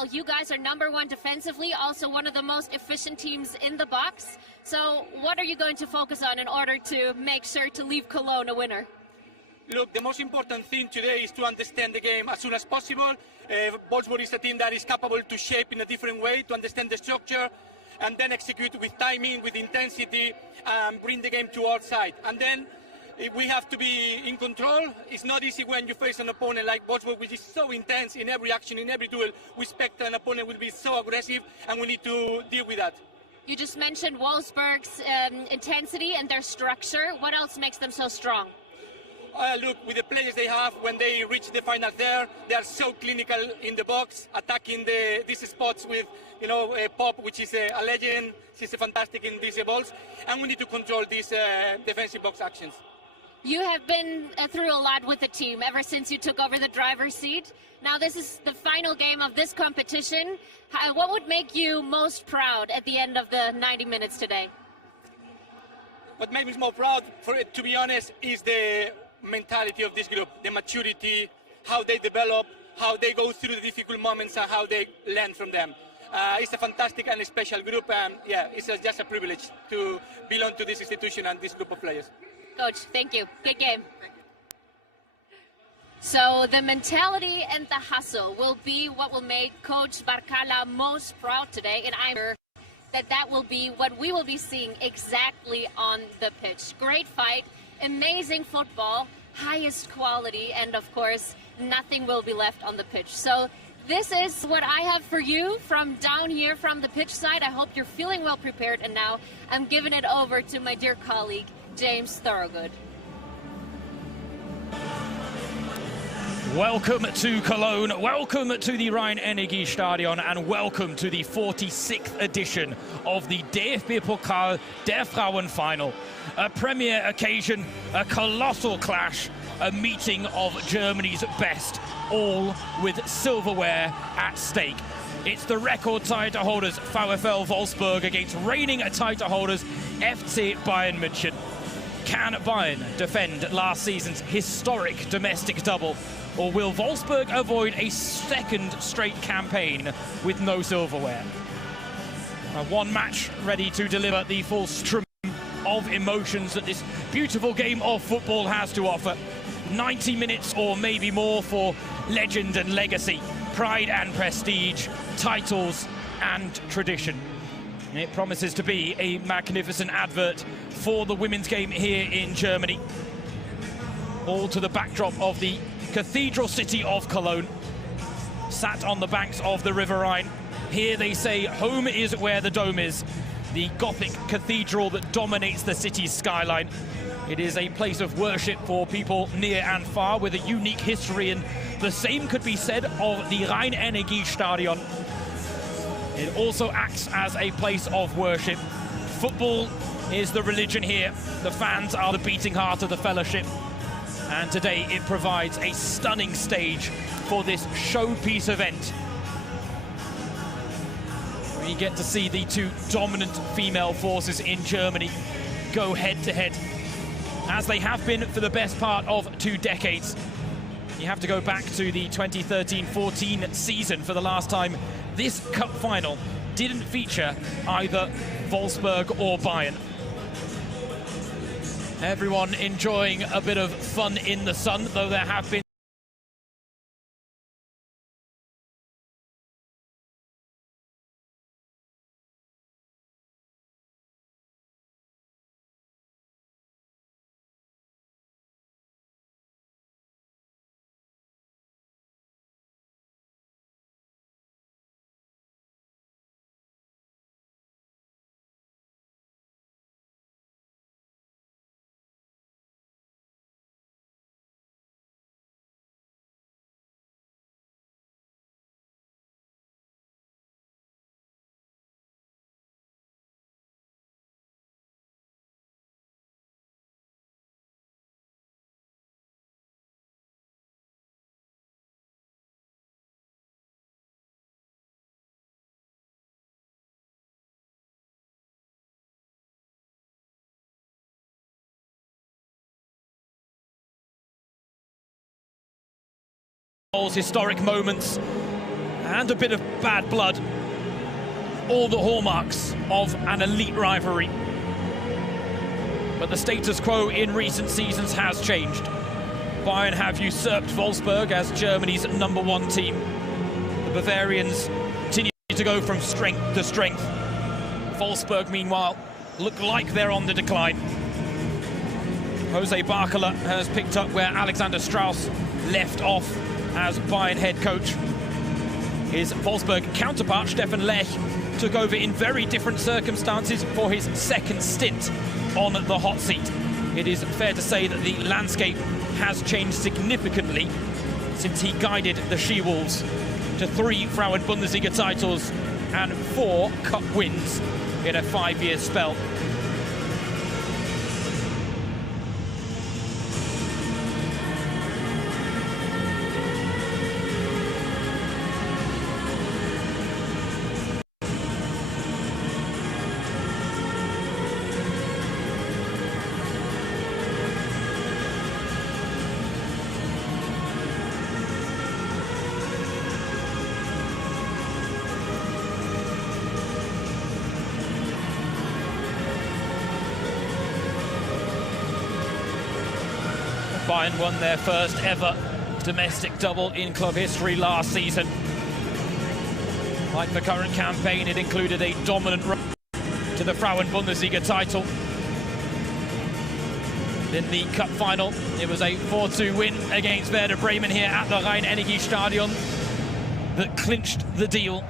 well. You guys are #1 defensively, also one of the most efficient teams in the box. So what are you going to focus on in order to make sure to leave Cologne a winner? Look, the most important thing today is to understand the game as soon as possible. Wolfsburg is a team that is capable to shape in a different way, to understand the structure, and then execute with timing, with intensity, and bring the game to our side. And then we have to be in control. It's not easy when you face an opponent like Wolfsburg, which is so intense in every action, in every duel. We expect an opponent will be so aggressive, and we need to deal with that. You just mentioned Wolfsburg's intensity and their structure. What else makes them so strong? Look, with the players they have, when they reach the final third, they are so clinical in the box, attacking these spots with, Pop, which is a legend. She's fantastic in these balls, and we need to control these defensive box actions. You have been through a lot with the team ever since you took over the driver's seat. Now this is the final game of this competition. What would make you most proud at the end of the 90 minutes today? What makes me more proud, to be honest, is the mentality of this group, the maturity, how they develop, how they go through the difficult moments, and how they learn from them. It's a fantastic and a special group, and yeah, it's just a privilege to belong to this institution and this group of players. Coach, thank you. Good game. So the mentality and the hustle will be what will make Coach Barkala most proud today, and I'm sure that will be what we will be seeing exactly on the pitch. Great fight, amazing football, highest quality, and of course, nothing will be left on the pitch. So this is what I have for you from down here from the pitch side. I hope you're feeling well prepared, and now I'm giving it over to my dear colleague, James Thorogood. Welcome to Cologne, welcome to the Rhein-Energie-Stadion, and welcome to the 46th edition of the DFB-Pokal-Frauen final. A premier occasion, a colossal clash, a meeting of Germany's best, all with silverware at stake. It's the record title holders VfL Wolfsburg against reigning title holders FC Bayern Munchen. Can Bayern defend last season's historic domestic double, or will Wolfsburg avoid a second straight campaign with no silverware? One match ready to deliver the full stream of emotions that this beautiful game of football has to offer. 90 minutes or maybe more for legend and legacy, pride and prestige, titles and tradition. It promises to be a magnificent advert for the women's game here in Germany. All to the backdrop of the cathedral city of Cologne, sat on the banks of the River Rhine. Here they say home is where the dome is, the Gothic cathedral that dominates the city's skyline. It is a place of worship for people near and far with a unique history, and the same could be said of the Rhein-Energie-Stadion. It also acts as a place of worship. Football is the religion here. The fans are the beating heart of the fellowship. And today it provides a stunning stage for this showpiece event. We get to see the two dominant female forces in Germany go head to head, as they have been for the best part of 2 decades. You have to go back to the 2013-14 season for the last time this cup final didn't feature either Wolfsburg or Bayern. Everyone enjoying a bit of fun in the sun, though there have been historic moments and a bit of bad blood. All the hallmarks of an elite rivalry. But the status quo in recent seasons has changed. Bayern have usurped Wolfsburg as Germany's #1 team. The Bavarians continue to go from strength to strength. Wolfsburg, meanwhile, look like they're on the decline. Jose Barkala has picked up where Alexander Strauss left off as Bayern head coach. His Wolfsburg counterpart, Stefan Lech, took over in very different circumstances for his second stint on the hot seat. It is fair to say that the landscape has changed significantly since he guided the She-Wolves to 3 Frauen Bundesliga titles and 4 cup wins in a 5-year spell. Bayern won their first ever domestic double in club history last season. Like the current campaign, it included a dominant run to the Frauen Bundesliga title. In the cup final, it was a 4-2 win against Werder Bremen here at the Rhein-Energie-Stadion that clinched the deal.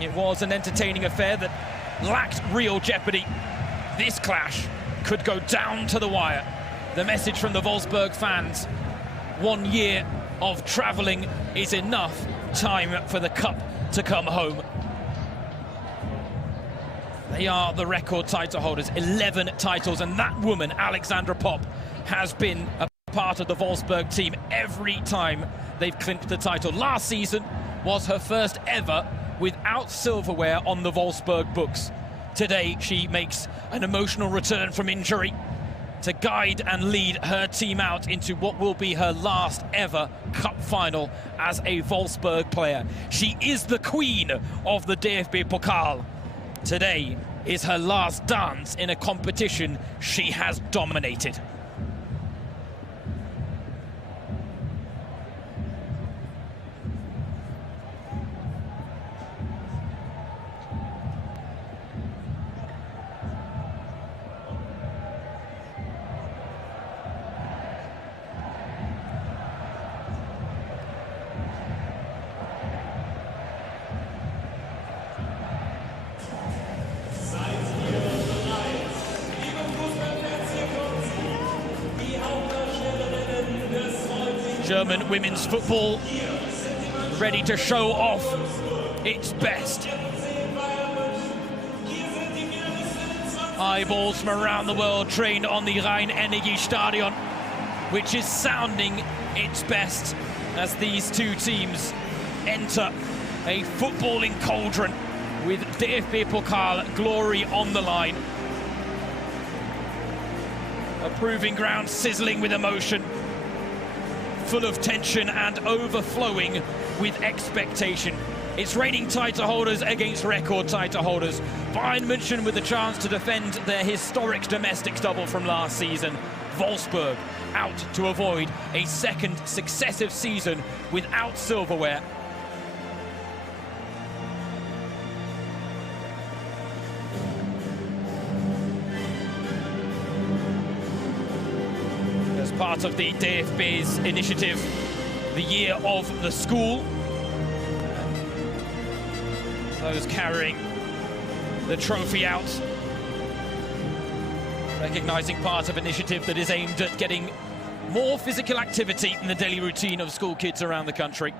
It was an entertaining affair that lacked real jeopardy. This clash could go down to the wire. The message from the Wolfsburg fans: 1 year of travelling is enough time for the cup to come home. They are the record title holders, 11 titles, and that woman, Alexandra Popp, has been a part of the Wolfsburg team every time they've clinched the title. Last season was her first ever without silverware on the Wolfsburg books. Today she makes an emotional return from injury to guide and lead her team out into what will be her last ever cup final as a Wolfsburg player. She is the queen of the DFB-Pokal. Today is her last dance in a competition she has dominated. German women's football ready to show off its best. Eyeballs from around the world trained on the Rhein-Energie-Stadion, which is sounding its best as these two teams enter a footballing cauldron with DFB-Pokal glory on the line. A proving ground sizzling with emotion, full of tension and overflowing with expectation. It's reigning title holders against record title holders. Bayern Munchen with the chance to defend their historic domestic double from last season. Wolfsburg out to avoid a second successive season without silverware. As part of the DFB's initiative, the Year of the School, those carrying the trophy out, recognising part of an initiative that is aimed at getting more physical activity in the daily routine of school kids around the country.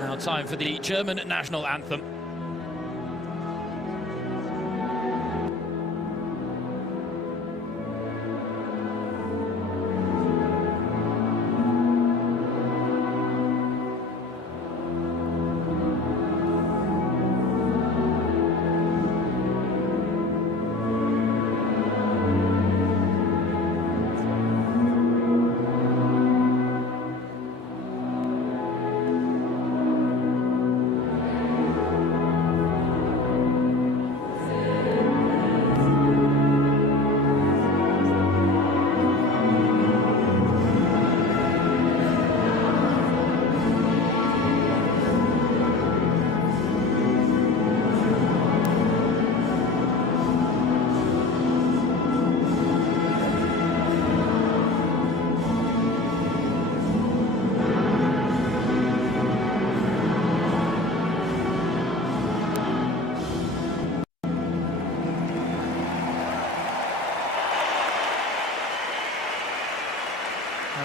Now time for the German national anthem.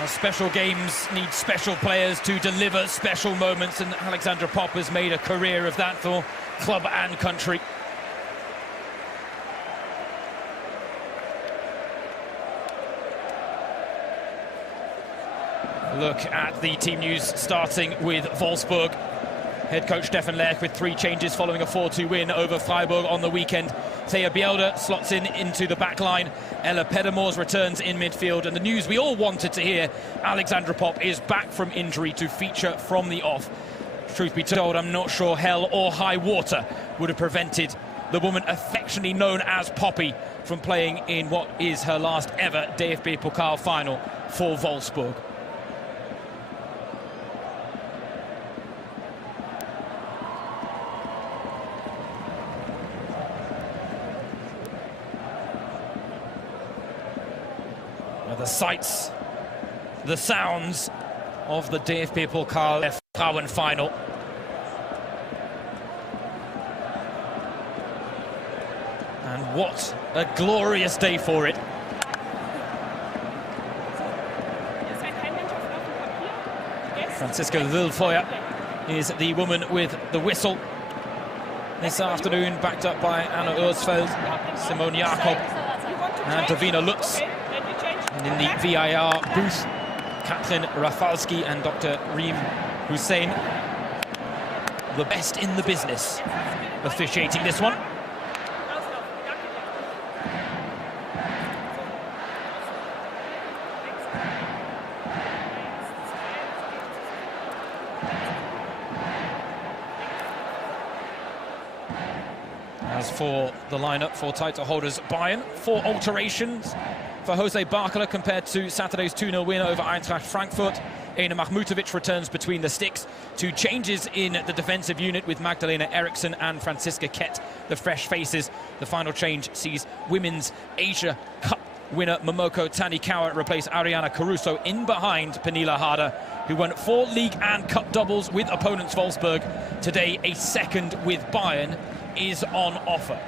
Special games need special players to deliver special moments, and Alexandra Popp has made a career of that for club and country. Look at the team news, starting with Wolfsburg. Head coach Stefan Lerch with 3 changes following a 4-2 win over Freiburg on the weekend. Thea Bielder slots into the back line. Ella Pedamors returns in midfield. And the news we all wanted to hear, Alexandra Popp is back from injury to feature from the off. Truth be told, I'm not sure hell or high water would have prevented the woman affectionately known as Poppy from playing in what is her last ever DFB-Pokal final for Wolfsburg. The sights, the sounds of the DFB-Pokal-Frauen final. And what a glorious day for it. Franziska Wilfeuer is the woman with the whistle this afternoon, backed up by Anna Ursfeld, Simone Jakob and Davina Lutz. And in the VIR booth, Katrin Rafalski and Dr. Reem Hussein, the best in the business, officiating this one. As for the lineup for title holders Bayern, 4 alterations for Jose Barkala compared to Saturday's 2-0 win over Eintracht Frankfurt. Ena Mahmutovic returns between the sticks. 2 changes in the defensive unit with Magdalena Eriksson and Franziska Kett, the fresh faces. The final change sees Women's Asia Cup winner Momoko Tanikawa replace Ariana Caruso in behind Pernilla Harder, who won 4 league and cup doubles with opponents Wolfsburg. Today, a second with Bayern is on offer.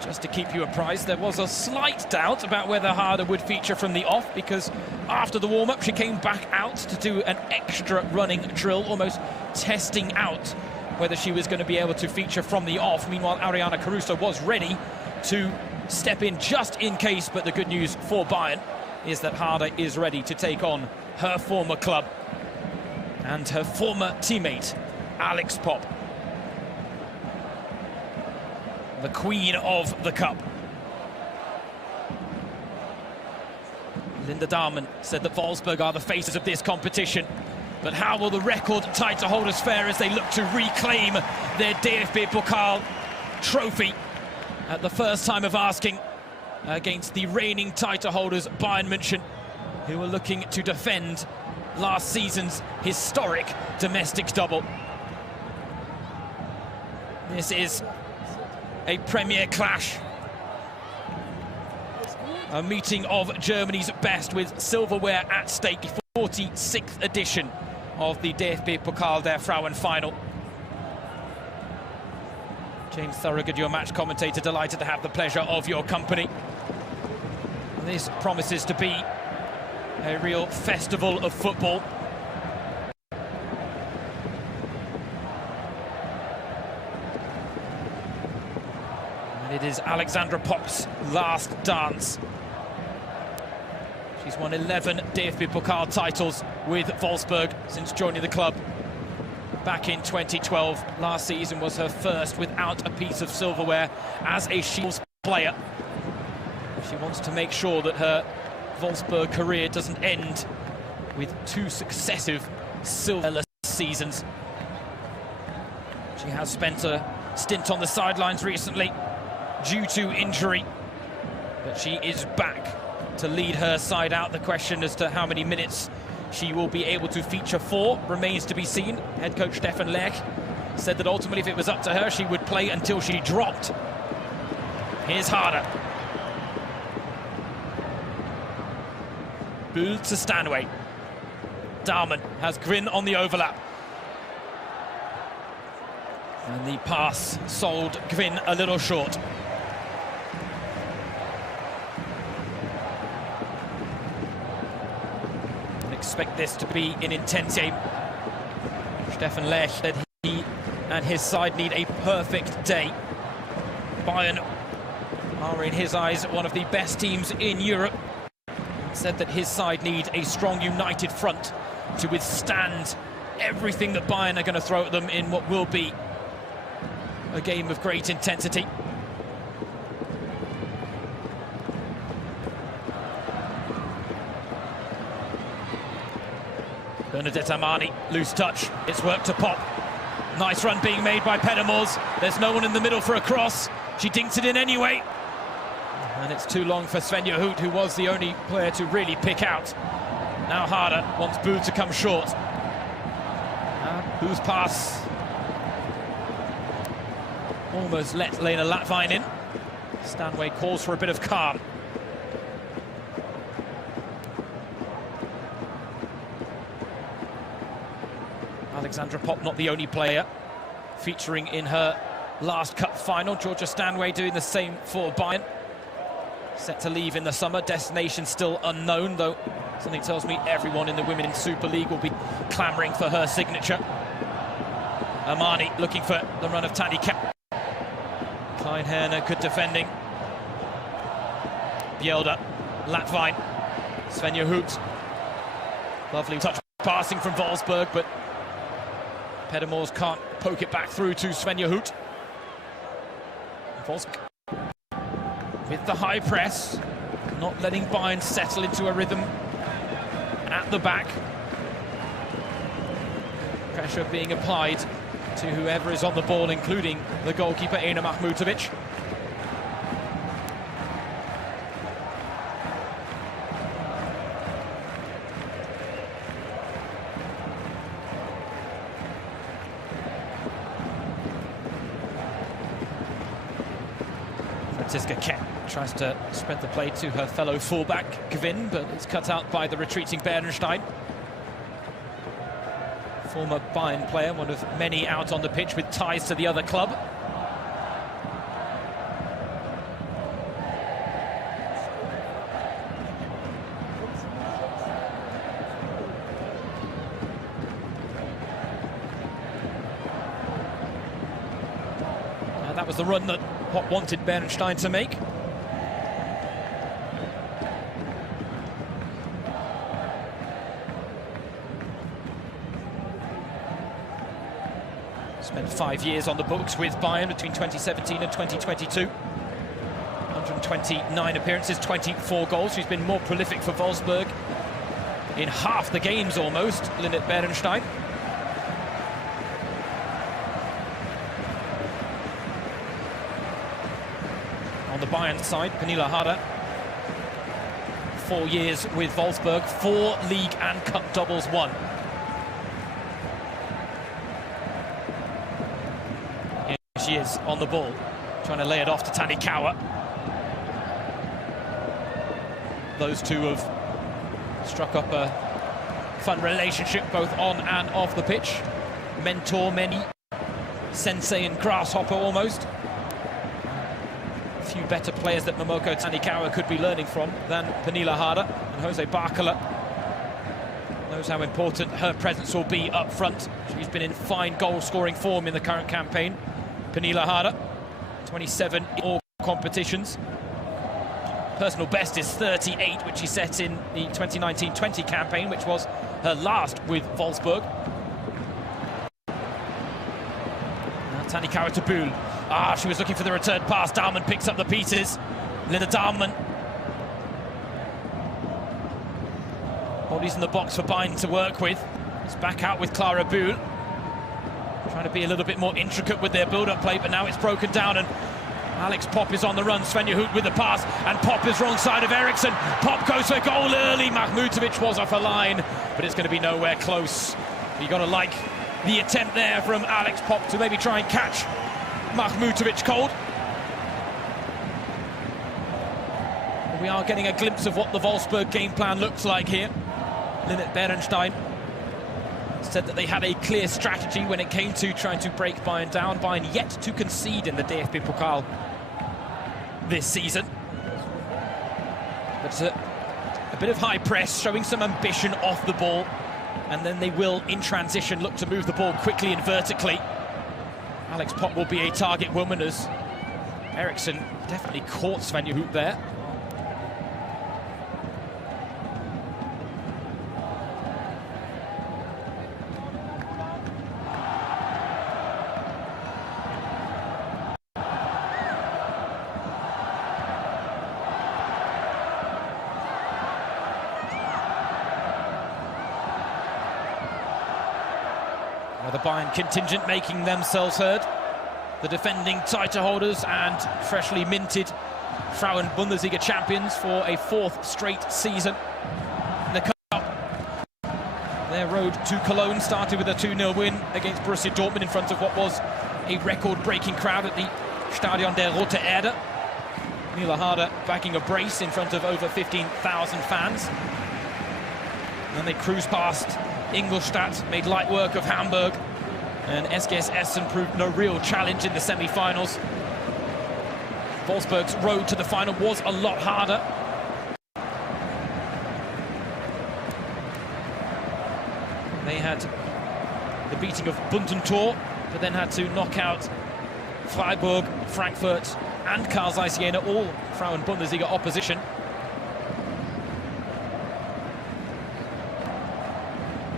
Just to keep you apprised, there was a slight doubt about whether Harder would feature from the off, because after the warm-up she came back out to do an extra running drill, almost testing out whether she was going to be able to feature from the off. Meanwhile, Ariana Caruso was ready to step in just in case, but the good news for Bayern is that Harder is ready to take on her former club and her former teammate, Alex Popp, the queen of the cup. Linda Dahlmann said that Wolfsburg are the faces of this competition. But how will the record title holders fare as they look to reclaim their DFB-Pokal trophy at the first time of asking against the reigning title holders Bayern Munchen, who are looking to defend last season's historic domestic double. This is a premier clash, a meeting of Germany's best with silverware at stake. 46th edition of the DFB-Pokal-Frauen final. James Thorogood, your match commentator, delighted to have the pleasure of your company. This promises to be a real festival of football. It is Alexandra Popp's last dance. She's won 11 DFB-Pokal titles with Wolfsburg since joining the club back in 2012. Last season was her first without a piece of silverware as a Shields player. She wants to make sure that her Wolfsburg career doesn't end with 2 successive silverless seasons. She has spent a stint on the sidelines recently due to injury, but she is back to lead her side out. The question as to how many minutes she will be able to feature for remains to be seen. Head coach Stefan Lerch said that ultimately, if it was up to her, she would play until she dropped. Here's Harder. Bull to Stanway. Dahlmann has Grin on the overlap. And the pass sold Grin a little short. expect this to be an intense game. Stefan Lech said he and his side need a perfect day. Bayern are, in his eyes, one of the best teams in Europe. Said that his side need a strong, united front to withstand everything that Bayern are going to throw at them in what will be a game of great intensity. Bernadette Armani, loose touch, it's worked to Pop. Nice run being made by Pedamors. There's no one in the middle for a cross. She dinks it in anyway. And it's too long for Svenja Hoot, who was the only player to really pick out. Now Harder wants Boo to come short. Boo's pass almost let Lena Latvine in. Stanway calls for a bit of calm. Alexandra Pop not the only player featuring in her last cup final. Georgia Stanway doing the same for Bayern. Set to leave in the summer, destination still unknown, though something tells me everyone in the Women's Super League will be clamouring for her signature. Armani looking for the run of Tani Ka. Klein Herner, good defending. Bjelda, Latvine, Svenja Hoot. Lovely touch passing from Wolfsburg, but Pedamors can't poke it back through to Svenja Hoot. Wolfsburg with the high press, not letting Bayern settle into a rhythm at the back. Pressure being applied to whoever is on the ball, including the goalkeeper, Ena Mahmutovic. Franziska Kett tries to spread the play to her fellow fullback, Gwyn, but it's cut out by the retreating Bernstein. Former Bayern player, one of many out on the pitch with ties to the other club. That was the run that Pop wanted Bernstein to make. Spent 5 years on the books with Bayern between 2017 and 2022. 129 appearances, 24 goals. She's been more prolific for Wolfsburg in half the games almost, Linnet Bernstein. On the Bayern side, Pernilla Harder. 4 years with Wolfsburg, 4 league and cup doubles won. Here she is on the ball, trying to lay it off to Tani Kawa. Those two have struck up a fun relationship both on and off the pitch. Mentor many, sensei and grasshopper almost. Few better players that Momoko Tanikawa could be learning from than Pernilla Harder, and Jose Barkala knows how important her presence will be up front. She's been in fine goal-scoring form in the current campaign. Pernilla Harder, 27 in all competitions. Personal best is 38, which she set in the 2019-20 campaign, which was her last with Wolfsburg. Now Tanikawa to Buhl. She was looking for the return pass. Dahlmann picks up the pieces. Linda Dahlmann. Bodies in the box for Bayern to work with. It's back out with Clara Buhl. Trying to be a little bit more intricate with their build-up play, but now it's broken down and Alex Pop is on the run. Svenja Hoot with the pass, and Pop is wrong side of Eriksson. Pop goes for goal early. Mahmutovic was off a line, but it's going to be nowhere close. You got to like the attempt there from Alex Pop to maybe try and catch Mahmutovic cold. We are getting a glimpse of what the Wolfsburg game plan looks like here. Linnet Bernstein said that they had a clear strategy when it came to trying to break Bayern down. Bayern yet to concede in the DFB-Pokal this season. But A bit of high press, showing some ambition off the ball. And then they will, in transition, look to move the ball quickly and vertically. Alex Popp will be a target woman as Eriksson definitely caught Svenja Hoop there. The Bayern contingent making themselves heard. The defending title holders and freshly minted Frauen Bundesliga champions for a 4th straight season in the Cup. Their road to Cologne started with a 2-0 win against Borussia Dortmund in front of what was a record-breaking crowd at the Stadion der Rote Erde. Mila Harder backing a brace in front of over 15,000 fans. And then they cruised past Ingolstadt, made light work of Hamburg, and SGS Essen proved no real challenge in the semi-finals. Wolfsburg's road to the final was a lot harder. They had the beating of Buntentor, but then had to knock out Freiburg, Frankfurt and Karl Zeiss Jena, all Frauen Bundesliga opposition.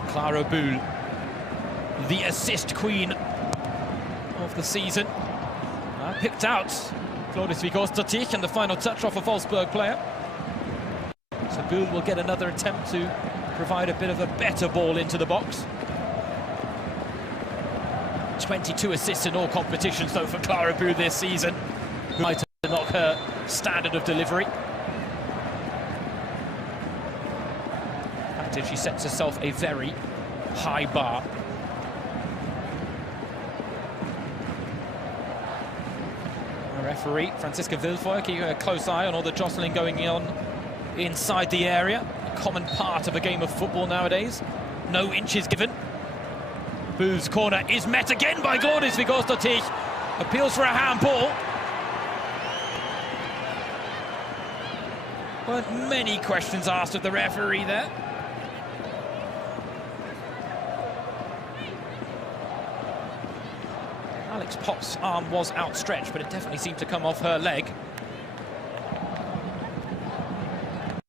Clara Bühl, the assist queen of the season, picked out Floris Vigosdottir and the final touch off a Wolfsburg player. So Bühl will get another attempt to provide a bit of a better ball into the box. 22 assists in all competitions though for Clara Bühl this season, who might knock her standard of delivery. She sets herself a very high bar. The referee, Franziska Wilfoy, keeping a close eye on all the jostling going on inside the area. A common part of a game of football nowadays. No inches given. Bühl's corner is met again by Floris Vigosdottir. Appeals for a handball. Weren't many questions asked of the referee there. Alex Popp's arm was outstretched, but it definitely seemed to come off her leg.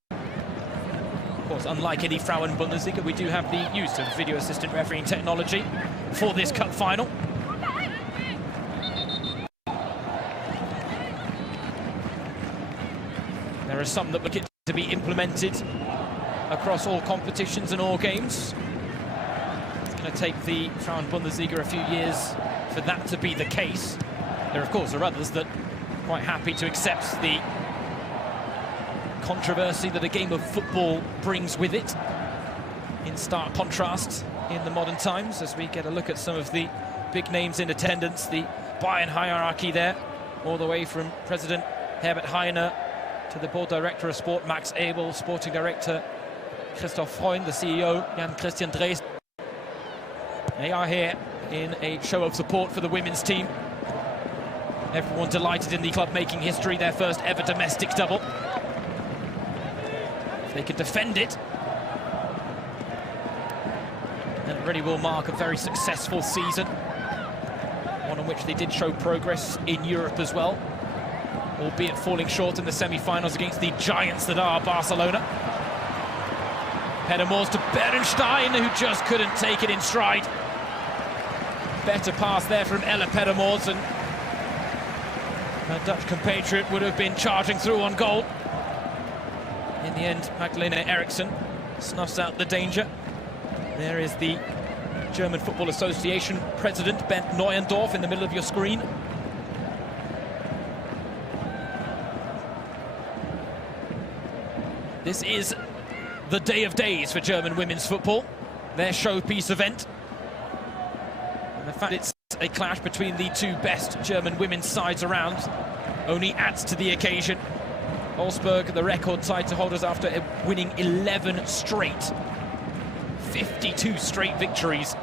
Of course, unlike any Frauen Bundesliga, we do have the use of video assistant refereeing technology for this cup final. There are some that look to be implemented across all competitions and all games. It's going to take the Frauen Bundesliga a few years for that to be the case. There, of course, are others that are quite happy to accept the controversy that a game of football brings with it, in stark contrast in the modern times, as we get a look at some of the big names in attendance. The Bayern hierarchy there, all the way from President Herbert Heiner to the board director of sport, Max Abel, sporting director Christoph Freund, the CEO, Jan-Christian Drees. They are here in a show of support for the women's team. Everyone delighted in the club making history, their first ever domestic double. If they can defend it, then it really will mark a very successful season, one in which they did show progress in Europe as well, albeit falling short in the semi-finals against the giants that are Barcelona. Pedermoors to Berenstein, who just couldn't take it in stride. Better pass there from Ella Pedermoors, and her Dutch compatriot would have been charging through on goal. In the end, Magdalena Eriksson snuffs out the danger. There is the German Football Association president, Bernd Neuendorf, in the middle of your screen. This is the day of days for German women's football, their showpiece event. And the fact it's a clash between the two best German women's sides around only adds to the occasion. Wolfsburg, the record title holders after winning 11 straight, 52 straight victories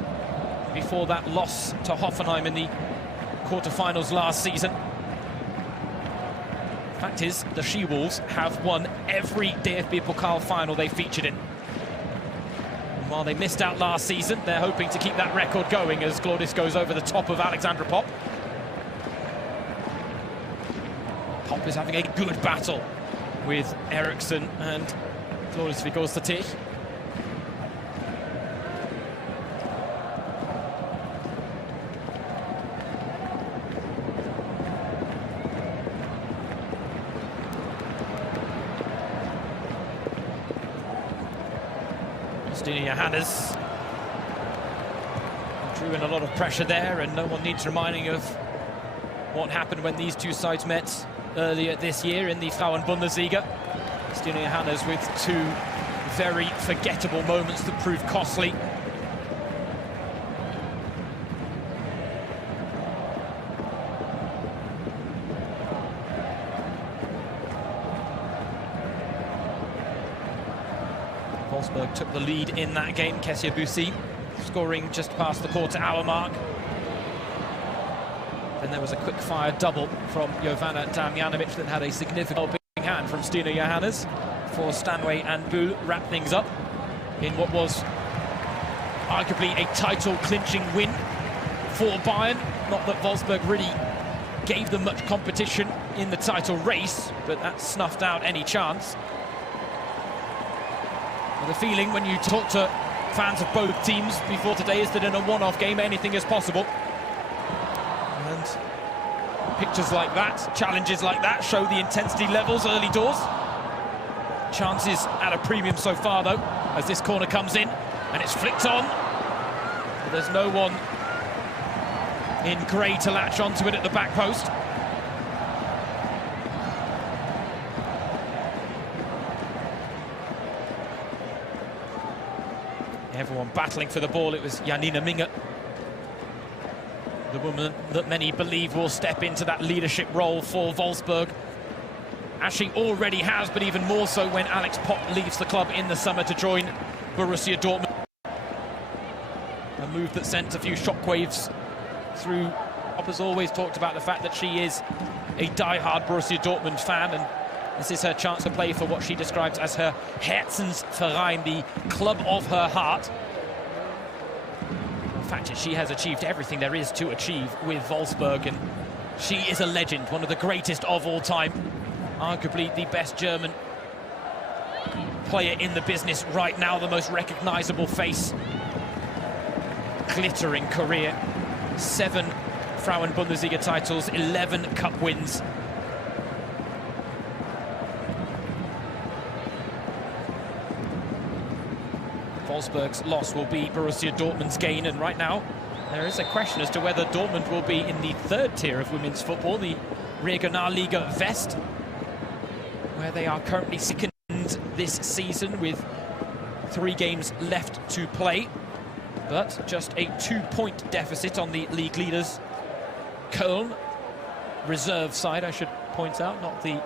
before that loss to Hoffenheim in the quarterfinals last season. Fact is, the She-Wolves have won every DFB-Pokal final they featured in. And while they missed out last season, they're hoping to keep that record going as Glodis goes over the top of Alexandra Pop. Pop is having a good battle with Eriksson and Glodis Vigorstatich. Johannes drew in a lot of pressure there, and no one needs reminding of what happened when these two sides met earlier this year in the Frauen-Bundesliga. Stina Johannes with two very forgettable moments that proved costly. Wolfsburg took the lead in that game. Kessia Bussi scoring just past the quarter-hour mark. Then there was a quick-fire double from Jovana Damjanovic that had a significant helping hand from Stina Johannes for Stanway and Bull wrap things up in what was arguably a title-clinching win for Bayern. Not that Wolfsburg really gave them much competition in the title race, but that snuffed out any chance. The feeling when you talk to fans of both teams before today is that in a one-off game anything is possible. And pictures like that, challenges like that, show the intensity levels early doors. Chances at a premium so far though, as this corner comes in and it's flicked on. But there's no one in grey to latch onto it at the back post. Everyone battling for the ball. It was Janina Minge, the woman that many believe will step into that leadership role for Wolfsburg, as she already has, but even more so when Alex Popp leaves the club in the summer to join Borussia Dortmund. A move that sent a few shockwaves through. Popp has always talked about the fact that she is a die-hard Borussia Dortmund fan, and this is her chance to play for what she describes as her Herzensverein, the club of her heart. The fact is, she has achieved everything there is to achieve with Wolfsburg, and she is a legend, one of the greatest of all time. Arguably the best German player in the business right now, the most recognisable face. Glittering career. 7 Frauen-Bundesliga titles, 11 cup wins. Wolfsburg's loss will be Borussia Dortmund's gain, and right now there is a question as to whether Dortmund will be in the third tier of women's football, the Regionalliga West, where they are currently second this season with 3 games left to play, but just a 2-point deficit on the league leaders Köln, reserve side I should point out, not the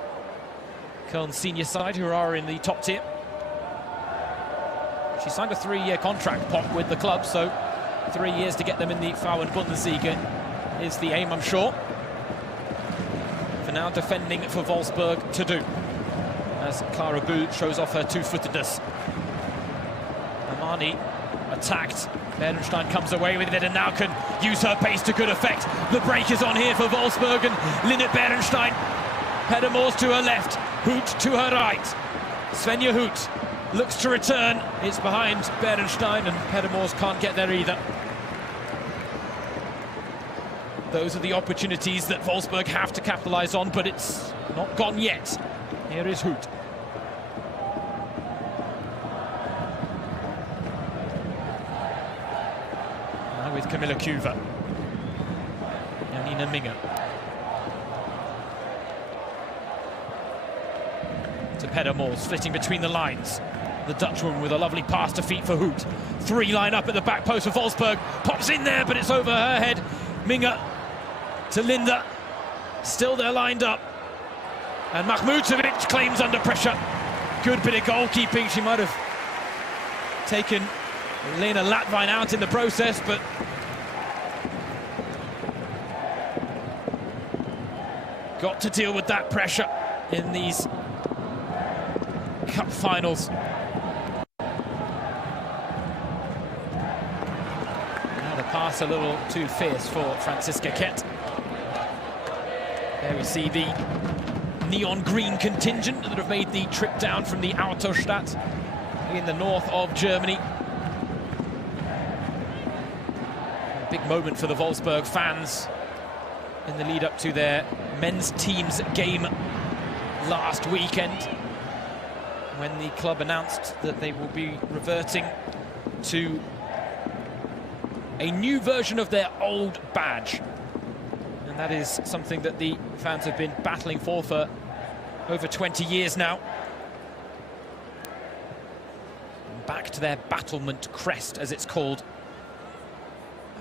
Köln senior side who are in the top tier. She signed a 3-year contract, Pop, with the club, so 3 years to get them in the Frauen-Bundesliga is the aim, I'm sure. For now, defending for Wolfsburg to do, as Clara Bull shows off her two-footedness. Amani attacked. Bernstein comes away with it and now can use her pace to good effect. The break is on here for Wolfsburg, and Linnet Bernstein. Pedamors to her left, Hoot to her right. Svenja Hoot looks to return. It's behind Bernstein, and Pedamors can't get there either. Those are the opportunities that Wolfsburg have to capitalise on, but it's not gone yet. Here is Hoot. Now with Camilla Cuva. Janina Minge. To Pedamors, flitting between the lines. The Dutchwoman with a lovely pass to feet for Hoot. 3 line up at the back post for Wolfsburg. Pops in there, but it's over her head. Minge to Linda. Still they're lined up. And Mahmutovic claims under pressure. Good bit of goalkeeping. She might have taken Lena Latvine out in the process, but got to deal with that pressure in these cup finals. Now the pass a little too fierce for Franziska Kett. There we see the neon green contingent that have made the trip down from the Autostadt in the north of Germany. A big moment for the Wolfsburg fans in the lead up to their men's team's game last weekend, when the club announced that they will be reverting to a new version of their old badge. And that is something that the fans have been battling for over 20 years now. And back to their battlement crest, as it's called,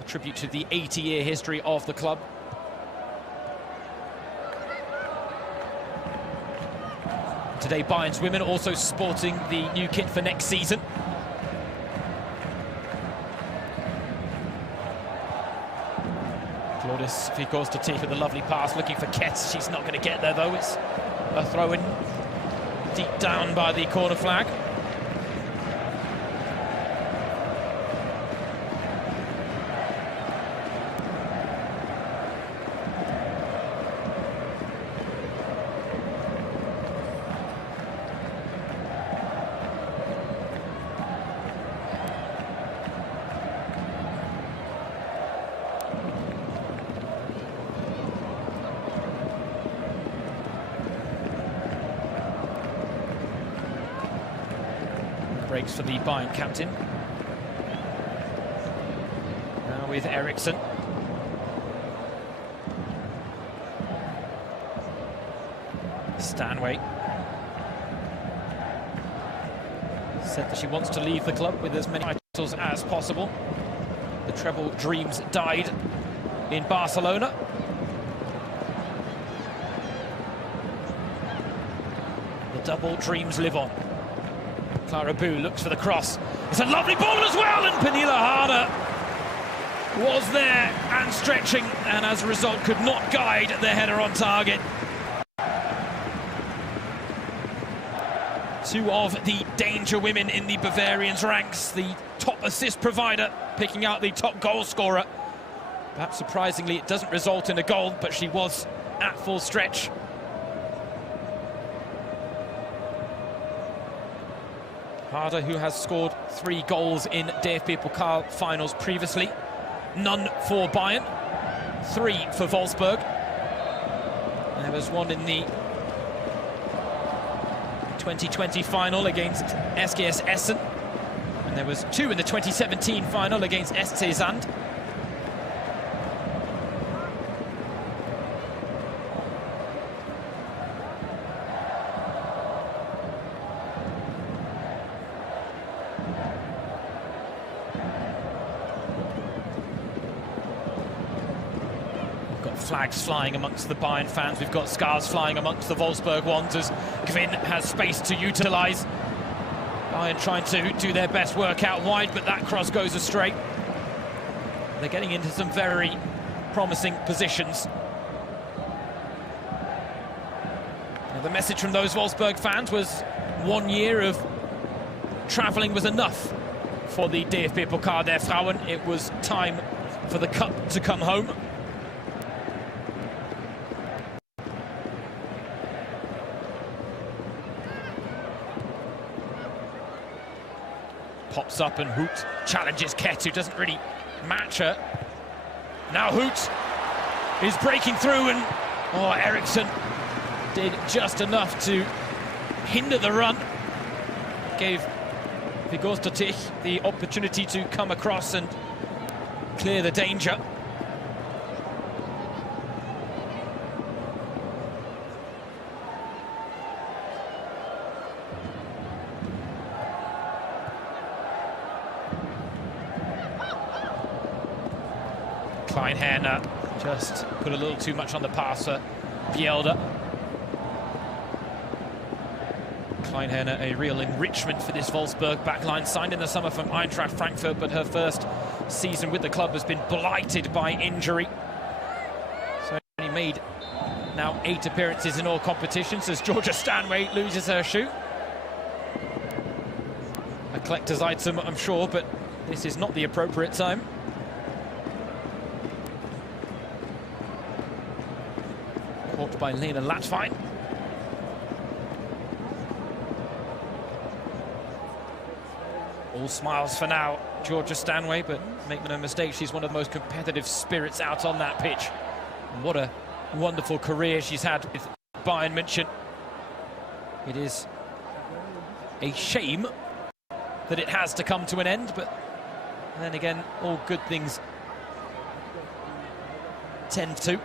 a tribute to the 80-year history of the club. Today, Bayern's women also sporting the new kit for next season. Claudis Vigors-Totich with a lovely pass, looking for Kett. She's not going to get there, though. It's a throw-in deep down by the corner flag. Breaks for the Bayern captain. Now with Eriksson. Stanway said that she wants to leave the club with as many titles as possible. The treble dreams died in Barcelona. The double dreams live on. Clara Boo looks for the cross. It's a lovely ball as well, and Pernilla Harder was there and stretching, and as a result could not guide the header on target. Two of the danger women in the Bavarians' ranks, the top assist provider picking out the top goal scorer. Perhaps surprisingly, it doesn't result in a goal, but she was at full stretch. Harder, who has scored 3 goals in DFB-Pokal finals previously. None for Bayern, 3 for Wolfsburg. There was one in the 2020 final against SGS Essen. And there was 2 in the 2017 final against SC Sand. Flags flying amongst the Bayern fans. We've got scarves flying amongst the Wolfsburg ones as Gwyn has space to utilise. Bayern trying to do their best work out wide, but that cross goes astray. They're getting into some very promising positions. Now, the message from those Wolfsburg fans was 1 year of travelling was enough for the DFB-Pokal-Frauen. It was time for the cup to come home. Pops up and Hoot challenges Kett, who doesn't really match her. Now Hoot is breaking through, and Eriksson did just enough to hinder the run. Gave Vigors-Totich the opportunity to come across and clear the danger. Kleinherner just put a little too much on the pass for Bielda. Kleinherner, a real enrichment for this Wolfsburg backline, signed in the summer from Eintracht Frankfurt, but her first season with the club has been blighted by injury. So only made Now 8 appearances in all competitions as Georgia Stanway loses her shoe. A collector's item, I'm sure, but this is not the appropriate time. Caught by Lena Latvine. All smiles for now, Georgia Stanway, but make no mistake, she's one of the most competitive spirits out on that pitch. And what a wonderful career she's had with Bayern Munchen. It is a shame that it has to come to an end, but then again, all good things tend to.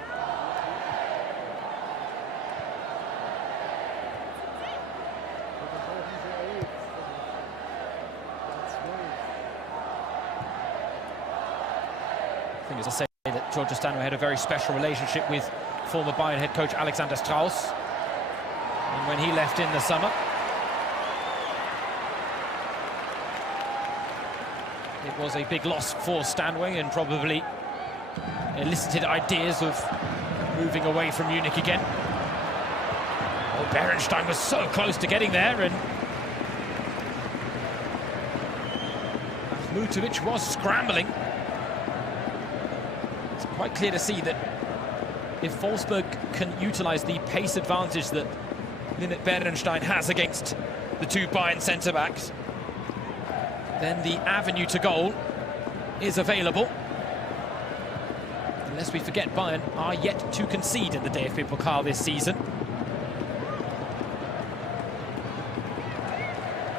I think, as I say, that Georgia Stanway had a very special relationship with former Bayern head coach Alexander Strauss. And when he left in the summer, it was a big loss for Stanway and probably elicited ideas of moving away from Munich again. Oh, Berenstein was so close to getting there, and Mutovic was scrambling. It's quite clear to see that if Wolfsburg can utilise the pace advantage that Linnet Berenstein has against the 2 Bayern centre-backs, then the avenue to goal is available. Unless we forget, Bayern are yet to concede in the DFB-Pokal this season.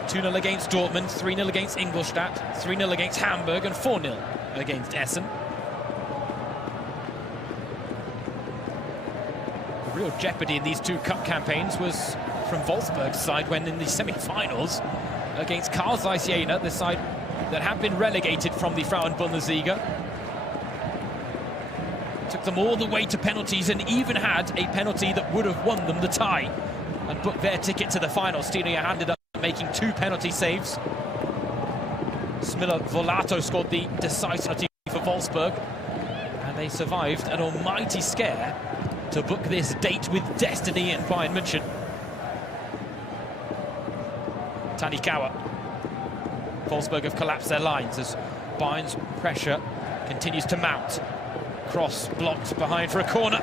2-0 against Dortmund, 3-0 against Ingolstadt, 3-0 against Hamburg and 4-0 against Essen. The real jeopardy in these 2 cup campaigns was from Wolfsburg's side when in the semi-finals against Karl Zeiss Jena, the side that had been relegated from the Frauen-Bundesliga, took them all the way to penalties and even had a penalty that would have won them the tie and booked their ticket to the final. Stinia ended up making 2 penalty saves. Smilla Volato scored the decisive penalty for Wolfsburg, and they survived an almighty scare to book this date with destiny in Bayern Munchen. Tanikawa. Wolfsburg have collapsed their lines as Bayern's pressure continues to mount. Cross blocked behind for a corner.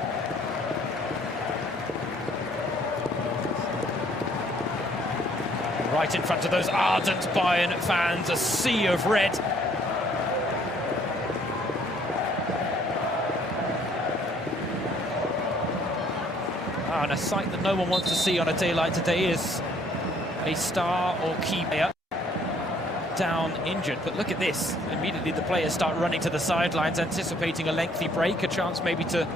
Right in front of those ardent Bayern fans, a sea of red. And a sight that no one wants to see on a day like today is a star or key player down injured. But look at this, immediately the players start running to the sidelines, anticipating a lengthy break, a chance maybe to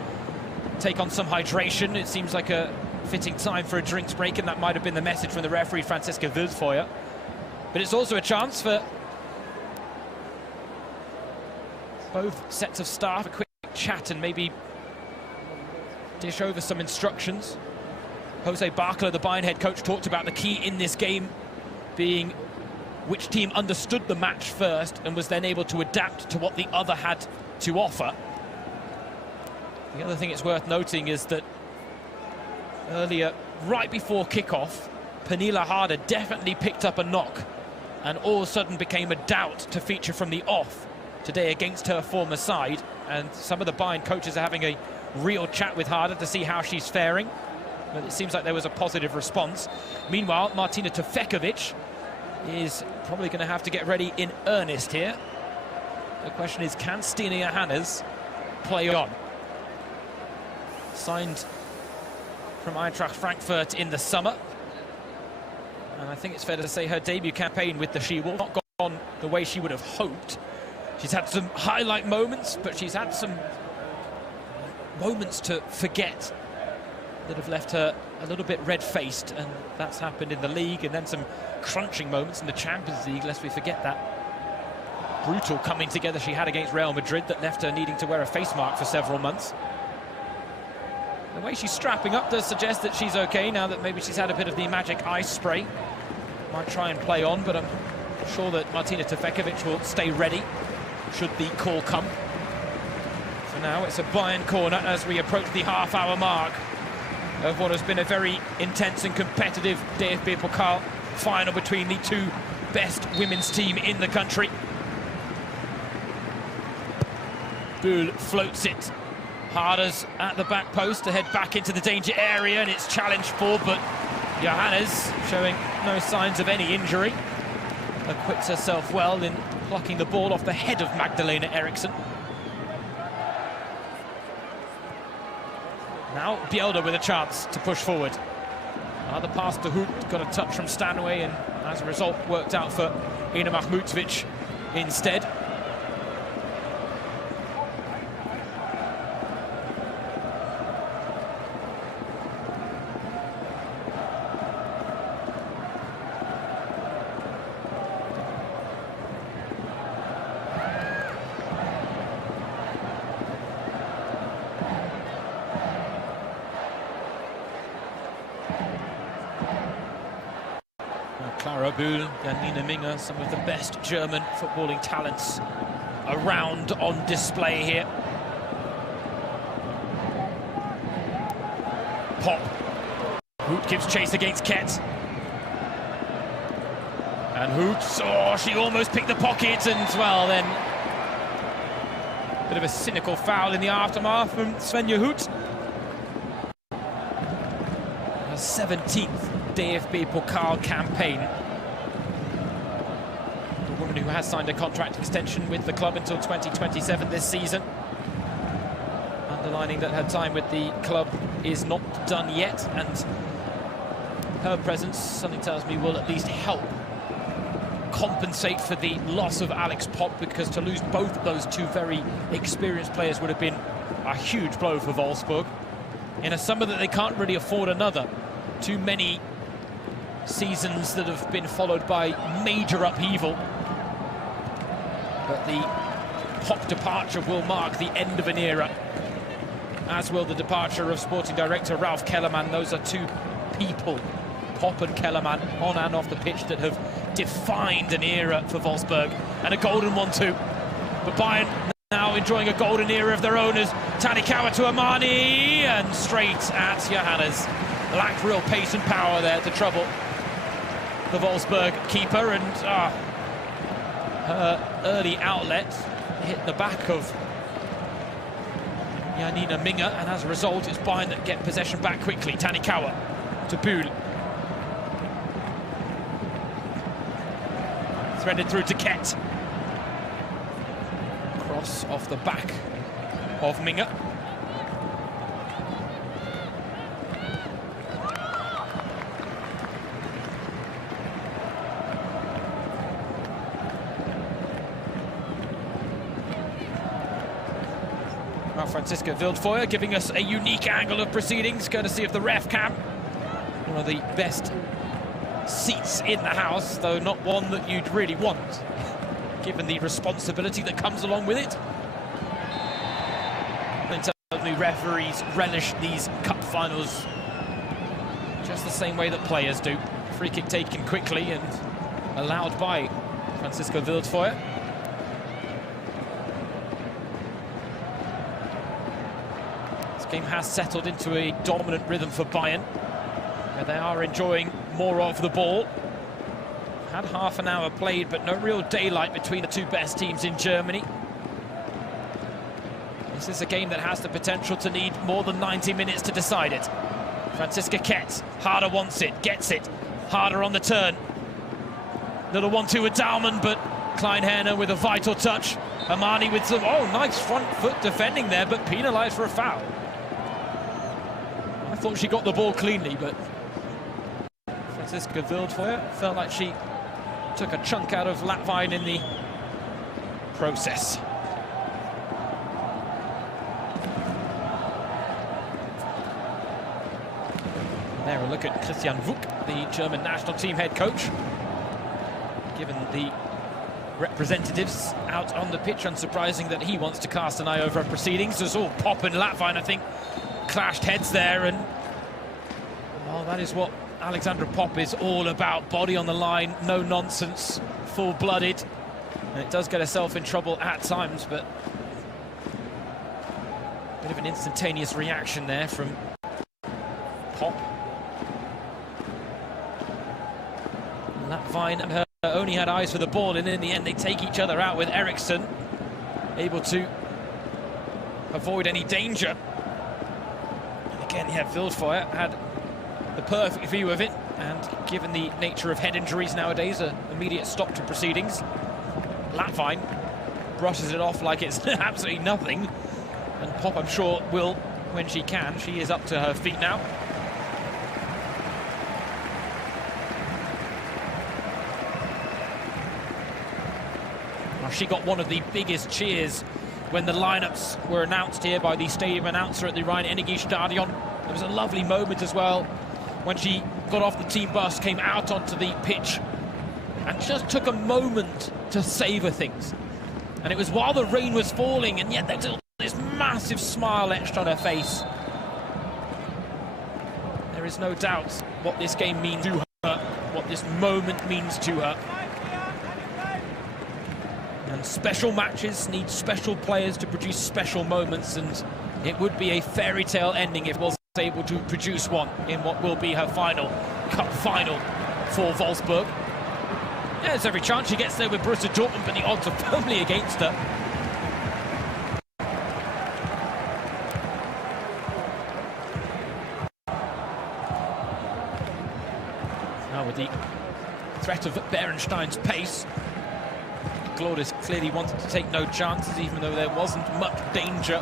take on some hydration. It seems like a fitting time for a drinks break, and that might have been the message from the referee Franziska Wildfeuer. But it's also a chance for both sets of staff, a quick chat and maybe dish over some instructions. Jose Barkala, the Bayern head coach, talked about the key in this game being which team understood the match first and was then able to adapt to what the other had to offer. The other thing it's worth noting is that earlier, right before kickoff, Pernilla Harder definitely picked up a knock and all of a sudden became a doubt to feature from the off today against her former side. And some of the Bayern coaches are having a real chat with Harder to see how she's faring. But it seems like there was a positive response. Meanwhile, Martina Tefekovic is probably going to have to get ready in earnest here. The question is, can Stinia Hannes play on? Signed from Eintracht Frankfurt in the summer. And I think it's fair to say her debut campaign with the She-Wolf not gone the way she would have hoped. She's had some highlight moments, but she's had some moments to forget that have left her a little bit red-faced, and that's happened in the league, and then some crunching moments in the Champions League, lest we forget that brutal coming together she had against Real Madrid that left her needing to wear a face mark for several months. The way she's strapping up does suggest that she's okay now that maybe she's had a bit of the magic ice spray. Might try and play on, but I'm sure that Martina Tefekovic will stay ready should the call come. For now, it's a Bayern corner as we approach the half-hour mark. of what has been a very intense and competitive DFB-Pokal final between the two best women's team in the country. Bull floats it. Harders at the back post to head back into the danger area, and it's challenged for, but Johannes showing no signs of any injury. Acquits herself well in plucking the ball off the head of Magdalena Eriksson. Now Bjelder with a chance to push forward. Another pass to Hoot, got a touch from Stanway, and as a result worked out for Ina Mahmutovic instead. Clara Buhl, Janine Minge, some of the best German footballing talents around on display here. Pop. Hoot gives chase against Kett. And Hoot, oh, she almost picked the pocket, and well then, bit of a cynical foul in the aftermath from Svenja Hoot. Her 17th DFB-Pokal campaign. The woman who has signed a contract extension with the club until 2027 this season. Underlining that her time with the club is not done yet, and her presence, something tells me, will at least help compensate for the loss of Alex Pop, because to lose both of those two very experienced players would have been a huge blow for Wolfsburg in a summer that they can't really afford another. Too many seasons that have been followed by major upheaval. But the Pop departure will mark the end of an era, as will the departure of sporting director Ralf Kellermann. Those are two people, Pop and Kellermann, on and off the pitch, that have defined an era for Wolfsburg, and a golden one too. But Bayern now enjoying a golden era of their own, as Tanikawa to Amani, and straight at Johannes. Lacked real pace and power there to trouble the Wolfsburg keeper, and her early outlet hit the back of Janine Minge, and as a result it's Bayern that get possession back quickly. Tanikawa to Buhl. Threaded through to Kett. Cross off the back of Minge. Franziska Wildfeuer giving us a unique angle of proceedings, courtesy of the ref cam. One of the best seats in the house, though not one that you'd really want, given the responsibility that comes along with it. And certainly referees relish these cup finals just the same way that players do. Free kick taken quickly and allowed by Franziska Wildfeuer. Game has settled into a dominant rhythm for Bayern, where they are enjoying more of the ball. Had half an hour played, but no real daylight between the two best teams in Germany. This is a game that has the potential to need more than 90 minutes to decide it. Franziska Kett, Harder wants it, gets it. Harder on the turn. Little 1-2 with Daumann, but Kleinherner with a vital touch. Amani with some, nice front foot defending there, but penalised for a foul. I thought she got the ball cleanly, but Franziska Wildfeuer felt like she took a chunk out of Latvine in the process. There, a look at Christian Wuck, the German national team head coach. Given the representatives out on the pitch, unsurprising that he wants to cast an eye over proceedings. There's all Pop and Latvine, I think, clashed heads there, and well, that is what Alexandra Pop is all about. Body on the line, no nonsense, full-blooded, and it does get herself in trouble at times, but a bit of an instantaneous reaction there from Pop. Lapvine and her only had eyes for the ball, and in the end they take each other out with Eriksson able to avoid any danger. And again, Wildfire had the perfect view of it, and given the nature of head injuries nowadays, an immediate stop to proceedings. Lapvine brushes it off like it's absolutely nothing, and Pop, I'm sure, will when she can. She is up to her feet now. Well, she got one of the biggest cheers when the lineups were announced here by the stadium announcer at the Rhein-Energie-Stadion. It was a lovely moment as well when she got off the team bus, came out onto the pitch, and just took a moment to savour things. And it was while the rain was falling, and yet there's this massive smile etched on her face. There is no doubt what this game means to her, what this moment means to her. And special matches need special players to produce special moments, and it would be a fairy tale ending if it was able to produce one in what will be her final cup final for Wolfsburg. Yeah, there's every chance she gets there with Borussia Dortmund, but the odds are firmly against her. Now with the threat of Berenstein's pace, Claudius clearly wanted to take no chances, even though there wasn't much danger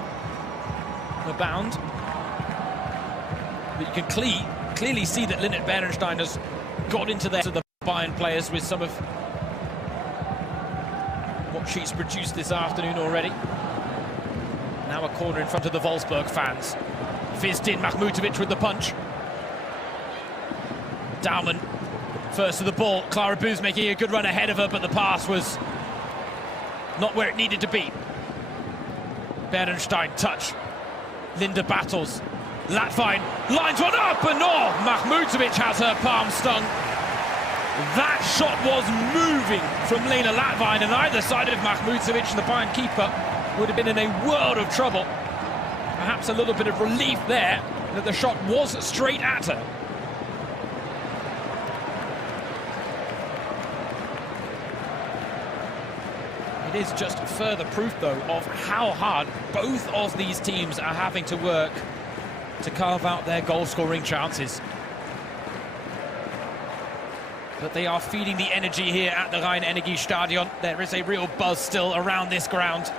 abound. But you can clearly see that Linnet Berenstein has got into there to the Bayern players with some of what she's produced this afternoon already. Now a corner in front of the Wolfsburg fans. Fizzed in, Mahmutovic with the punch. Daumann first to the ball. Clara Boos making a good run ahead of her, but the pass was not where it needed to be. Berenstein touch. Linda battles. Lapvine lines one up, and Mahmutovic has her palm stung. That shot was moving from Lena Lapvine, and either side of Mahmutovic and the Bayern keeper would have been in a world of trouble. Perhaps a little bit of relief there that the shot was straight at her. It is just further proof, though, of how hard both of these teams are having to work to carve out their goal-scoring chances. But they are feeding the energy here at the Rhein-Energie-Stadion. There is a real buzz still around this ground.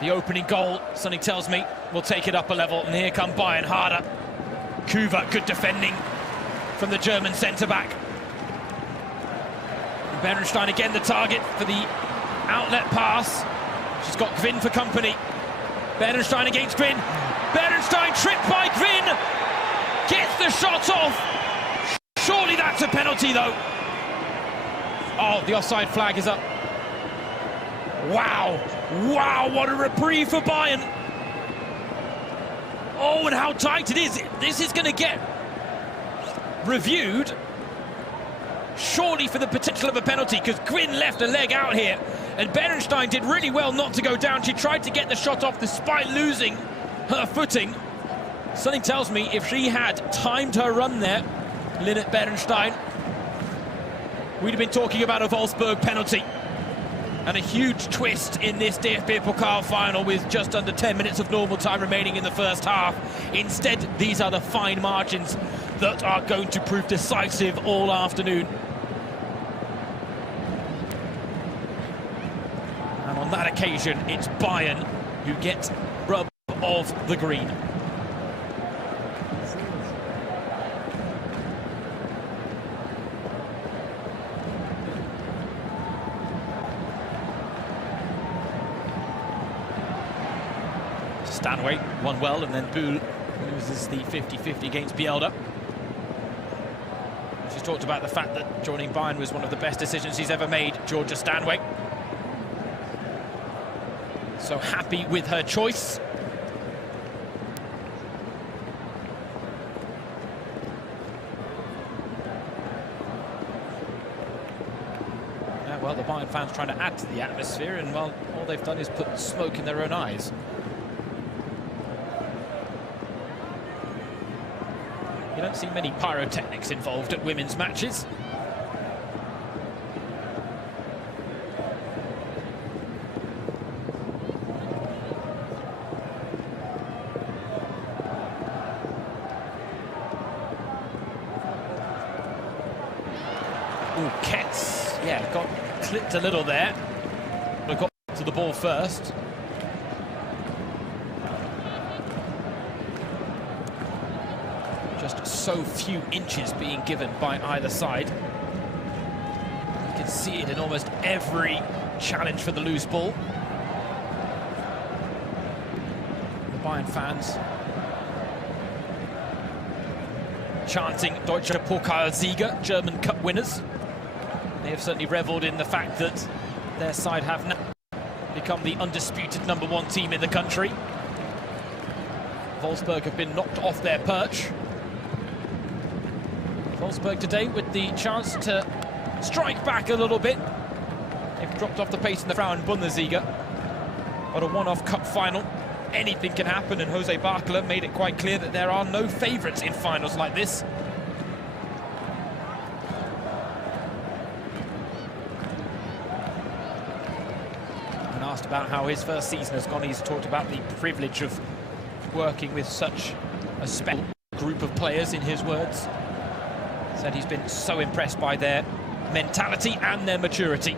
The opening goal, something tells me, will take it up a level. And here come Bayern, harder. Kuva, good defending from the German centre-back. Berenstein again the target for the outlet pass. She's got Gwyn for company. Berenstein against Gwyn. Berenstein tripped by Gwyn. Gets the shot off. Surely that's a penalty, though. Oh, the offside flag is up. Wow. Wow, what a reprieve for Bayern. Oh, and how tight it is. This is going to get reviewed. Surely for the potential of a penalty, because Gwyn left a leg out here, and Berenstein did really well not to go down. She tried to get the shot off despite losing her footing. Something tells me if she had timed her run there, Linnet Berenstein, we'd have been talking about a Wolfsburg penalty. And a huge twist in this DFB-Pokal final with just under 10 minutes of normal time remaining in the first half. Instead, these are the fine margins that are going to prove decisive all afternoon. And on that occasion, it's Bayern who get rub of the green. Stanway won well, and then Bull loses the 50-50 against Bielda. She's talked about the fact that joining Bayern was one of the best decisions he's ever made, Georgia Stanway. So happy with her choice. Yeah, well, the Bayern fans trying to add to the atmosphere, and well, all they've done is put smoke in their own eyes. You don't see many pyrotechnics involved at women's matches. Ooh, Ketz, yeah, got clipped a little there. But got to the ball first. Just so few inches being given by either side. You can see it in almost every challenge for the loose ball. The Bayern fans chanting Deutsche Pokalsieger, German Cup winners. They have certainly revelled in the fact that their side have now become the undisputed #1 team in the country. Wolfsburg have been knocked off their perch. Wolfsburg today with the chance to strike back a little bit. They've dropped off the pace in the Frauen Bundesliga. But a one-off cup final, anything can happen, and Jose Barkala made it quite clear that there are no favourites in finals like this. And asked about how his first season has gone, he's talked about the privilege of working with such a special group of players, in his words. Said he's been so impressed by their mentality and their maturity.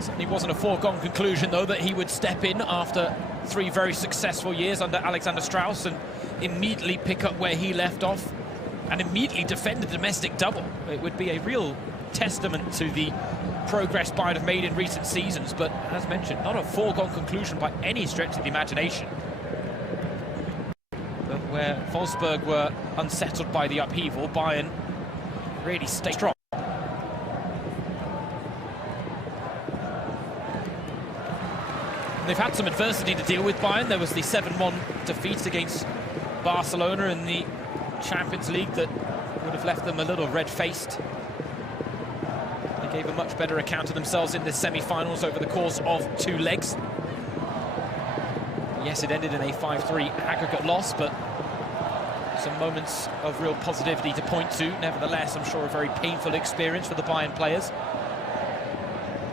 Certainly wasn't a foregone conclusion, though, that he would step in after 3 very successful years under Alexander Strauss and immediately pick up where he left off and immediately defend the domestic double. It would be a real testament to the progress Bayern have made in recent seasons, but as mentioned, not a foregone conclusion by any stretch of the imagination. But where Wolfsburg were unsettled by the upheaval, Bayern really stayed strong. They've had some adversity to deal with, Bayern. There was the 7-1 defeat against Barcelona in the Champions League that would have left them a little red-faced. Gave a much better account of themselves in the semi-finals over the course of 2 legs. Yes, it ended in a 5-3 aggregate loss, but some moments of real positivity to point to. Nevertheless, I'm sure a very painful experience for the Bayern players,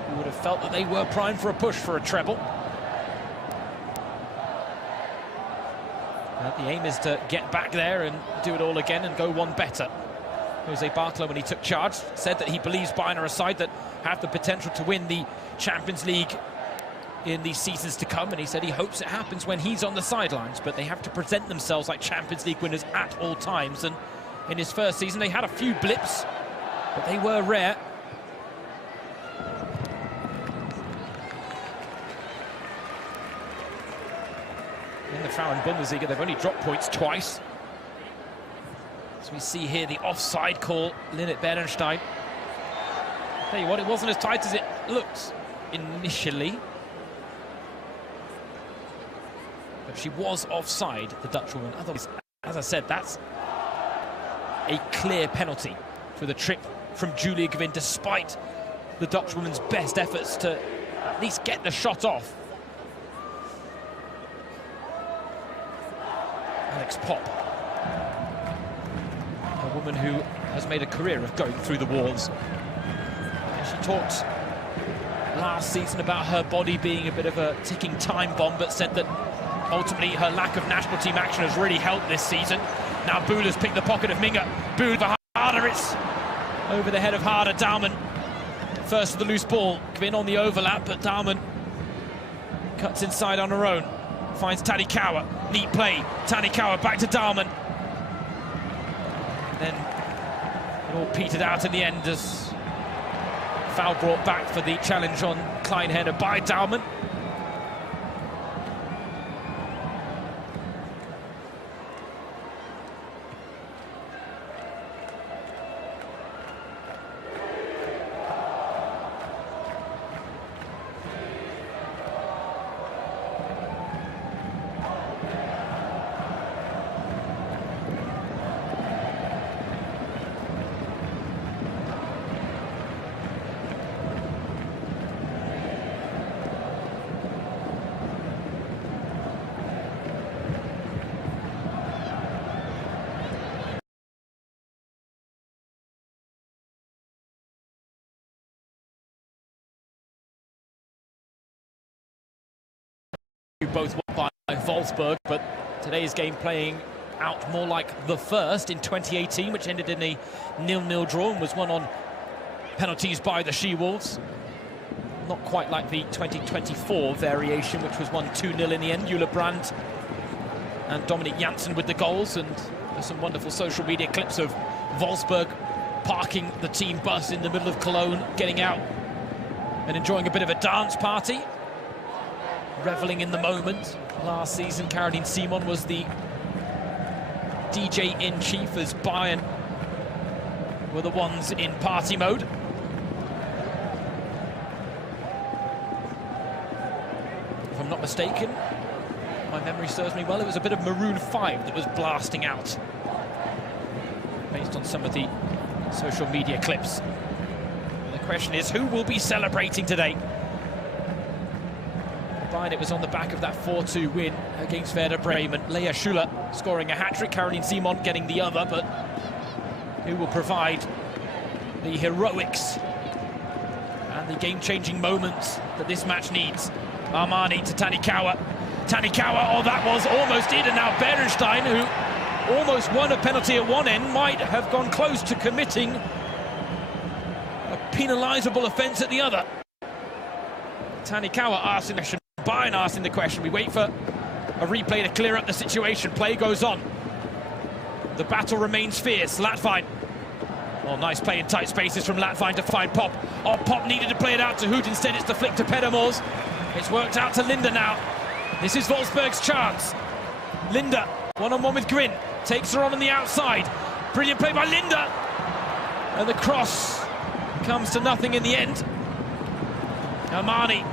who would have felt that they were primed for a push for a treble. But the aim is to get back there and do it all again and go one better. Jose Barkala, when he took charge, said that he believes Bayern are a side that have the potential to win the Champions League in the seasons to come, and he said he hopes it happens when he's on the sidelines, but they have to present themselves like Champions League winners at all times. And in his first season, they had a few blips, but they were rare. In the Frauen Bundesliga, they've only dropped points twice. As we see here, the offside call, Linnet Bernstein. Tell you what, it wasn't as tight as it looked initially. But she was offside, the Dutch woman. Otherwise, as I said, that's a clear penalty for the trip from Julia Gvin, despite the Dutch woman's best efforts to at least get the shot off. Alex Pop. A woman who has made a career of going through the walls. And she talked last season about her body being a bit of a ticking time bomb, but said that ultimately her lack of national team action has really helped this season. Now Buhl has picked the pocket of Minga. Buhl for Harder, it's over the head of Harder. Daumann first to the loose ball. Gvin on the overlap, but Daumann cuts inside on her own. Finds Tanikawa. Neat play. Tanikawa back to Daumann. Then it all petered out in the end as foul brought back for the challenge on Kleinhenner by Daumann. both won by Wolfsburg, but today's game playing out more like the first in 2018, which ended in a 0-0 draw and was won on penalties by the She-Wolves. Not quite like the 2024 variation, which was won 2-0 in the end. Jule Brandt and Dominic Janssen with the goals, and there's some wonderful social media clips of Wolfsburg parking the team bus in the middle of Cologne, getting out and enjoying a bit of a dance party, reveling in the moment. Last season, Caroline Simon was the DJ-in-chief as Bayern were the ones in party mode. If I'm not mistaken, my memory serves me well, it was a bit of Maroon 5 that was blasting out, based on some of the social media clips. And the question is, who will be celebrating today? Bayern, it was on the back of that 4-2 win against Werder Bremen. Lea Schuler scoring a hat-trick, Caroline Simon getting the other, but who will provide the heroics and the game-changing moments that this match needs? Armani to Tanikawa. Tanikawa, oh, that was almost it, and now Berenstein, who almost won a penalty at one end, might have gone close to committing a penalisable offence at the other. Tanikawa asking the question, Bayern asking the question. We wait for a replay to clear up the situation. Play goes on. The battle remains fierce. Latvine. Oh, nice play in tight spaces from Latvine to find Pop. Oh, Pop needed to play it out to Hoot. Instead, it's the flick to Pedermors. It's worked out to Linda now. This is Wolfsburg's chance. Linda, one-on-one with Grin. Takes her on the outside. Brilliant play by Linda. And the cross comes to nothing in the end. Armani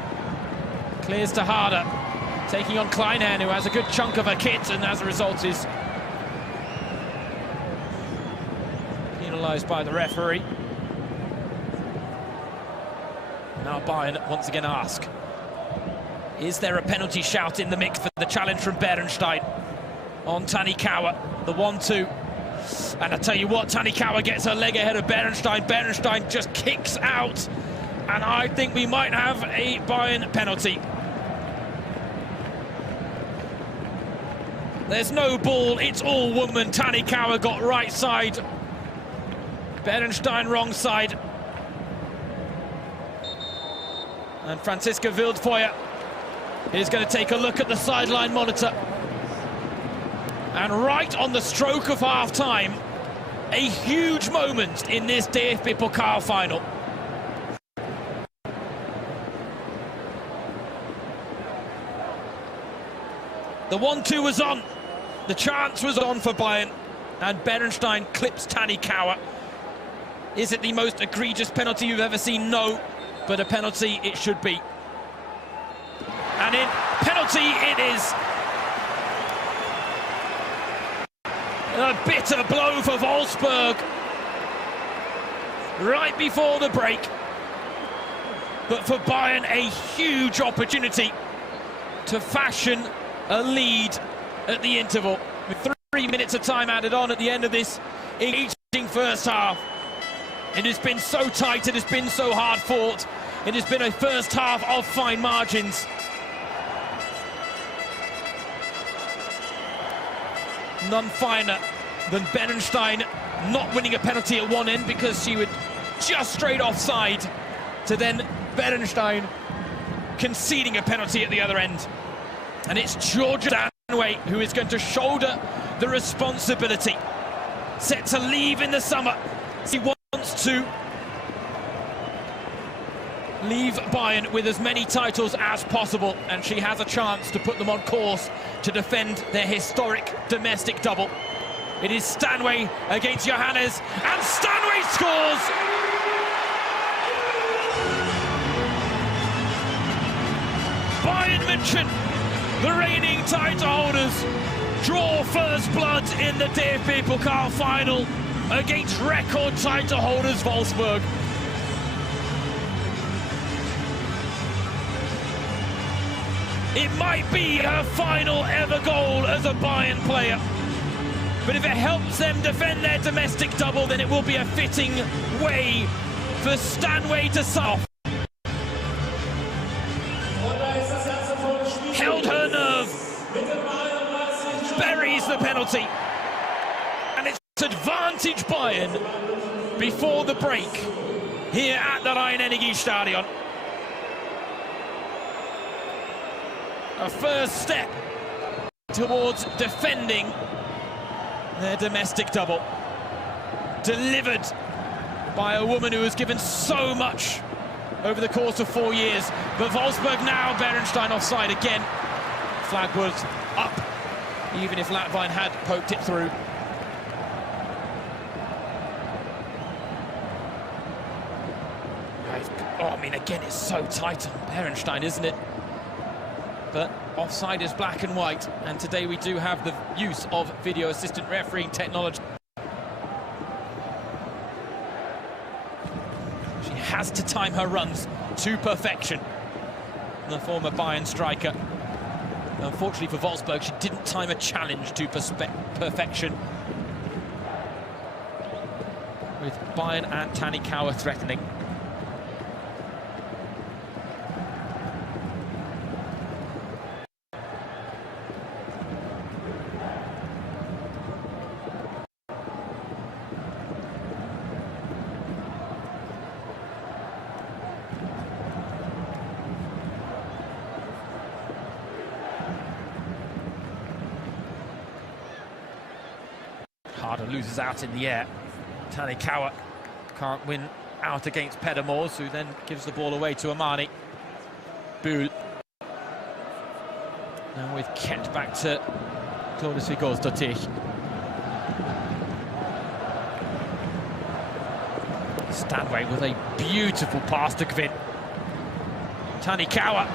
clears to Harder, taking on Kleinhen, who has a good chunk of her kit, and as a result is penalised by the referee. Now Bayern once again ask, is there a penalty shout in the mix for the challenge from Berenstein on Tanikawa, the 1-2? And I tell you what, Tanikawa gets her leg ahead of Berenstein. Berenstein just kicks out, and I think we might have a Bayern penalty. There's no ball, it's all woman. Tanikawa got right side, Berenstein wrong side. And Franziska Wildfeuer is going to take a look at the sideline monitor. And right on the stroke of half-time, a huge moment in this DFB-Pokal final. The 1-2 was on, the chance was on for Bayern, and Berenstein clips Tanikawa. Is it the most egregious penalty you've ever seen? No, but a penalty it should be. And in penalty it is. A bitter blow for Wolfsburg right before the break. But for Bayern, a huge opportunity to fashion a lead at the interval, with 3 minutes of time added on at the end of this engaging first half. It has been so tight, it has been so hard fought, it has been a first half of fine margins. None finer than Berenstein not winning a penalty at one end because she would just straight offside, to then Berenstein conceding a penalty at the other end. And it's Georgia Stanway who is going to shoulder the responsibility. Set to leave in the summer. She wants to leave Bayern with as many titles as possible, and she has a chance to put them on course to defend their historic domestic double. It is Stanway against Johannes, and Stanway scores! Bayern Munchen, the reigning title holders, draw first blood in the DFB-Pokal final against record title holders Wolfsburg. It might be her final ever goal as a Bayern player, but if it helps them defend their domestic double, then it will be a fitting way for Stanway to solve. Held her nerve. pays the penalty. And it's advantage Bayern before the break here at the Rhein-Energie-Stadion. A first step towards defending their domestic double. Delivered by a woman who has given so much over the course of 4 years. But Wolfsburg now, Berenstein offside again. Flag was up, even if Latwein had poked it through. Oh, I mean, again, it's so tight on Berenstein, isn't it? But offside is black and white, and today we do have the use of video assistant refereeing technology. She has to time her runs to perfection, the former Bayern striker. Unfortunately for Wolfsburg, she didn't time a challenge to perfection, with Bayern and Tanikawa threatening. Harder loses out in the air. Tanikawa can't win out against Pedamors, who then gives the ball away to Amani. Bull. Now with Kent back to Claudius Vigors-Dottir. Stanway with a beautiful pass to Kvin. Tanikawa.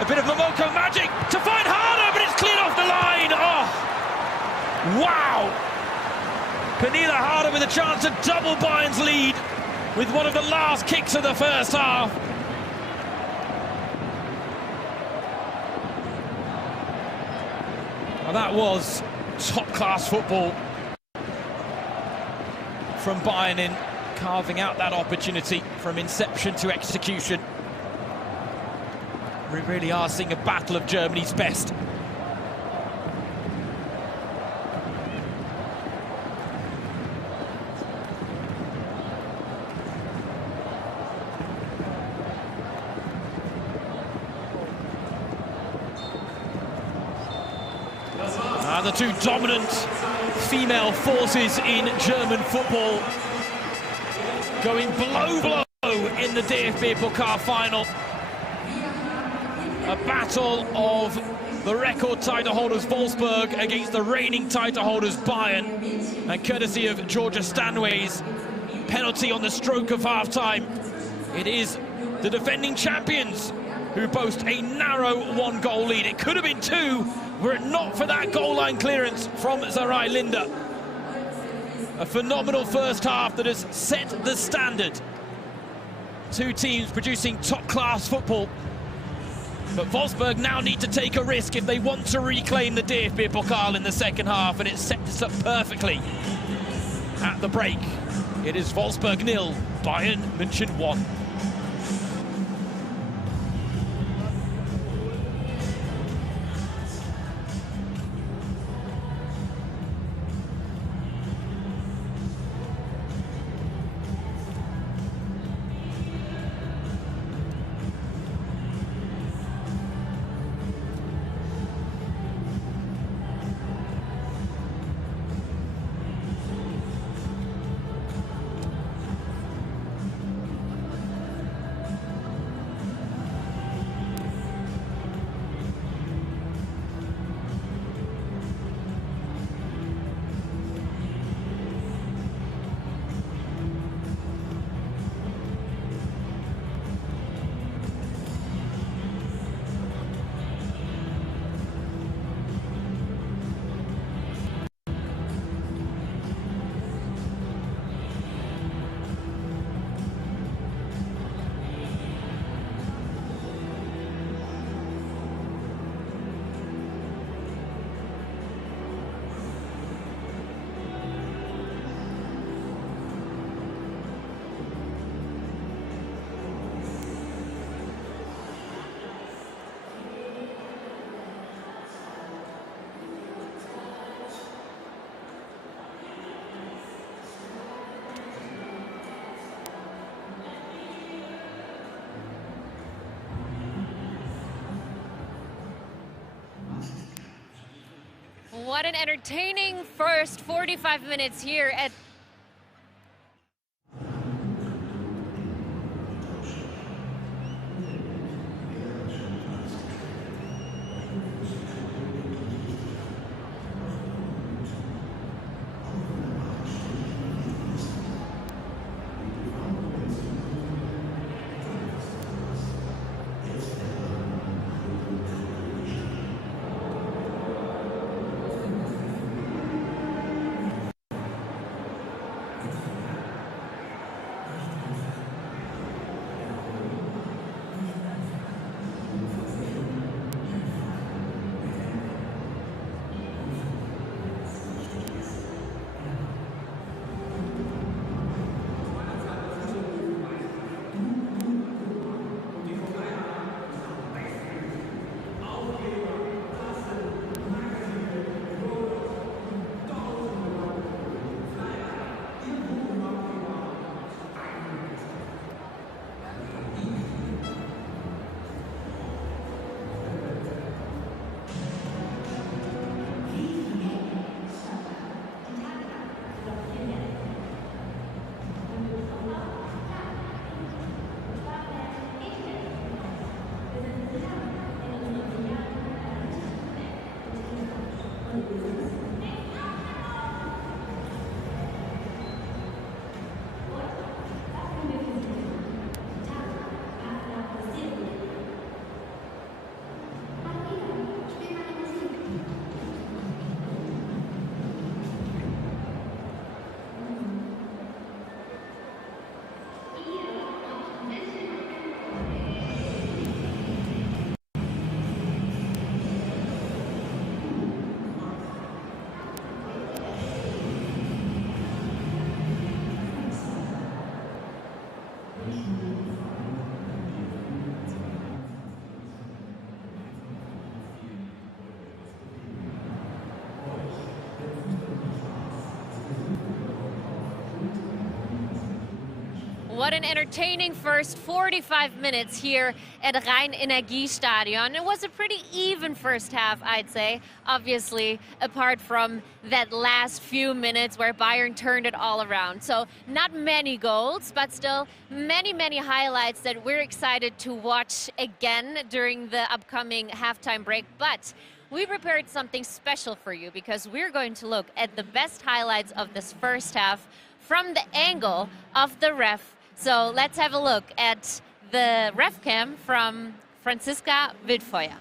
A bit of Momoko magic to find Harder, but it's cleared off the line. Oh! Wow! Pernilla Harder with a chance to double Bayern's lead with one of the last kicks of the first half. Well, that was top-class football from Bayern in carving out that opportunity from inception to execution. We really are seeing a battle of Germany's best. The two dominant female forces in German football going blow in the DFB-Pokal final. A battle of the record title holders Wolfsburg against the reigning title holders Bayern, and courtesy of Georgia Stanway's penalty on the stroke of half-time, it is the defending champions who boast a narrow one-goal lead. It could have been two were it not for that goal line clearance from Sarai Linda. A phenomenal first half that has set the standard. Two teams producing top-class football. But Wolfsburg now need to take a risk if they want to reclaim the DFB-Pokal in the second half, and it sets up perfectly at the break. It is Wolfsburg 0, Bayern Munchen 1. What an entertaining first 45 minutes here at What an entertaining first 45 minutes here at Rhein-Energiestadion. It was a pretty even first half, I'd say. Obviously, apart from that last few minutes where Bayern turned it all around. So not many goals, but still many, many highlights that we're excited to watch again during the upcoming halftime break. But we prepared something special for you because we're going to look at the best highlights of this first half from the angle of the ref. So let's have a look at the ref cam from Franziska Wildfeuer.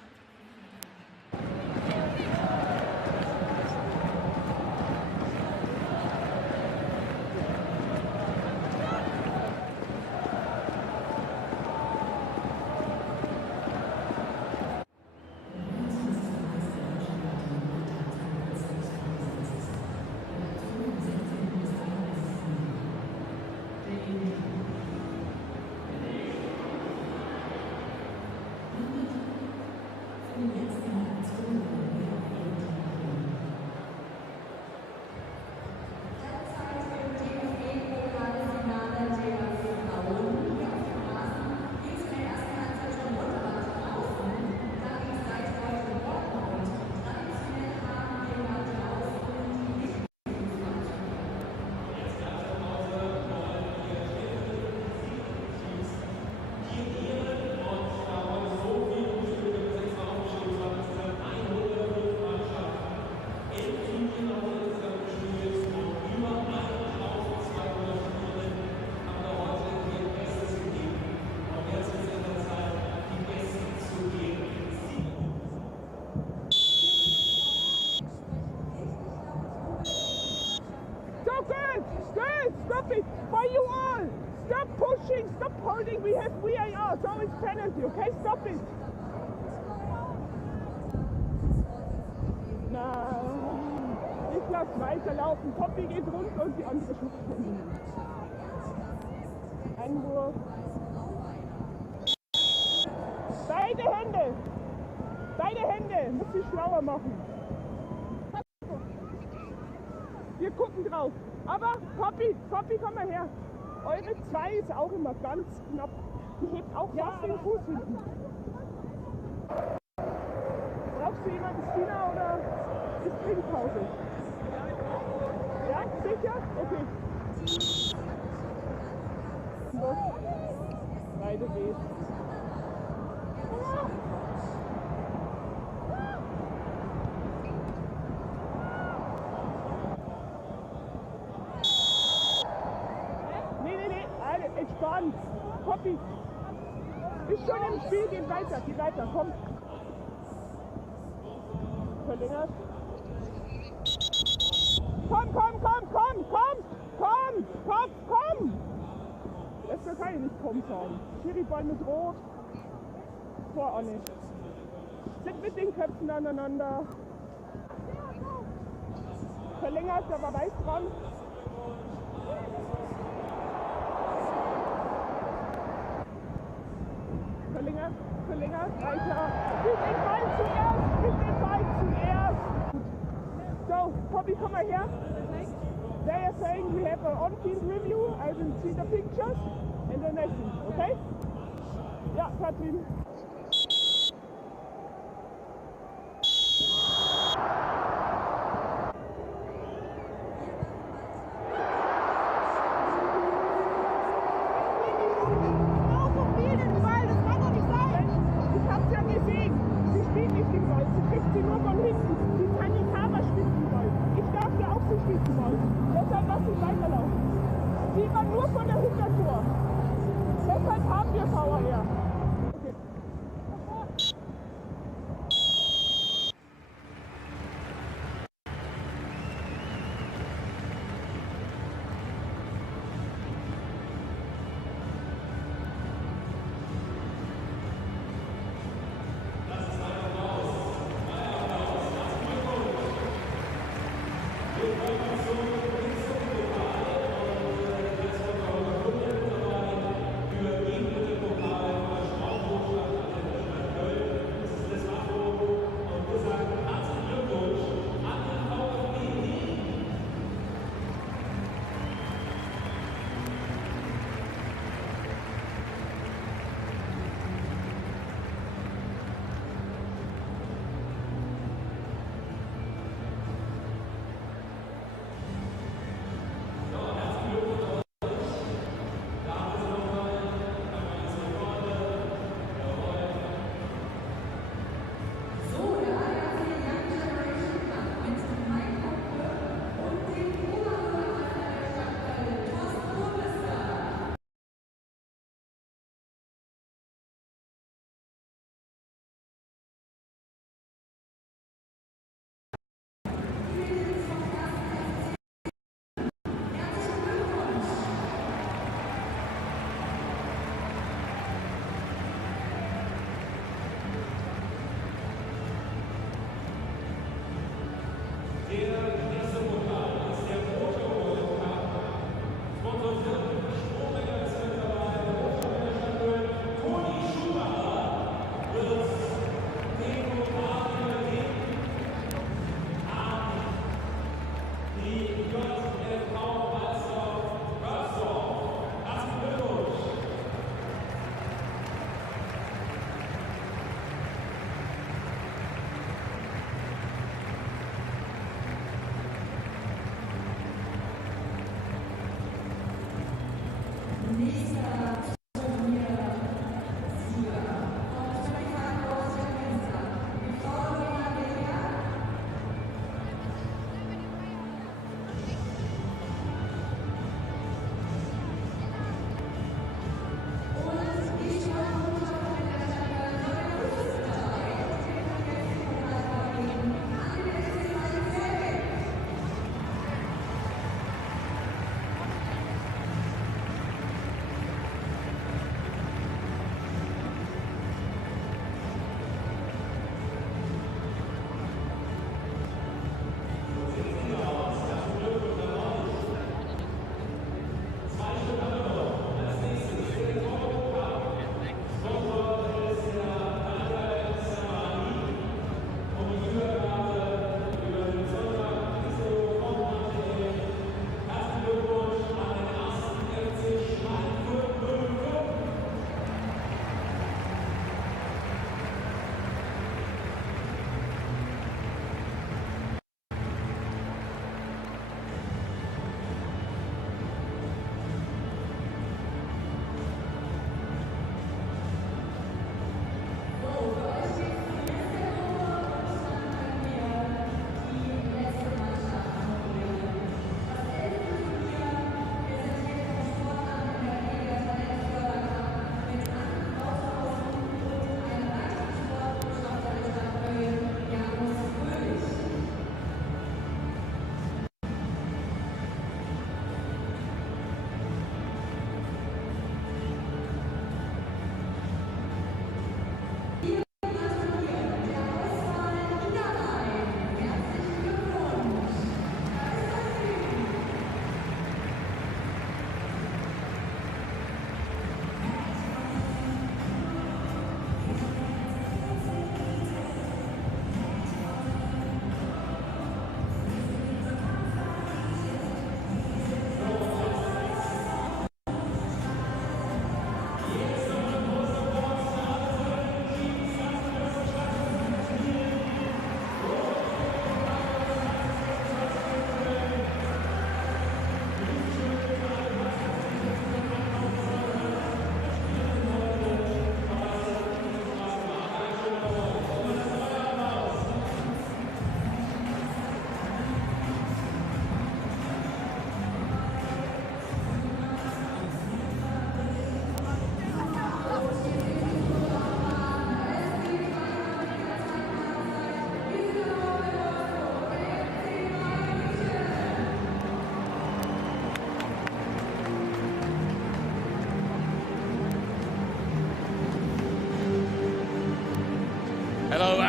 Stop it! Why you all? Stop pushing! Stop holding! We have VAR, so it's penalty, okay? Stop it! Nein! Ich lass weiterlaufen. Poppy geht runter und die andere schubst hin. Einwurf. Beide Hände! Beide Hände! Muss sie schlauer machen. Wir gucken drauf. Aber Poppy, komm mal her. Eure 2 ist auch immer ganz knapp. Die hebt auch fast den Fuß hinten. Brauchst du jemanden, Stina, oder? ist Trinkpause. Ja, sicher? Okay. Weiter geht's. Nee, Alter, entspannt. Poppy. Ist schon im Spiel, geh weiter, komm. Verlängert. Komm! Das kann ich nicht kommen sagen. Schiri-Ball mit Rot. Tor auch nicht. Sind mit den Köpfen aneinander. Verlängert, da war Weiß dran. Verlängert, weiter. Gib den Ball zuerst. So, Poppy, komm mal her. They are saying we have an on-field review. I will see the pictures and then I see, okay? Ja, Katrin. Sieht man nur von der Hintertor. Deshalb haben wir VAR. Okay.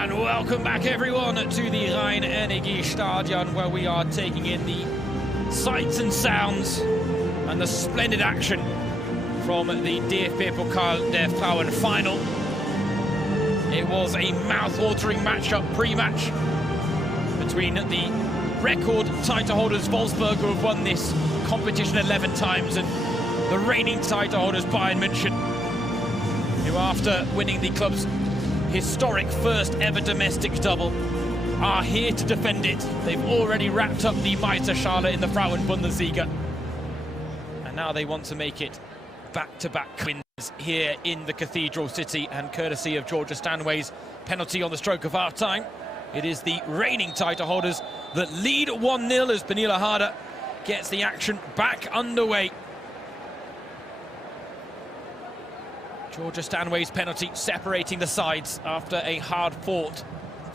And welcome back everyone to the Rhein-Energie-Stadion, where we are taking in the sights and sounds and the splendid action from the DFB-POKAL-Frauen final. It was a mouth-watering matchup pre-match between the record title holders Wolfsburg, who have won this competition 11 times, and the reigning title holders Bayern Munchen, who after winning the club's historic first ever domestic double are here to defend it. They've already wrapped up the Meisterschale in the Frauen Bundesliga, and now they want to make it back-to-back wins here in the Cathedral City, and courtesy of Georgia Stanway's penalty on the stroke of half-time, it is the reigning title holders that lead 1-0 as Pernilla Harder gets the action back underway. Georgia Stanway's penalty separating the sides after a hard-fought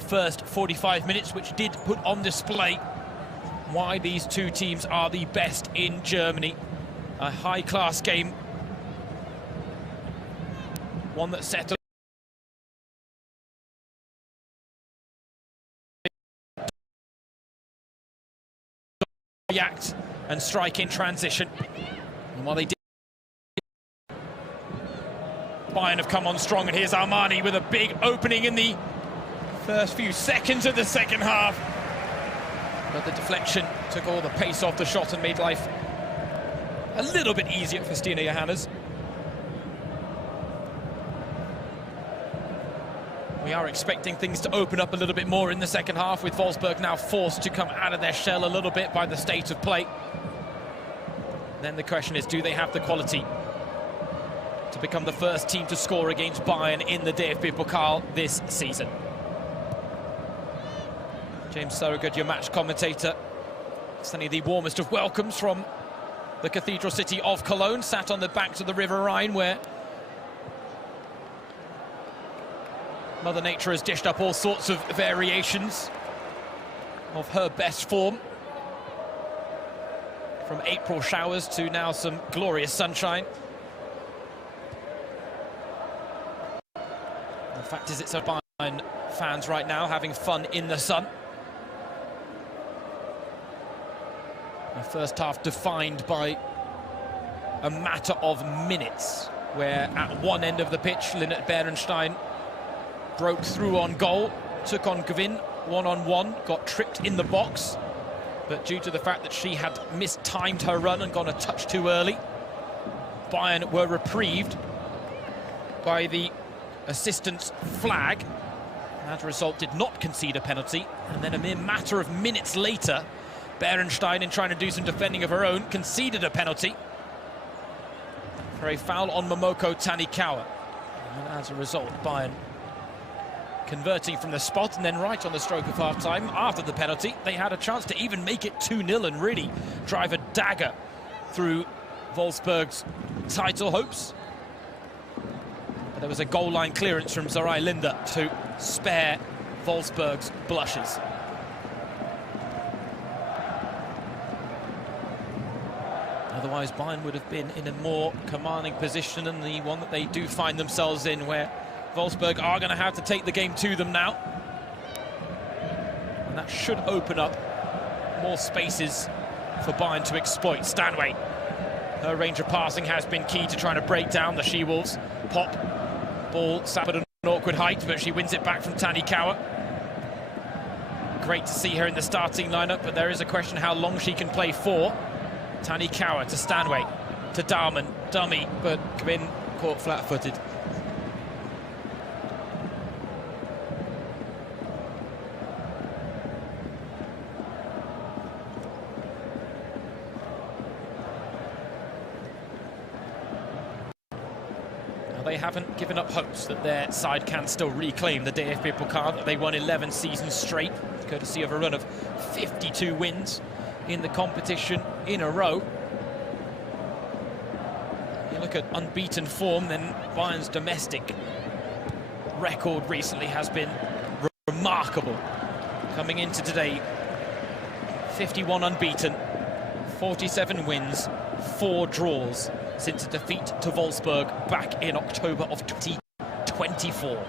first 45 minutes, which did put on display why these two teams are the best in Germany. A high-class game, one that set react and strike in transition. And while they did, Bayern have come on strong, and here's Armani with a big opening in the first few seconds of the second half. But the deflection took all the pace off the shot and made life a little bit easier for Stina Johannes. We are expecting things to open up a little bit more in the second half, with Wolfsburg now forced to come out of their shell a little bit by the state of play. Then the question is, do they have the quality to become the first team to score against Bayern in the DFB-Pokal this season? James Surrogate, your match commentator, sending the warmest of welcomes from the Cathedral City of Cologne, sat on the banks of the River Rhine, where Mother Nature has dished up all sorts of variations of her best form, from April showers to now some glorious sunshine. The fact is, it's our Bayern fans right now having fun in the sun. The first half defined by a matter of minutes, where at one end of the pitch, Lynette Berenstein broke through on goal, took on Gwyn one-on-one, got tripped in the box, but due to the fact that she had mistimed her run and gone a touch too early, Bayern were reprieved by the assistant's flag, and as a result did not concede a penalty. And then a mere matter of minutes later, Berenstein, in trying to do some defending of her own, conceded a penalty for a foul on Momoko Tanikawa. And as a result, Bayern converting from the spot, and then right on the stroke of half-time, after the penalty, they had a chance to even make it 2-0 and really drive a dagger through Wolfsburg's title hopes. But there was a goal line clearance from Sarai Linda to spare Wolfsburg's blushes. Otherwise, Bayern would have been in a more commanding position than the one that they do find themselves in, where Wolfsburg are going to have to take the game to them now. And that should open up more spaces for Bayern to exploit. Stanway, her range of passing has been key to trying to break down the She-Wolves. Pop, ball sap at an awkward height, but she wins it back from Tanikawa. Great to see her in the starting lineup, but there is a question how long she can play for. Tanikawa to Stanway, to Dahlmann, dummy, but Gwyn caught flat-footed. They haven't given up hopes that their side can still reclaim the DFB-Pokal that they won 11 seasons straight, courtesy of a run of 52 wins in the competition in a row. You look at unbeaten form, then Bayern's domestic record recently has been remarkable. Coming into today, 51 unbeaten, 47 wins, 4 draws, since a defeat to Wolfsburg back in October of 2024.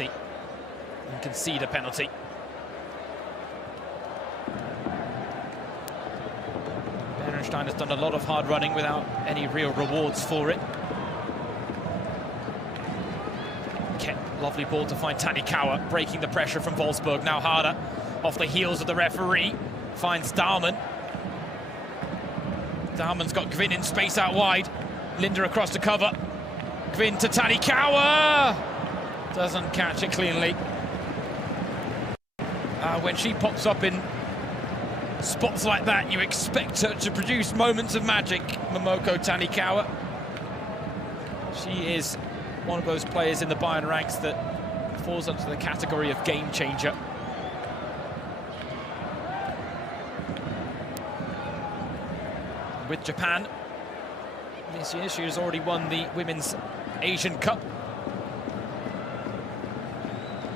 and concede a penalty. Bernstein has done a lot of hard running without any real rewards for it. Lovely ball to find Tanikawa, breaking the pressure from Wolfsburg. Now Harder, off the heels of the referee, finds Dahlmann. Dahlmann's got Gwyn in space out wide. Linda across to cover. Gwyn to Tanikawa! Doesn't catch it cleanly. When she pops up in spots like that, you expect her to produce moments of magic, Momoko Tanikawa. She is one of those players in the Bayern ranks that falls under the category of game changer. With Japan, this year she has already won the Women's Asian Cup.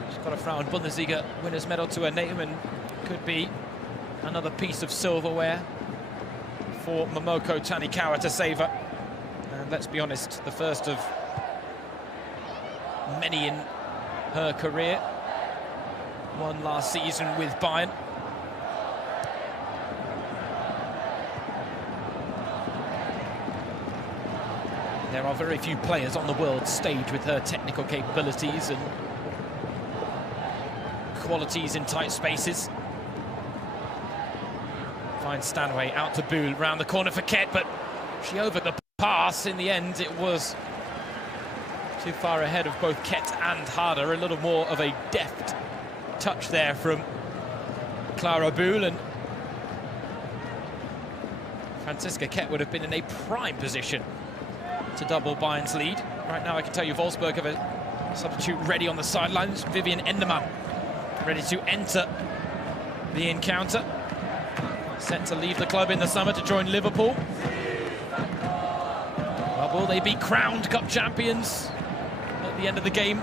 She's got a Frauen Bundesliga winner's medal to her name and could be another piece of silverware for Momoko Tanikawa to savour. And let's be honest, the first of many in her career. One last season with Bayern. There are very few players on the world stage with her technical capabilities and qualities in tight spaces. Finds Stanway out to Buhl, round the corner for Ket, but she over the pass. In the end, it was too far ahead of both Ket and Harder. A little more of a deft touch there from Clara Buhl, and Franziska Ket would have been in a prime position to double Bayern's lead. Right now I can tell you Wolfsburg have a substitute ready on the sidelines. Vivian Endermann ready to enter the encounter. Set to leave the club in the summer to join Liverpool. Well, will they be crowned cup champions at the end of the game?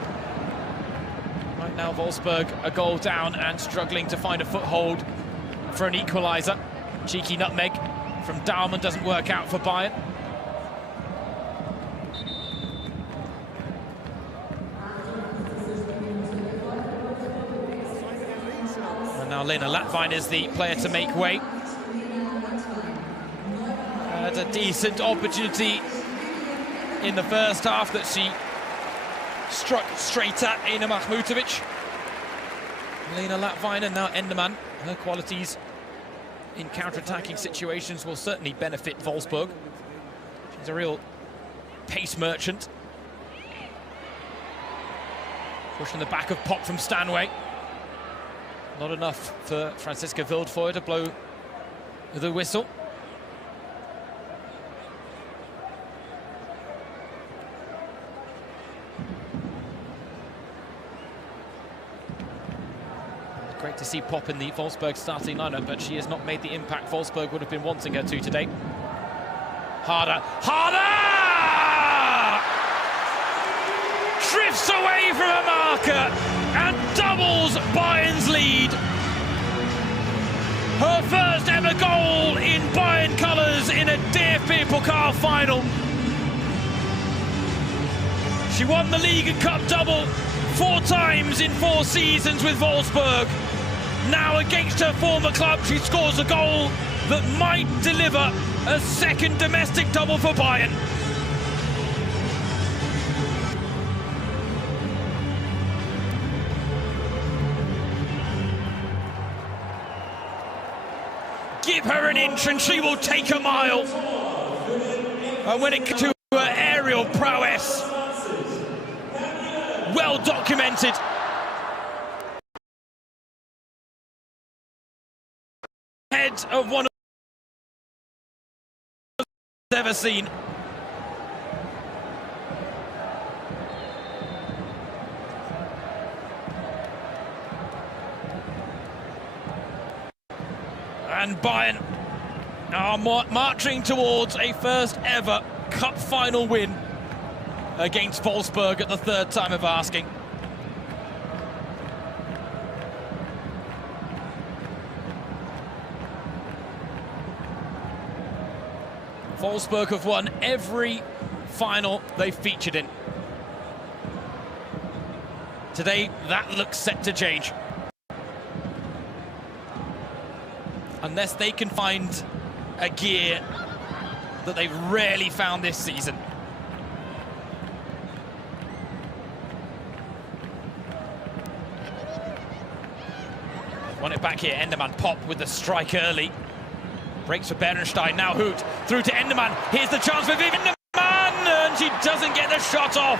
Right now Wolfsburg a goal down and struggling to find a foothold for an equaliser. Cheeky nutmeg from Dahlmann doesn't work out for Bayern. And now Lena Latvine is the player to make way. Had a decent opportunity in the first half that she struck straight at Ina Mahmutovic. Lena Latvine and now Endermann. Her qualities in counter-attacking situations will certainly benefit Wolfsburg. She's a real pace merchant. Pushing the back of Pop from Stanway. Not enough for Franziska Wildfeuer to blow the whistle. Great to see Pop in the Wolfsburg starting lineup, but she has not made the impact Wolfsburg would have been wanting her to today. Harder! Drifts away from a marker and doubles Bayern's lead. Her first ever goal in Bayern colours in a DFB-Pokal final. She won the league and cup double 4 times in 4 seasons with Wolfsburg. Now against her former club, she scores a goal that might deliver a second domestic double for Bayern. Give her an inch and she will take a mile. And when it comes to her aerial prowess, well documented. Head of one of ever seen. And Bayern are marching towards a first ever cup final win against Wolfsburg at the 3rd time of asking. Wolfsburg have won every final they've featured in. Today, that looks set to change. Unless they can find a gear that they've rarely found this season. Won it back here, Enderman pop with the strike early. Breaks for Berenstein, now Hoot, through to Enderman. Here's the chance for Vivian Enderman, and she doesn't get the shot off.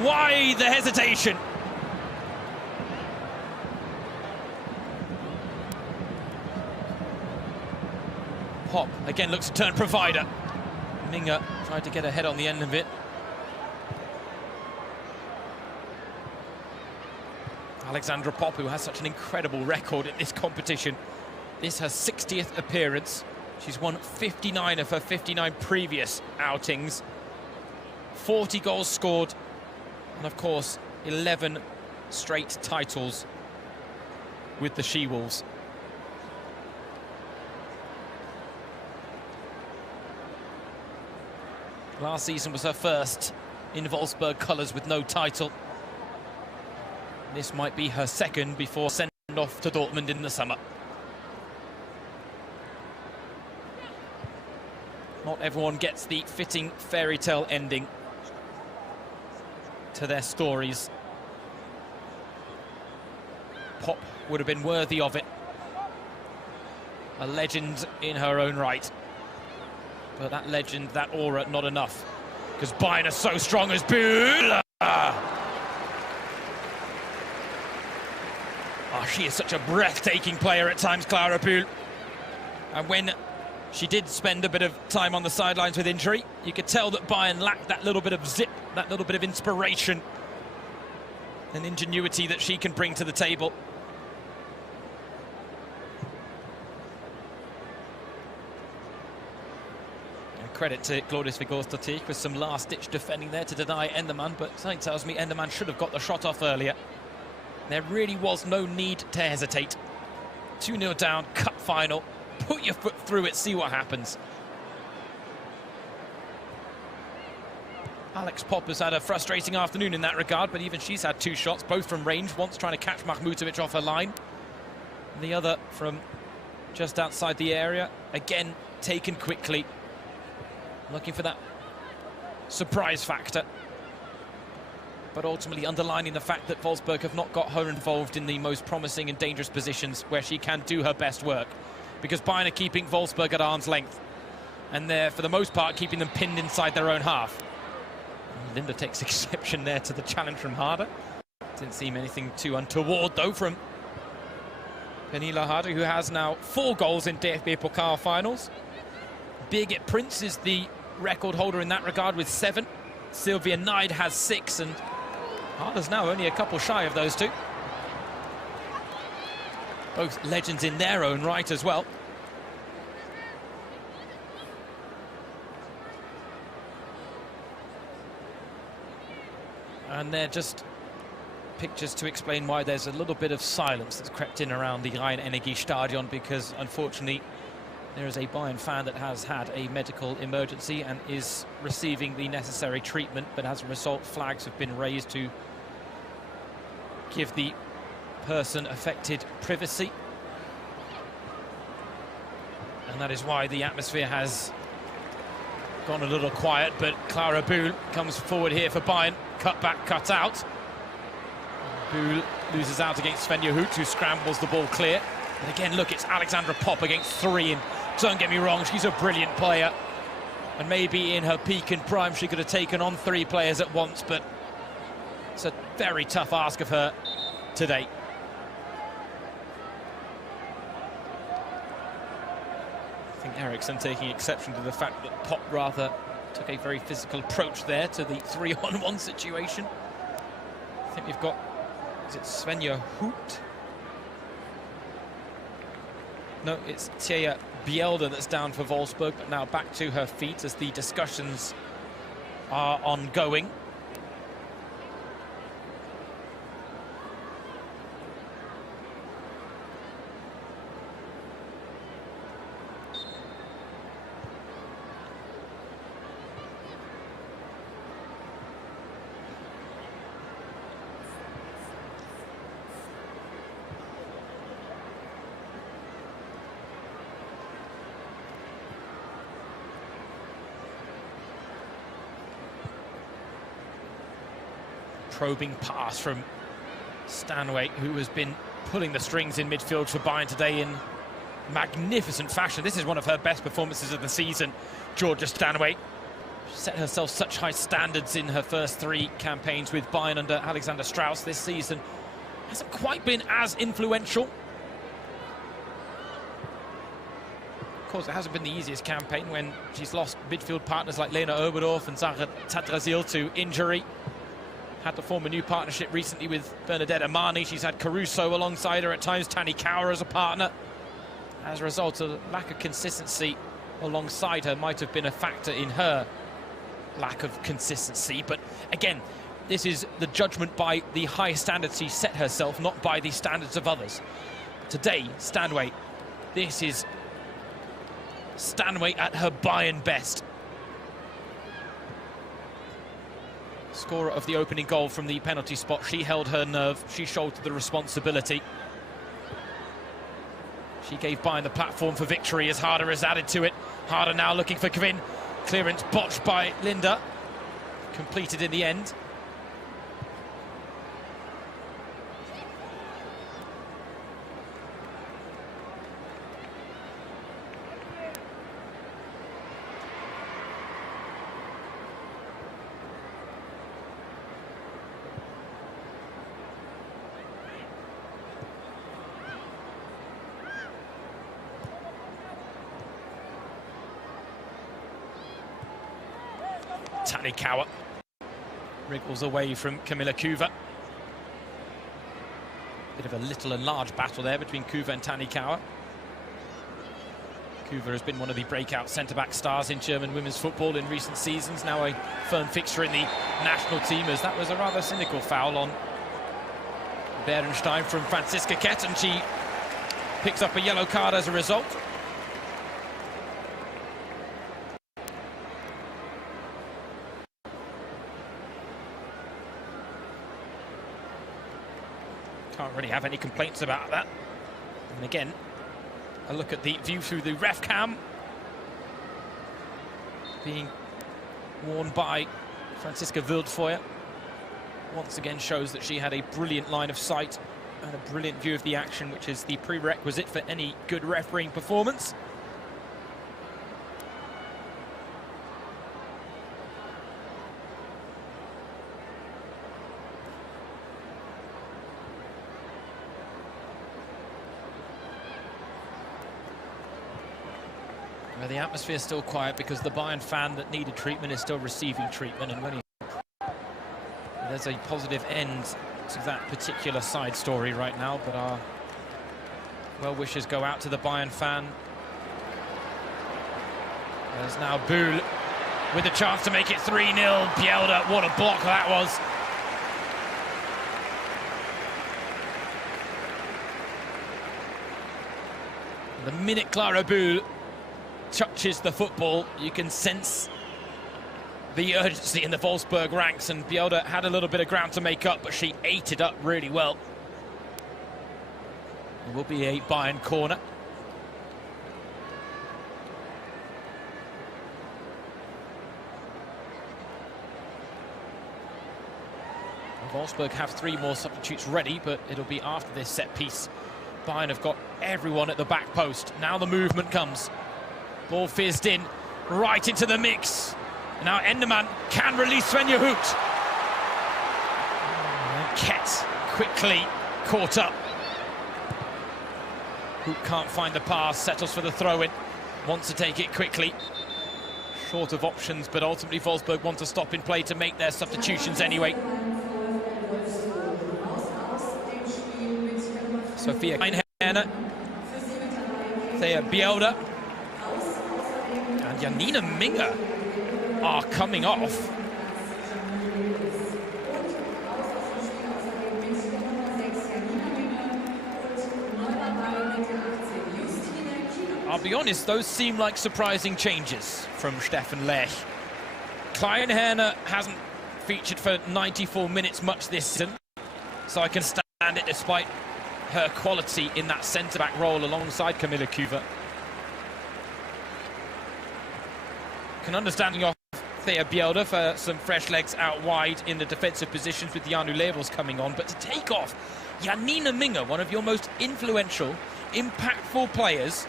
Why the hesitation? Pop again looks to turn provider. Minga tried to get a head on the end of it. Alexandra Pop, who has such an incredible record in this competition. This is her 60th appearance. She's won 59 of her 59 previous outings. 40 goals scored, and of course 11 straight titles with the She-Wolves. Last season was her first in Wolfsburg colours with no title. This might be her second before sending off to Dortmund in the summer. Not everyone gets the fitting fairy tale ending to their stories. Pop would have been worthy of it. A legend in her own right. But that legend, that aura, not enough. Because Bayern are so strong as buildup. Oh, she is such a breathtaking player at times, Clara Bühl. And when she did spend a bit of time on the sidelines with injury, you could tell that Bayern lacked that little bit of zip, that little bit of inspiration and ingenuity that she can bring to the table. And credit to Glorious Vigorstatich with some last-ditch defending there to deny Enderman, but something tells me Enderman should have got the shot off earlier. There really was no need to hesitate. 2-0 down, cup final. Put your foot through it, see what happens. Alex Pop has had a frustrating afternoon in that regard, but even she's had 2 shots, both from range. Once trying to catch Mahmutovic off her line, and the other from just outside the area. Again, taken quickly. Looking for that surprise factor. But ultimately underlining the fact that Wolfsburg have not got her involved in the most promising and dangerous positions where she can do her best work. Because Bayern are keeping Wolfsburg at arm's length. And they're, for the most part, keeping them pinned inside their own half. And Linda takes exception there to the challenge from Harder. Didn't seem anything too untoward, though, from Pernilla Harder, who has now 4 goals in DFB-Pokal finals. Birgit Prinz is the record holder in that regard with 7. Sylvia Neid has 6, and Harder's now only a couple shy of those 2. Both legends in their own right as well. And they're just pictures to explain why there's a little bit of silence that's crept in around the Rhein-Energie-Stadion, because unfortunately there is a Bayern fan that has had a medical emergency and is receiving the necessary treatment, but as a result, flags have been raised to give the person affected privacy. And that is why the atmosphere has gone a little quiet, but Clara Bühl comes forward here for Bayern. Cut back, cut out. Bühl loses out against Svenja Hoot, who scrambles the ball clear. And again, look, it's Alexandra Pop against 3, and don't get me wrong, she's a brilliant player. And maybe in her peak and prime, she could have taken on 3 players at once, but it's a very tough ask of her today. I think Eriksson taking exception to the fact that Pop rather took a very physical approach there to the 3-on-1 situation. I think we've got, is it Svenja Hoot? No, it's Thea Bielda that's down for Wolfsburg, but now back to her feet as the discussions are ongoing. Probing pass from Stanway, who has been pulling the strings in midfield for Bayern today in magnificent fashion. This is one of her best performances of the season, Georgia Stanway. She set herself such high standards in her first 3 campaigns with Bayern under Alexander Strauss. This season hasn't quite been as influential. Of course, it hasn't been the easiest campaign when she's lost midfield partners like Lena Oberdorf and Sarah Tadrasil to injury. Had to form a new partnership recently with Bernadette Amani. She's had Caruso alongside her at times, Tani Kaur as a partner. As a result, a lack of consistency alongside her might have been a factor in her lack of consistency. But again, this is the judgment by the high standards she set herself, not by the standards of others. Today, Stanway, this is Stanway at her Bayern best. Scorer of the opening goal from the penalty spot. She held her nerve. She shouldered the responsibility. She gave Bayern the platform for victory as Harder has added to it. Harder now looking for Kvin. Clearance botched by Linda. Completed in the end. Tani Kaur wriggles away from Camilla Kuva. Bit of a little and large battle there between Kuva and Tani Kaur. Kuva has been one of the breakout centre-back stars in German women's football in recent seasons, now a firm fixture in the national team, as that was a rather cynical foul on Berenstein from Franziska Kett, and she picks up a yellow card as a result. Can't really have any complaints about that. And again, a look at the view through the ref cam. Being worn by Franziska Wildfeuer. Once again shows that she had a brilliant line of sight and a brilliant view of the action, which is the prerequisite for any good refereeing performance. The atmosphere is still quiet because the Bayern fan that needed treatment is still receiving treatment, and there's a positive end to that particular side story right now, but our well wishes go out to the Bayern fan. There's now Buhl with a chance to make it 3-0. Bielda, what a block that was. The minute Clara Buhl touches the football, you can sense the urgency in the Wolfsburg ranks, and Bielda had a little bit of ground to make up, but she ate it up really well. It will be a Bayern corner. Wolfsburg have 3 more substitutes ready, but it'll be after this set piece. Bayern have got everyone at the back post. Now the movement comes. Ball fizzed in, right into the mix. Now Enderman can release Svenja Hoot. And Kett quickly caught up. Hoot can't find the pass, settles for the throw-in. Wants to take it quickly. Short of options, but ultimately Wolfsburg want to stop in play to make their substitutions anyway. Sophia Kleinherner, Thea Bielda, and Janina Minga are coming off. I'll be honest, those seem like surprising changes from Stefan Lech. Kleinherner hasn't featured for 94 minutes much this season, so I can stand it despite her quality in that centre-back role alongside Camilla Kuva. Can understand Thea Bielda for some fresh legs out wide in the defensive positions with Janu Levels coming on. But to take off Janina Minge, one of your most influential, impactful players,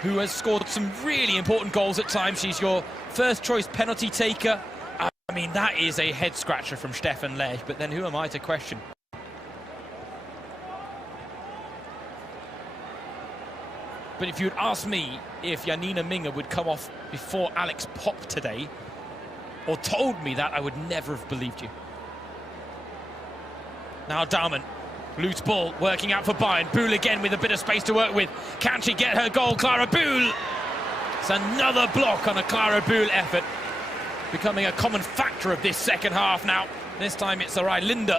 who has scored some really important goals at times. She's your first choice penalty taker. I mean, that is a head scratcher from Stefan Lech, but then who am I to question? But if you'd asked me if Janina Minge would come off before Alex Popp today, or told me that, I would never have believed you. Now Daumann, loose ball, working out for Bayern. Bühl again with a bit of space to work with. Can she get her goal? Clara Bühl! It's another block on a Clara Bühl effort, becoming a common factor of this second half now. This time it's Sarai Linde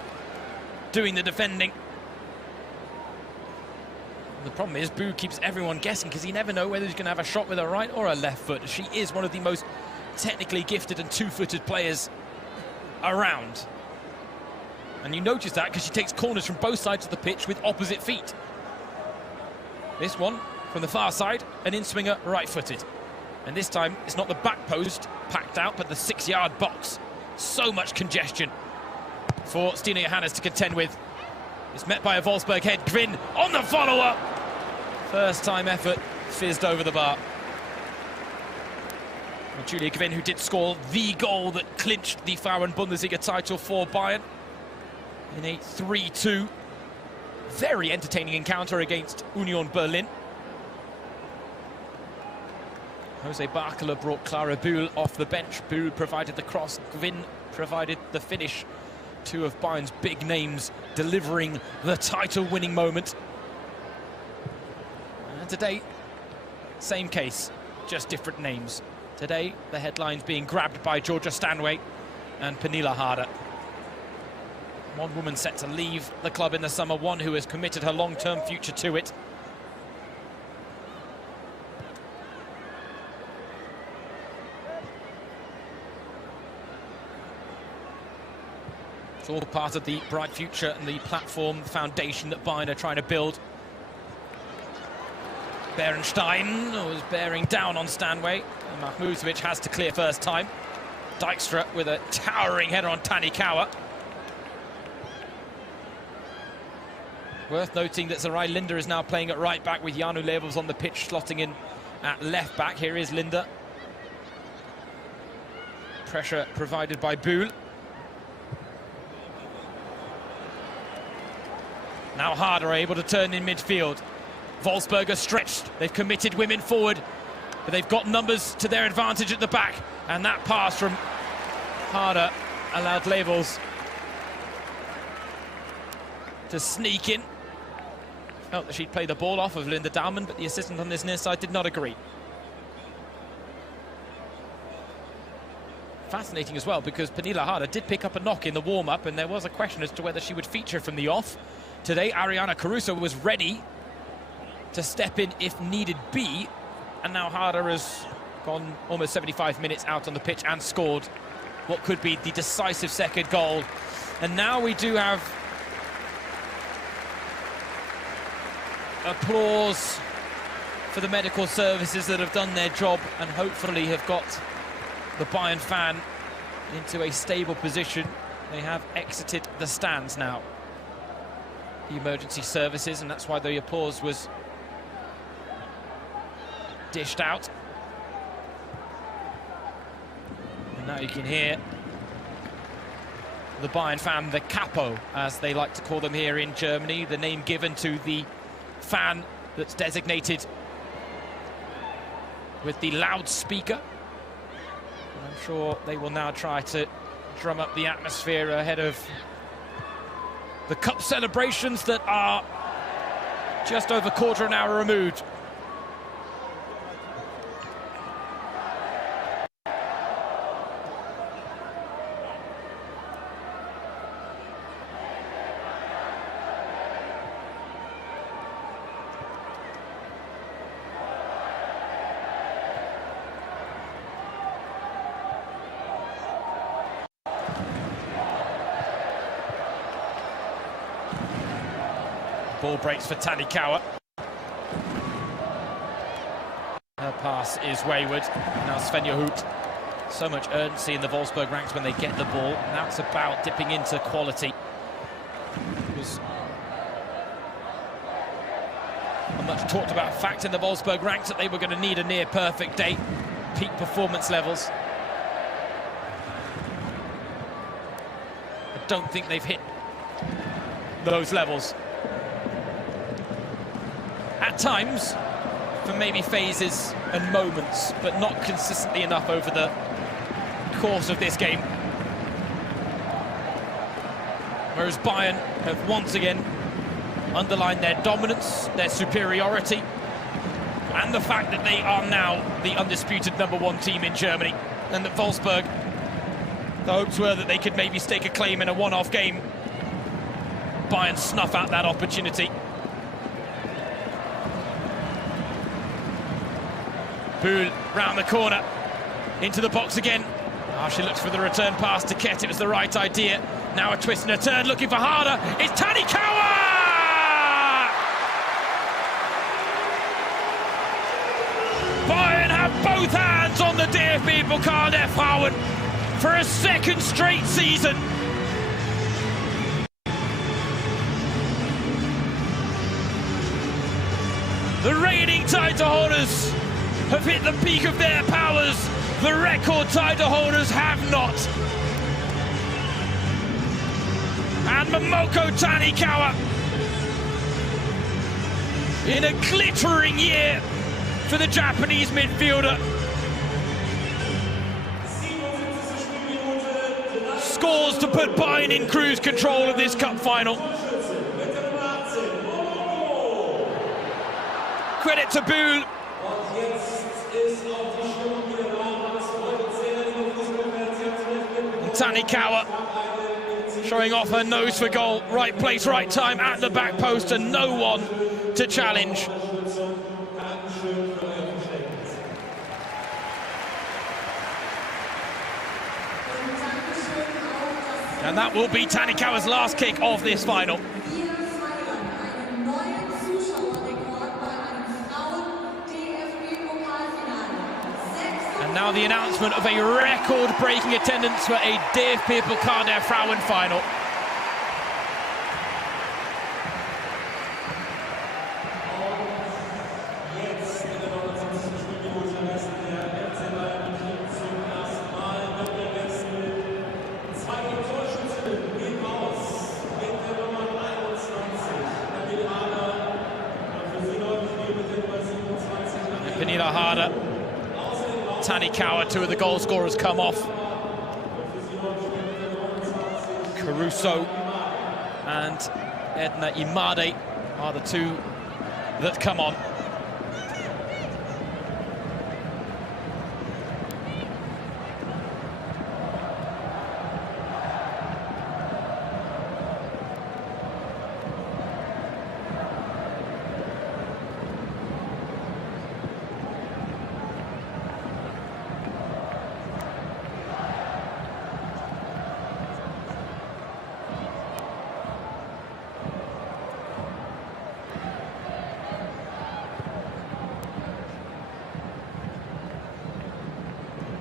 doing the defending. The problem is Bühl keeps everyone guessing because you never know whether he's going to have a shot with a right or a left foot. She is one of the most technically gifted and two-footed players around. And you notice that because she takes corners from both sides of the pitch with opposite feet. This one from the far side, an in-swinger right-footed. And this time it's not the back post packed out, but the 6-yard box. So much congestion for Stina Johannes to contend with. It's met by a Wolfsburg head. Gwyn on the follow-up. First time effort, fizzed over the bar. And Julia Gwyn, who did score the goal that clinched the Frauen-Bundesliga title for Bayern in a 3-2. Very entertaining encounter against Union Berlin. Jose Barkala brought Clara Bühl off the bench. Bühl provided the cross. Gwyn provided the finish. Two of Bayern's big names delivering the title-winning moment. And today, same case, just different names. Today, the headlines being grabbed by Georgia Stanway and Pernilla Harder. One woman set to leave the club in the summer, one who has committed her long-term future to it. It's all part of the bright future and the platform, foundation that Bayern are trying to build. Berenstein was bearing down on Stanway. Mahmutovic has to clear first time. Dijkstra with a towering header on Tanikawa. Worth noting that Sarai Linde is now playing at right back with Janu Levels on the pitch, slotting in at left back. Here is Linde. Pressure provided by Bühl. Now Harder are able to turn in midfield. Wolfsburg are stretched. They've committed women forward, but they've got numbers to their advantage at the back. And that pass from Harder allowed Levels to sneak in. Felt that she'd play the ball off of Linda Daumann, but the assistant on this near side did not agree. Fascinating as well, because Pernilla Harder did pick up a knock in the warm-up, and there was a question as to whether she would feature from the off. Today, Ariana Caruso was ready to step in if needed be, and now Harder has gone almost 75 minutes out on the pitch and scored what could be the decisive second goal. And now we do have applause for the medical services that have done their job and hopefully have got the Bayern fan into a stable position. They have exited the stands now, the emergency services, and that's why the applause was dished out. And now you can hear the Bayern fan, the Capo, as they like to call them here in Germany, the name given to the fan that's designated with the loudspeaker. And I'm sure they will now try to drum up the atmosphere ahead of the cup celebrations that are just over quarter an hour removed. Ball breaks for Tanikawa. Her pass is wayward. Now Svenja Hoot So much urgency in the Wolfsburg ranks when they get the ball. Now it's about dipping into quality. It was a much talked about fact in the Wolfsburg ranks that they were going to need a near perfect day, peak performance levels. I don't think they've hit those levels. At times, for maybe phases and moments, but not consistently enough over the course of this game. Whereas Bayern have once again underlined their dominance, their superiority, and the fact that they are now the undisputed #1 team in Germany, and that Wolfsburg, the hopes were that they could maybe stake a claim in a one-off game. Bayern snuff out that opportunity. Bühl round the corner, into the box again. She looks for the return pass to Ket. It was the right idea. Now a twist and a turn, looking for Harder. It's Tanikawa! Bayern have both hands on the DFB-Pokal-Frauen for a second straight season. The reigning title holders have hit the peak of their powers. The record title holders have not. And Momoko Tanikawa, in a glittering year for the Japanese midfielder, scores to put Bayern in cruise control of this cup final. Credit to Bühl. Tanikawa showing off her nose for goal. Right place, right time, at the back post, and no one to challenge. And that will be Tanikawa's last kick of this final. Now the announcement of a record-breaking attendance for a DFB-Pokal-Frauen final. Harder, Tanikawa, two of the goal scorers come off. Caruso and Edna Imade are the two that come on.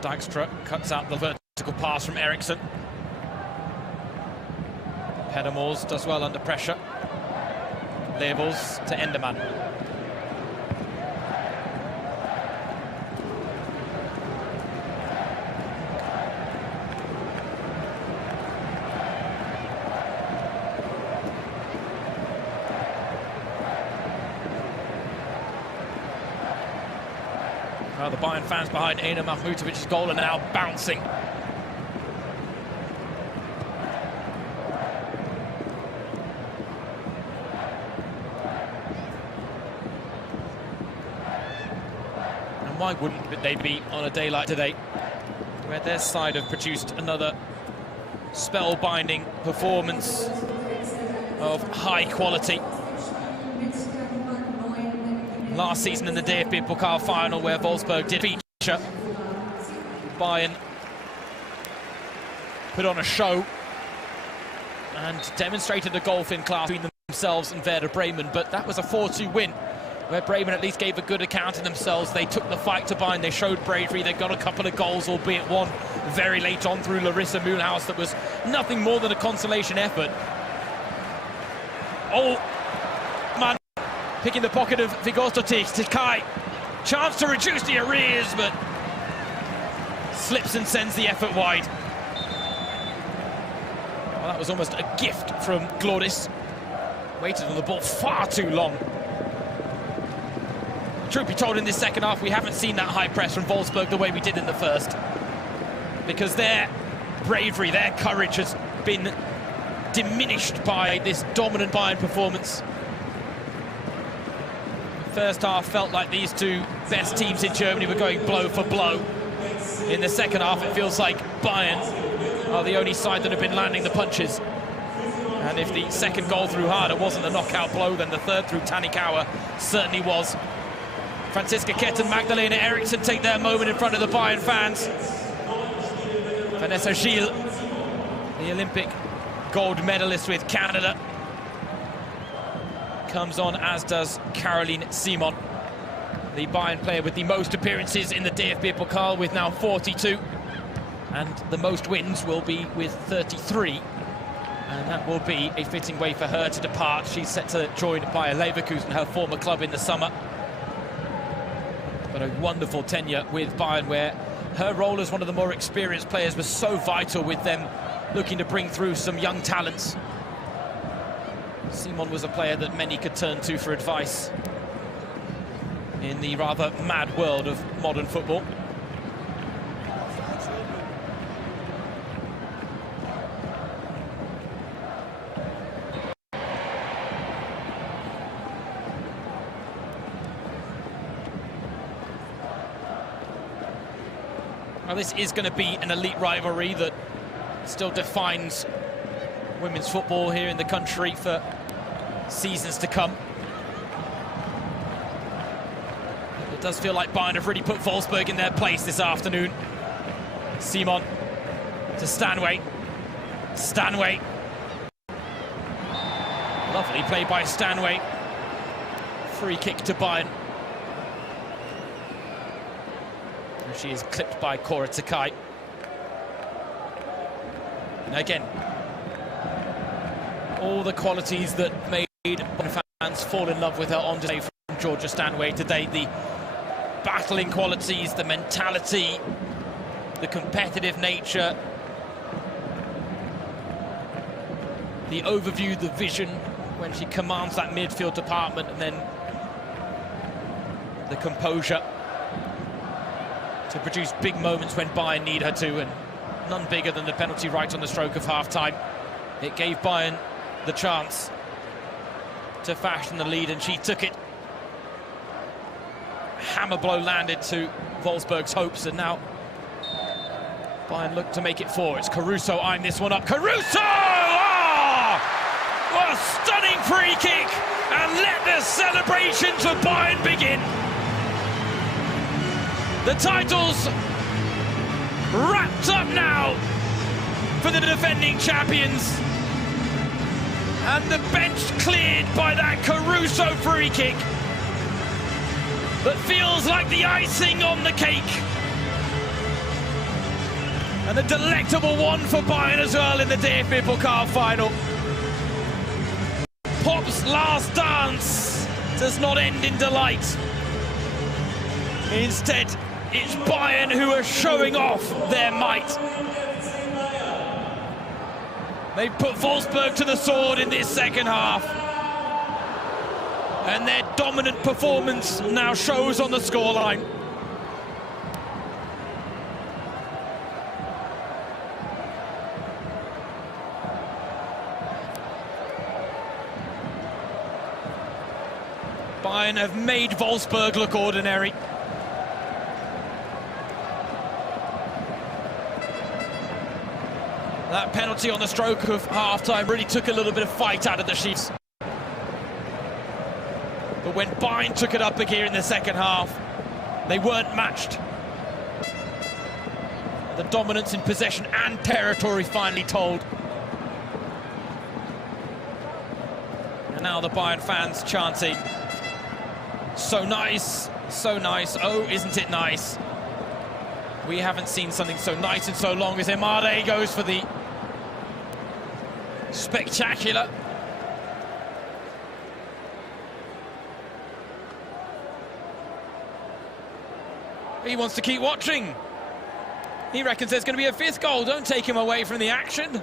Dijkstra cuts out the vertical pass from Eriksson. Pedamors does well under pressure. Labels to Enderman. Well, the Bayern fans behind Aina Mahmutovic's goal are now bouncing. And why wouldn't they be on a day like today, where their side have produced another spellbinding performance of high quality? Last season in the DFB-Pokal final, where Wolfsburg did feature, Bayern put on a show and demonstrated a golf in class between themselves and Werder Bremen, but that was a 4-2 win where Bremen at least gave a good account of themselves. They took the fight to Bayern, they showed bravery, they got a couple of goals, albeit one very late on through Larissa Mühlhaus that was nothing more than a consolation effort. Oh, man, picking the pocket of Vigorstotic to Kai. Chance to reduce the arrears, but slips and sends the effort wide. Well, that was almost a gift from Glodis. Waited on the ball far too long. Truth be told, in this second half, we haven't seen that high press from Wolfsburg the way we did in the first. Because their bravery, their courage has been diminished by this dominant Bayern performance. The first half felt like these two best teams in Germany were going blow for blow. In the second half, it feels like Bayern are the only side that have been landing the punches. And if the second goal through Harder wasn't a knockout blow, then the third through Tanikawa certainly was. Franziska Kett and Magdalena Eriksson take their moment in front of the Bayern fans. Vanessa Gilles, the Olympic gold medalist with Canada, comes on, as does Caroline Simon, the Bayern player with the most appearances in the DFB-Pokal with now 42. And the most wins will be with 33. And that will be a fitting way for her to depart. She's set to join Bayer Leverkusen, her former club, in the summer. But a wonderful tenure with Bayern, where her role as one of the more experienced players was so vital, with them looking to bring through some young talents. Simon was a player that many could turn to for advice in the rather mad world of modern football. Well, this is going to be an elite rivalry that still defines women's football here in the country for seasons to come. It does feel like Bayern have really put Wolfsburg in their place this afternoon. Simon to Stanway. Stanway. Lovely play by Stanway. Free kick to Bayern. She is clipped by Cora Takai. And again, all the qualities that made fans fall in love with her on display from Georgia Stanway today. The battling qualities, the mentality, the competitive nature, the overview, the vision when she commands that midfield department, and then the composure to produce big moments when Bayern need her to, and none bigger than the penalty right on the stroke of half-time. It gave Bayern the chance to fashion the lead, and she took it. Hammer blow landed to Wolfsburg's hopes, and now Bayern look to make it four. It's Caruso eyeing this one up. Caruso! Oh! What a stunning free kick! And let the celebrations for Bayern begin. The title's wrapped up now for the defending champions. And the bench cleared by that Caruso free kick that feels like the icing on the cake. And a delectable one for Bayern as well in the DFB-Pokal final. Pop's last dance does not end in delight. Instead, it's Bayern who are showing off their might. They put Wolfsburg to the sword in this second half. And their dominant performance now shows on the scoreline. Bayern have made Wolfsburg look ordinary. That penalty on the stroke of half-time really took a little bit of fight out of the Chiefs. But when Bayern took it up again in the second half, they weren't matched. The dominance in possession and territory finally told. And now the Bayern fans chanting. So nice, so nice. Oh, isn't it nice? We haven't seen something so nice in so long as Emade goes for the spectacular. He wants to keep watching. He reckons there's going to be a fifth goal. Don't take him away from the action.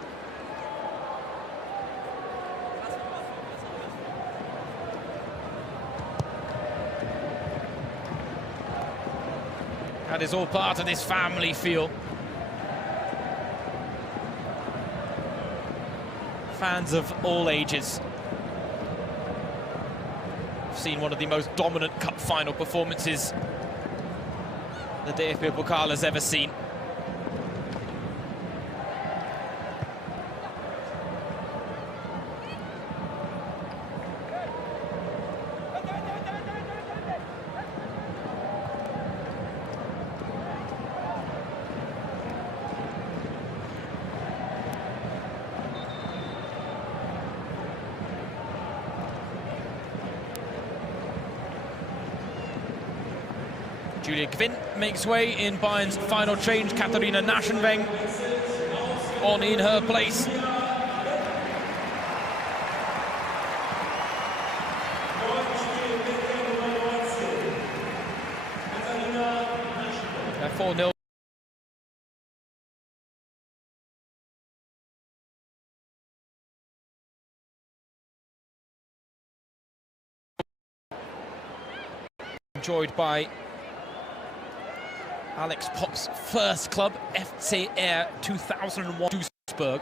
That is all part of this family feel. Fans of all ages. I've seen one of the most dominant cup final performances the DFB-Pokal has ever seen. Julia Gwint makes way in Bayern's final change. Katharina Naschenweng on in her place. They're 4-0. Enjoyed by Alex Popp's first club, FCR 2001 Wolfsburg.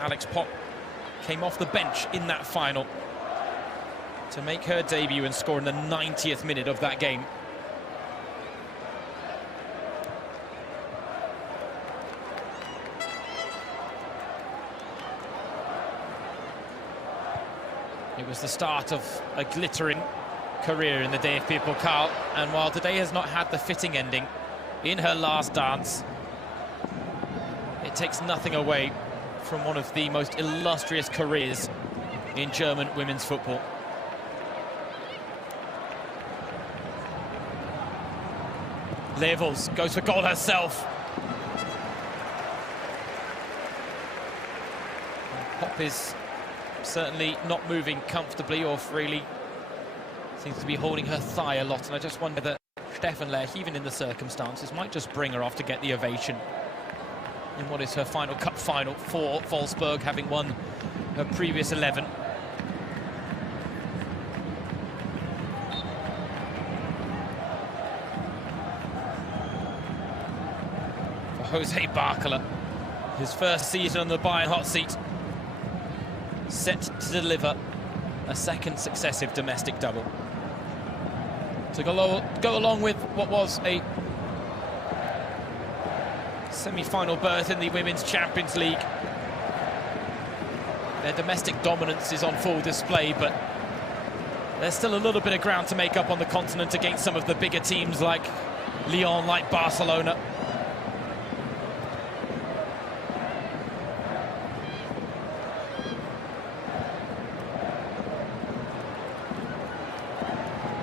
Alex Popp came off the bench in that final to make her debut and score in the 90th minute of that game. It was the start of a glittering career in the DFB-Pokal, and while today has not had the fitting ending in her last dance, it takes nothing away from one of the most illustrious careers in German women's football. Levels goes for goal herself. Popp is certainly not moving comfortably or freely. Seems to be holding her thigh a lot, and I just wonder that Stefan Lech, even in the circumstances, might just bring her off to get the ovation in what is her final cup final for Wolfsburg, having won her previous 11. Jose Barkala, his first season on the Bayern hot seat, set to deliver a second successive domestic double. To go along with what was a semi-final berth in the Women's Champions League. Their domestic dominance is on full display, but there's still a little bit of ground to make up on the continent against some of the bigger teams like Lyon, like Barcelona.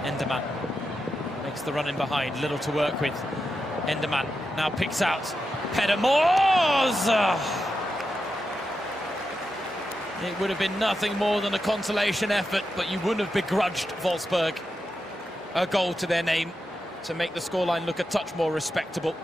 Enderman makes the run in behind, little to work with. Enderman now picks out Pedamors. It would have been nothing more than a consolation effort, but you wouldn't have begrudged Wolfsburg a goal to their name to make the scoreline look a touch more respectable.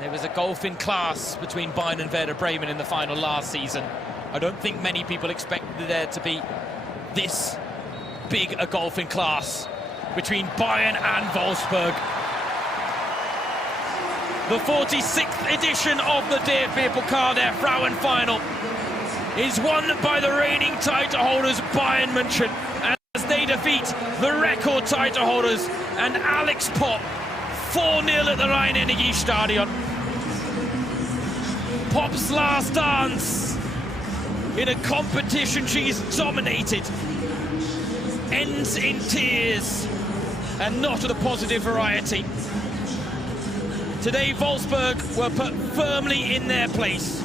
There was a gulf in class between Bayern and Werder Bremen in the final last season. I don't think many people expected there to be this big a gulf in class between Bayern and Wolfsburg. The 46th edition of the DFB-Pokal-Frauen final is won by the reigning title holders Bayern Munchen, as they defeat the record title holders and Alex Popp 4-0 at the Rhein-Energie Stadion. Pop's last dance in a competition she's dominated ends in tears, and not of the positive variety. Today, Wolfsburg were put firmly in their place.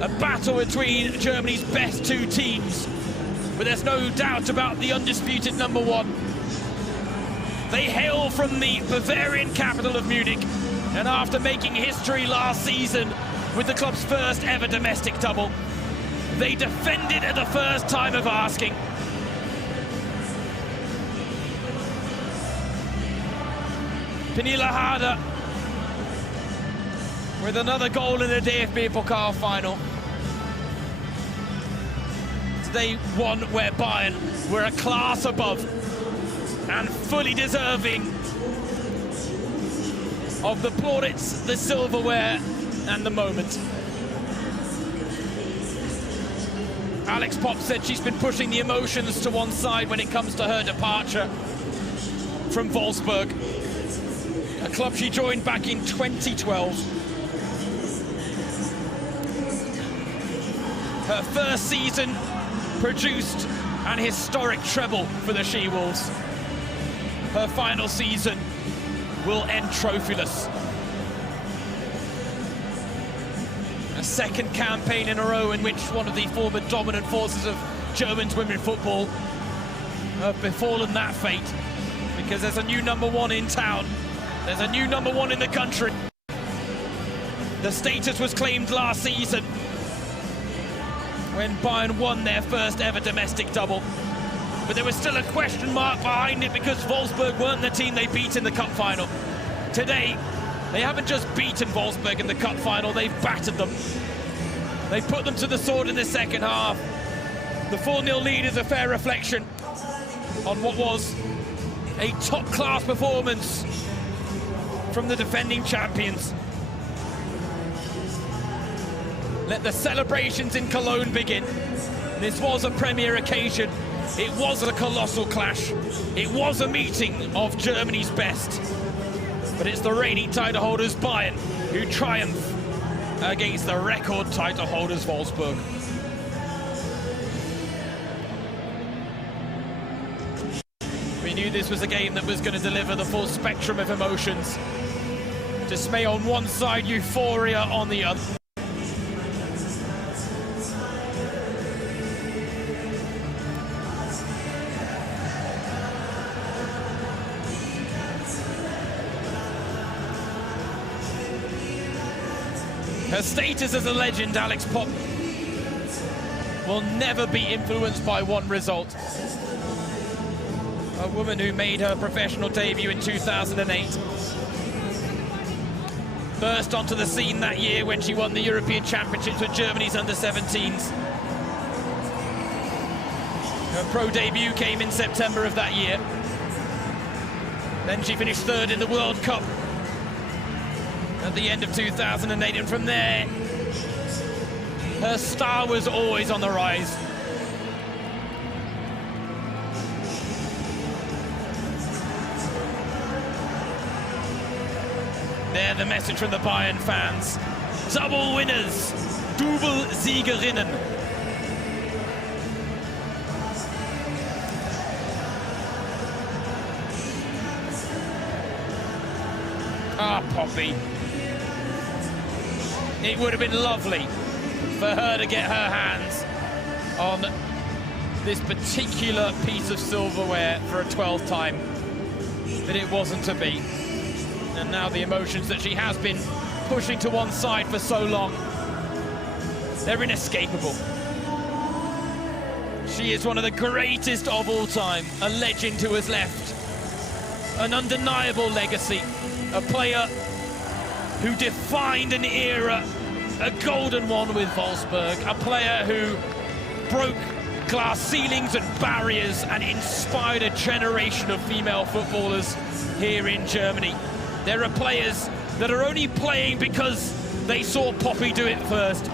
A battle between Germany's best two teams, but there's no doubt about the undisputed number one. They hail from the Bavarian capital of Munich, and after making history last season with the club's first ever domestic double, they defended at the first time of asking. Pernille Harder with another goal in the DFB-Pokal final. Today, one where Bayern were a class above and fully deserving of the plaudits, the silverware, and the moment. Alex Pop said she's been pushing the emotions to one side when it comes to her departure from Wolfsburg, a club she joined back in 2012. Her first season produced an historic treble for the She-Wolves. Her final season will end trophyless. A second campaign in a row in which one of the former dominant forces of German women's football have befallen that fate, because there's a new number one in town. There's a new number one in the country. The status was claimed last season when Bayern won their first ever domestic double. But there was still a question mark behind it because Wolfsburg weren't the team they beat in the cup final. Today, they haven't just beaten Wolfsburg in the cup final, they've battered them. They put them to the sword in the second half. The 4-0 lead is a fair reflection on what was a top-class performance from the defending champions. Let the celebrations in Cologne begin. This was a premier occasion. It was a colossal clash. It was a meeting of Germany's best. But it's the reigning title holders Bayern who triumph against the record title holders Wolfsburg. We knew this was a game that was going to deliver the full spectrum of emotions. Dismay on one side, euphoria on the other. Her status as a legend, Alex Pop, will never be influenced by one result. A woman who made her professional debut in 2008. Burst onto the scene that year when she won the European Championships with Germany's under-17s. Her pro debut came in September of that year. Then she finished third in the World Cup at the end of 2008, and from there, her star was always on the rise. There, the message from the Bayern fans. Double winners, Double Siegerinnen. Ah, Poppy. It would have been lovely for her to get her hands on this particular piece of silverware for a 12th time, but it wasn't to be. And now the emotions that she has been pushing to one side for so long, they're inescapable. She is one of the greatest of all time, a legend who has left an undeniable legacy, a player who defined an era, a golden one with Wolfsburg, a player who broke glass ceilings and barriers and inspired a generation of female footballers here in Germany. There are players that are only playing because they saw Poppy do it first.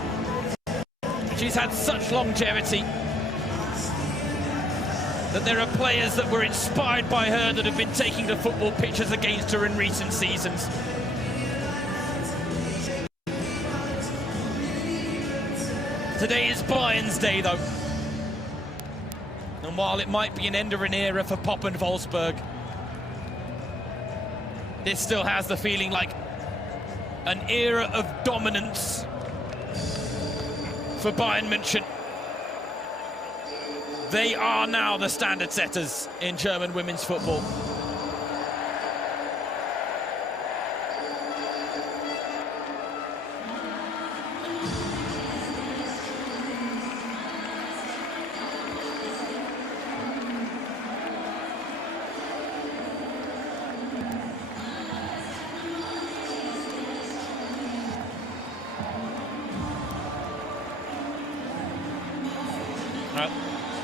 She's had such longevity that there are players that were inspired by her that have been taking the football pitches against her in recent seasons. Today is Bayern's day, though. And while it might be an end of an era for Pop and Wolfsburg, this still has the feeling like an era of dominance for Bayern Munchen. They are now the standard setters in German women's football.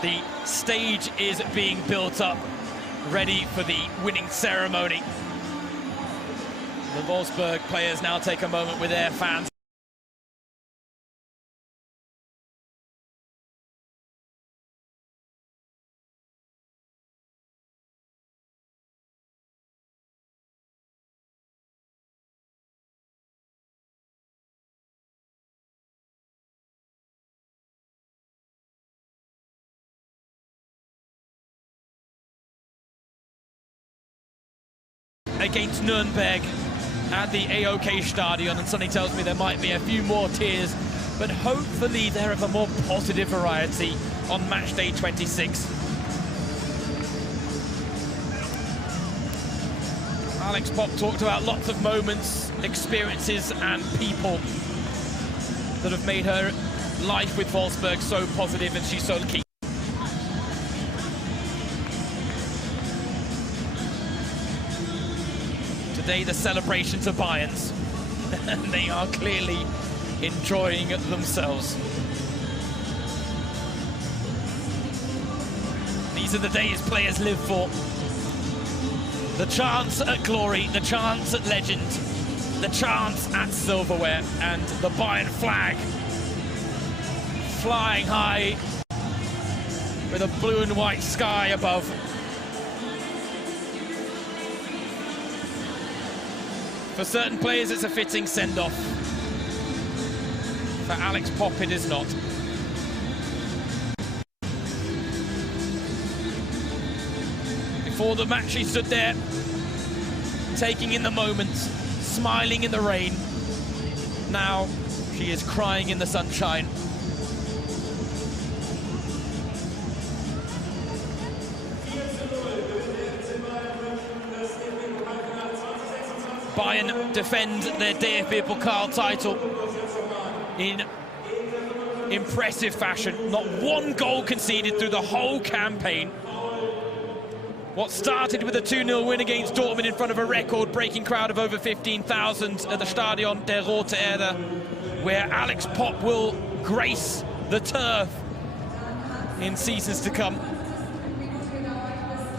The stage is being built up, ready for the winning ceremony. The Wolfsburg players now take a moment with their fans. Against Nuremberg at the AOK Stadion, and Sonny tells me there might be a few more tears, but hopefully they're of a more positive variety on match day 26. Alex Popp talked about lots of moments, experiences and people that have made her life with Wolfsburg so positive, and she's so keen. Today the celebrations are Bayern's, and they are clearly enjoying themselves. These are the days players live for. The chance at glory, the chance at legend, the chance at silverware, and the Bayern flag flying high with a blue and white sky above. For certain players, it's a fitting send-off. For Alex Popp, it is not. Before the match, she stood there, taking in the moment, smiling in the rain. Now, she is crying in the sunshine. Bayern defend their DFB-Pokal title in impressive fashion. Not one goal conceded through the whole campaign. What started with a 2-0 win against Dortmund in front of a record-breaking crowd of over 15,000 at the Stadion der Rote Erde, where Alex Popp will grace the turf in seasons to come.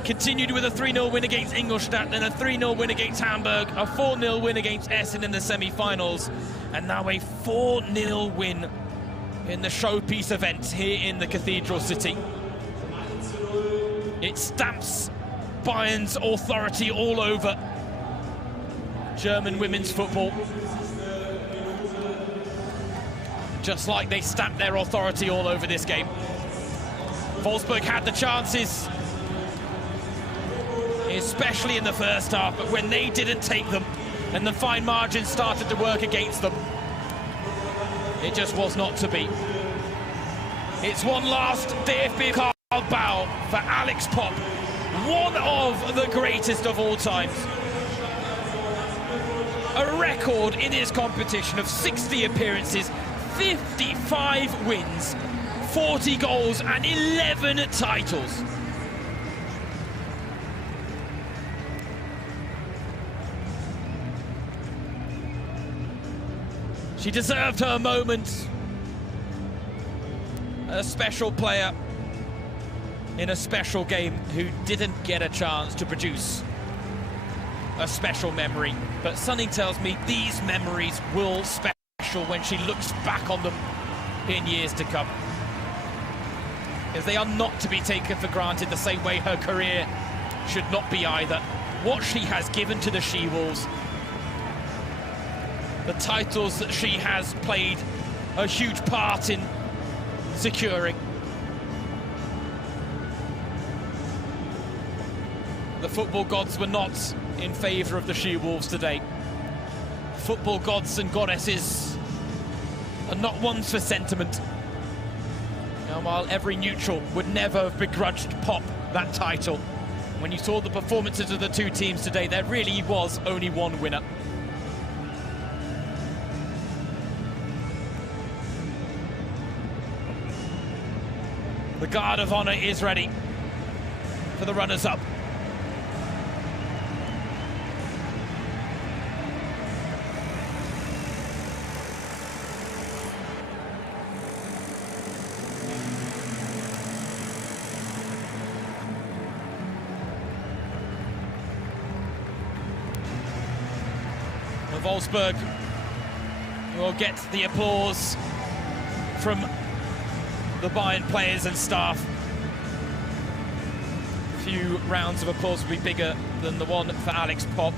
Continued with a 3-0 win against Ingolstadt, then a 3-0 win against Hamburg, a 4-0 win against Essen in the semi-finals, and now a 4-0 win in the showpiece event here in the Cathedral City. It stamps Bayern's authority all over German women's football, just like they stamped their authority all over this game. Wolfsburg had the chances, especially in the first half, but when they didn't take them and the fine margins started to work against them, it just was not to be. It's one last DFB-Pokal bow for Alex Popp, one of the greatest of all times. A record in his competition of 60 appearances, 55 wins, 40 goals and 11 titles. She deserved her moment. A special player in a special game who didn't get a chance to produce a special memory. But Sonny tells me these memories will special when she looks back on them in years to come. Because they are not to be taken for granted the same way her career should not be either. What she has given to the She-Wolves, the titles that she has played a huge part in securing. The football gods were not in favour of the She-Wolves today. Football gods and goddesses are not ones for sentiment. And while every neutral would never have begrudged Pop that title, when you saw the performances of the two teams today, there really was only one winner. The Guard of Honor is ready for the runners-up. Wolfsburg will get the applause from the Bayern players and staff. A few rounds of applause will be bigger than the one for Alex Pop.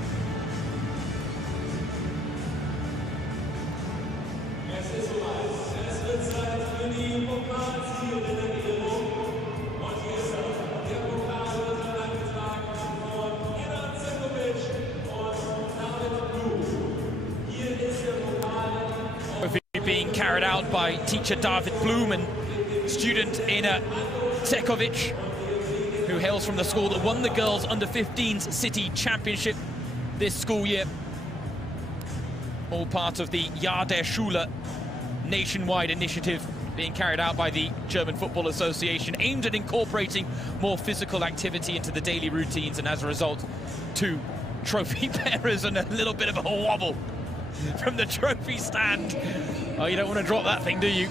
Being carried out by teacher David Blum and student Ena Tekovic, who hails from the school that won the girls under-15s city championship this school year. All part of the Jahr der Schule nationwide initiative being carried out by the German Football Association, aimed at incorporating more physical activity into the daily routines, and as a result, 2 trophy bearers and a little bit of a wobble from the trophy stand. Oh, you don't want to drop that thing, do you?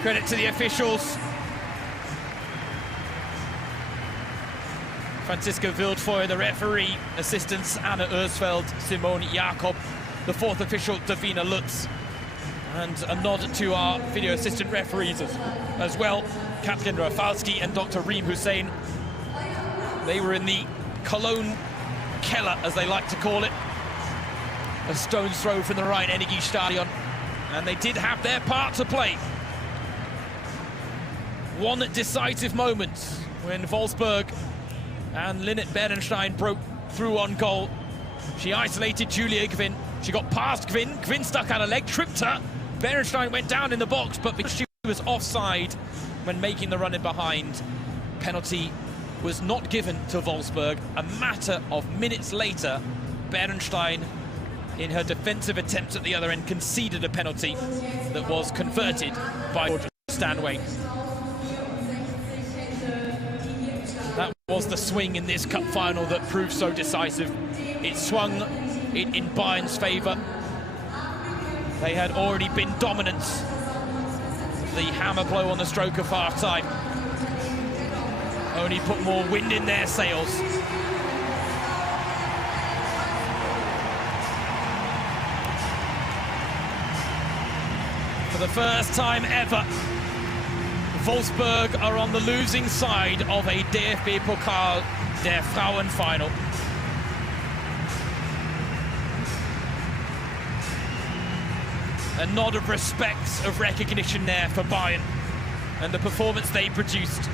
Credit to the officials. Franziska Wildfeuer, the referee, assistants Anna Ersfeld, Simone Jakob, the 4th official Davina Lutz, and a nod to our video assistant referees as well, Katlin Rafalski and Dr. Reem Hussein. They were in the Cologne Keller, as they like to call it, a stone's throw from the Rhein-Energie Stadion, and they did have their part to play. One decisive moment when Wolfsburg and Linnet Bernstein broke through on goal. She isolated Julia Gwyn. She got past Gwyn. Gwyn stuck out a leg, tripped her. Bernstein went down in the box, but because she was offside when making the run in behind, penalty was not given to Wolfsburg. A matter of minutes later, Bernstein, in her defensive attempts at the other end, conceded a penalty that was converted by Stanway. That was the swing in this cup final that proved so decisive. It swung in Bayern's favour. They had already been dominant. The hammer blow on the stroke of half-time only put more wind in their sails. For the first time ever, Wolfsburg are on the losing side of a DFB-POKAL-Frauen final. A nod of respect, of recognition there for Bayern and the performance they produced.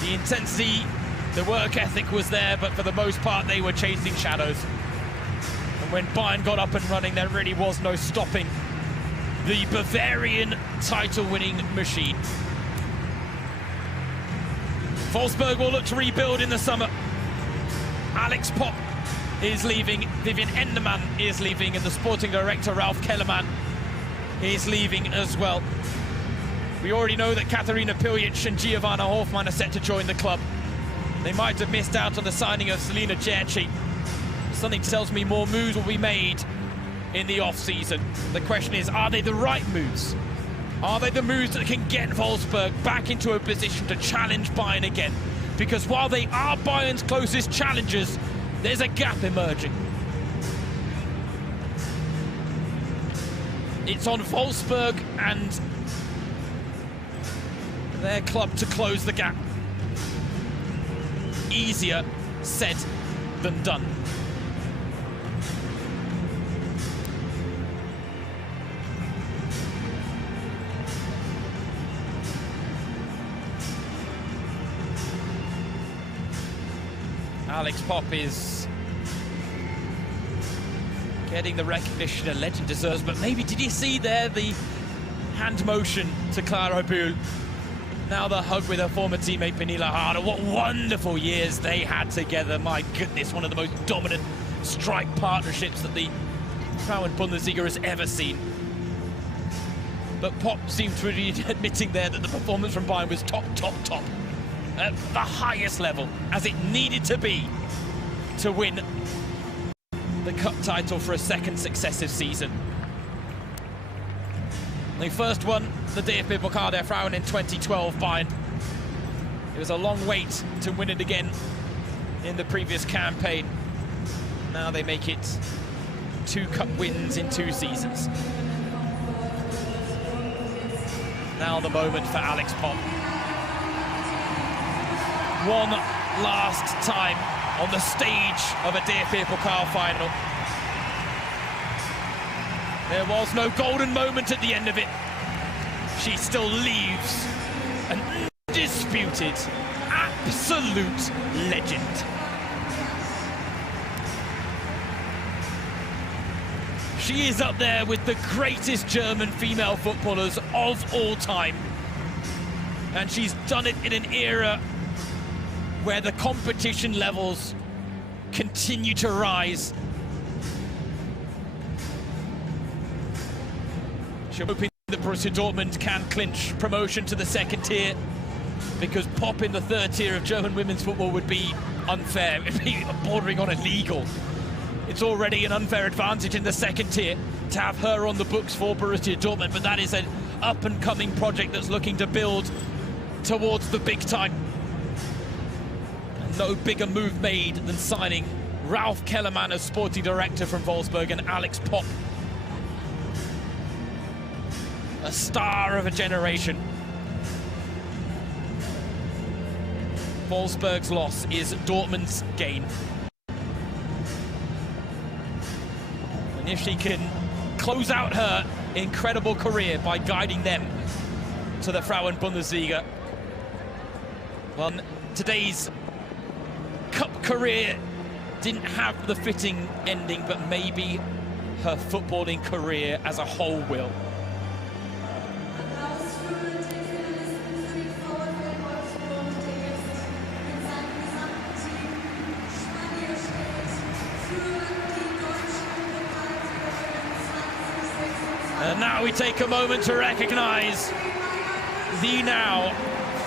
The intensity, the work ethic was there, but for the most part they were chasing shadows. And when Bayern got up and running, there really was no stopping the Bavarian title-winning machine. Wolfsburg will look to rebuild in the summer. Alex Pop is leaving, Vivian Endermann is leaving, and the sporting director Ralf Kellermann is leaving as well. We already know that Katharina Piljic and Giovanna Hofmann are set to join the club. They might have missed out on the signing of Selina Cerci. Something tells me more moves will be made in the off-season. The question is, are they the right moves? Are they the moves that can get Wolfsburg back into a position to challenge Bayern again? Because while they are Bayern's closest challengers, there's a gap emerging. It's on Wolfsburg and their club to close the gap. easier said than done. Alex Popp is getting the recognition a legend deserves, but maybe did you see there the hand motion to Clara Buhl? Now the hug with her former teammate Pernilla Harder. What wonderful years they had together. My goodness, one of the most dominant strike partnerships that the Frauen-Bundesliga has ever seen. But Popp seemed to be admitting there that the performance from Bayern was top. At the highest level, as it needed to be to win the cup title for a second successive season. They first won the DFB-Pokal-Frauen in 2012, Bayern. It was a long wait to win it again in the previous campaign. Now they make it 2 cup wins in 2 seasons. Now the moment for Alex Popp. One last time on the stage of a DFB-Pokal final. There was no golden moment at the end of it. She still leaves an undisputed, absolute legend. She is up there with the greatest German female footballers of all time. And she's done it in an era where the competition levels continue to rise. She's hoping that Borussia Dortmund can clinch promotion to the second tier, because Popp in the third tier of German women's football would be unfair. It would be bordering on illegal. It's already an unfair advantage in the second tier to have her on the books for Borussia Dortmund, but that is an up-and-coming project that's looking to build towards the big time. No bigger move made than signing Ralf Kellermann as sporting director from Wolfsburg and Alex Popp, a star of a generation. Wolfsburg's loss is Dortmund's gain. And if she can close out her incredible career by guiding them to the Frauen-Bundesliga, well, today's cup career didn't have the fitting ending, but maybe her footballing career as a whole will. And now we take a moment to recognize the now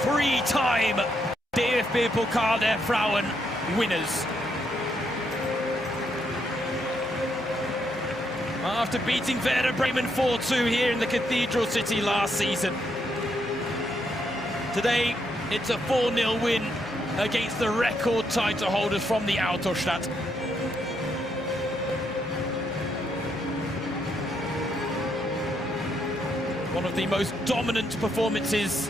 3-time DFB-Pokal-Frauen winners. After beating Werder Bremen 4-2 here in the Cathedral City last season, today it's a 4-0 win against the record title holders from the Autostadt. One of the most dominant performances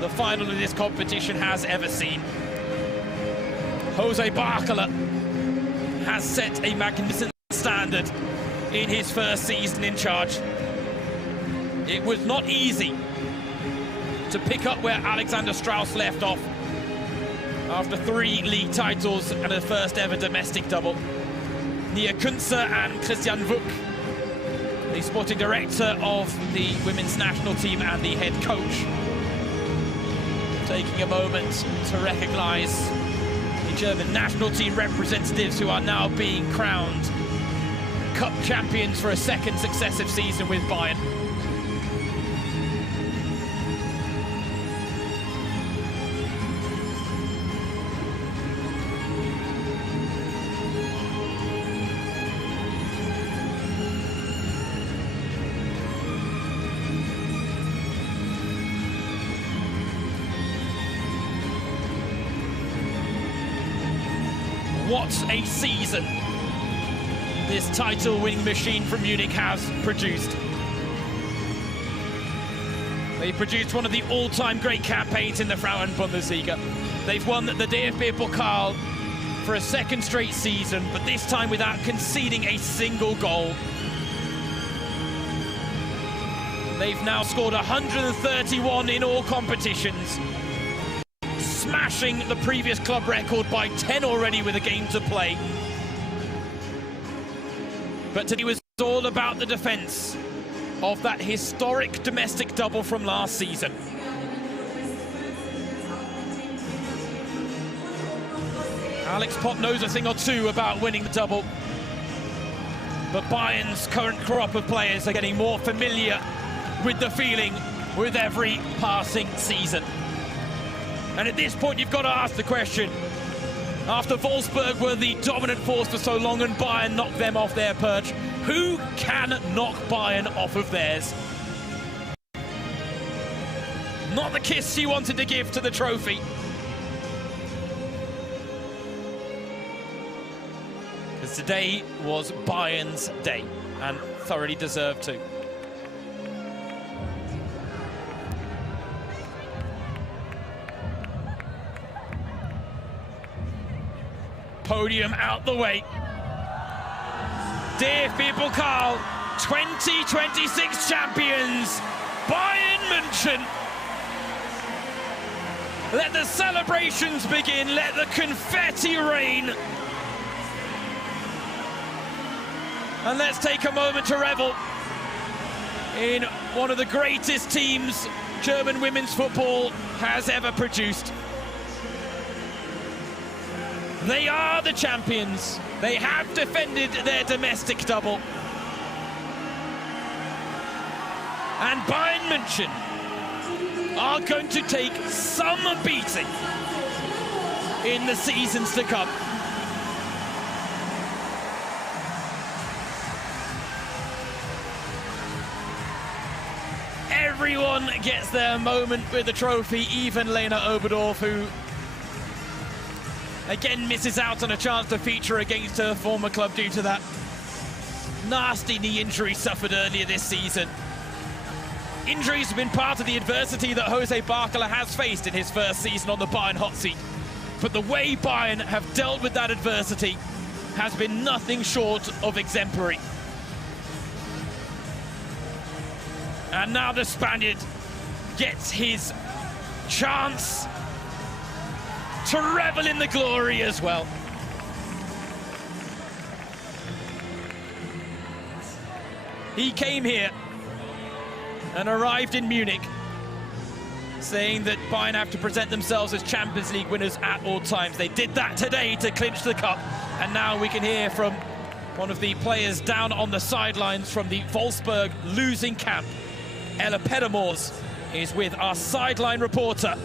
the final of this competition has ever seen. Jose Barcola has set a magnificent standard in his first season in charge. It was not easy to pick up where Alexander Strauss left off after 3 league titles and a first ever domestic double. Nia Kunze and Christian Wuck, the sporting director of the women's national team and the head coach, taking a moment to recognise the German national team representatives who are now being crowned cup champions for a second successive season with Bayern. What a season this title-winning machine from Munich has produced. They produced one of the all-time great campaigns in the Frauen-Bundesliga. They've won the DFB-Pokal for a second straight season, but this time without conceding a single goal. They've now scored 131 in all competitions, smashing the previous club record by 10 already with a game to play. But today was all about the defence of that historic domestic double from last season. Alex Popp knows a thing or two about winning the double, but Bayern's current crop of players are getting more familiar with the feeling with every passing season. And at this point, you've got to ask the question, after Wolfsburg were the dominant force for so long and Bayern knocked them off their perch, who can knock Bayern off of theirs? Not the kiss you wanted to give to the trophy. Because today was Bayern's day, and thoroughly deserved to. Podium out the way. DFB-Pokal 2026 champions, Bayern Munchen. Let the celebrations begin, let the confetti rain. And let's take a moment to revel in one of the greatest teams German women's football has ever produced. They are the champions. They have defended their domestic double. And Bayern Munchen are going to take some beating in the seasons to come. Everyone gets their moment with the trophy, even Lena Oberdorf, who again misses out on a chance to feature against her former club due to that nasty knee injury suffered earlier this season. Injuries have been part of the adversity that Jose Barkala has faced in his first season on the Bayern hot seat. But the way Bayern have dealt with that adversity has been nothing short of exemplary. And now the Spaniard gets his chance to revel in the glory as well. He came here and arrived in Munich saying that Bayern have to present themselves as Champions League winners at all times. They did that today to clinch the cup, and now we can hear from one of the players down on the sidelines from the Wolfsburg losing camp. Ella Pedermors is with our sideline reporter.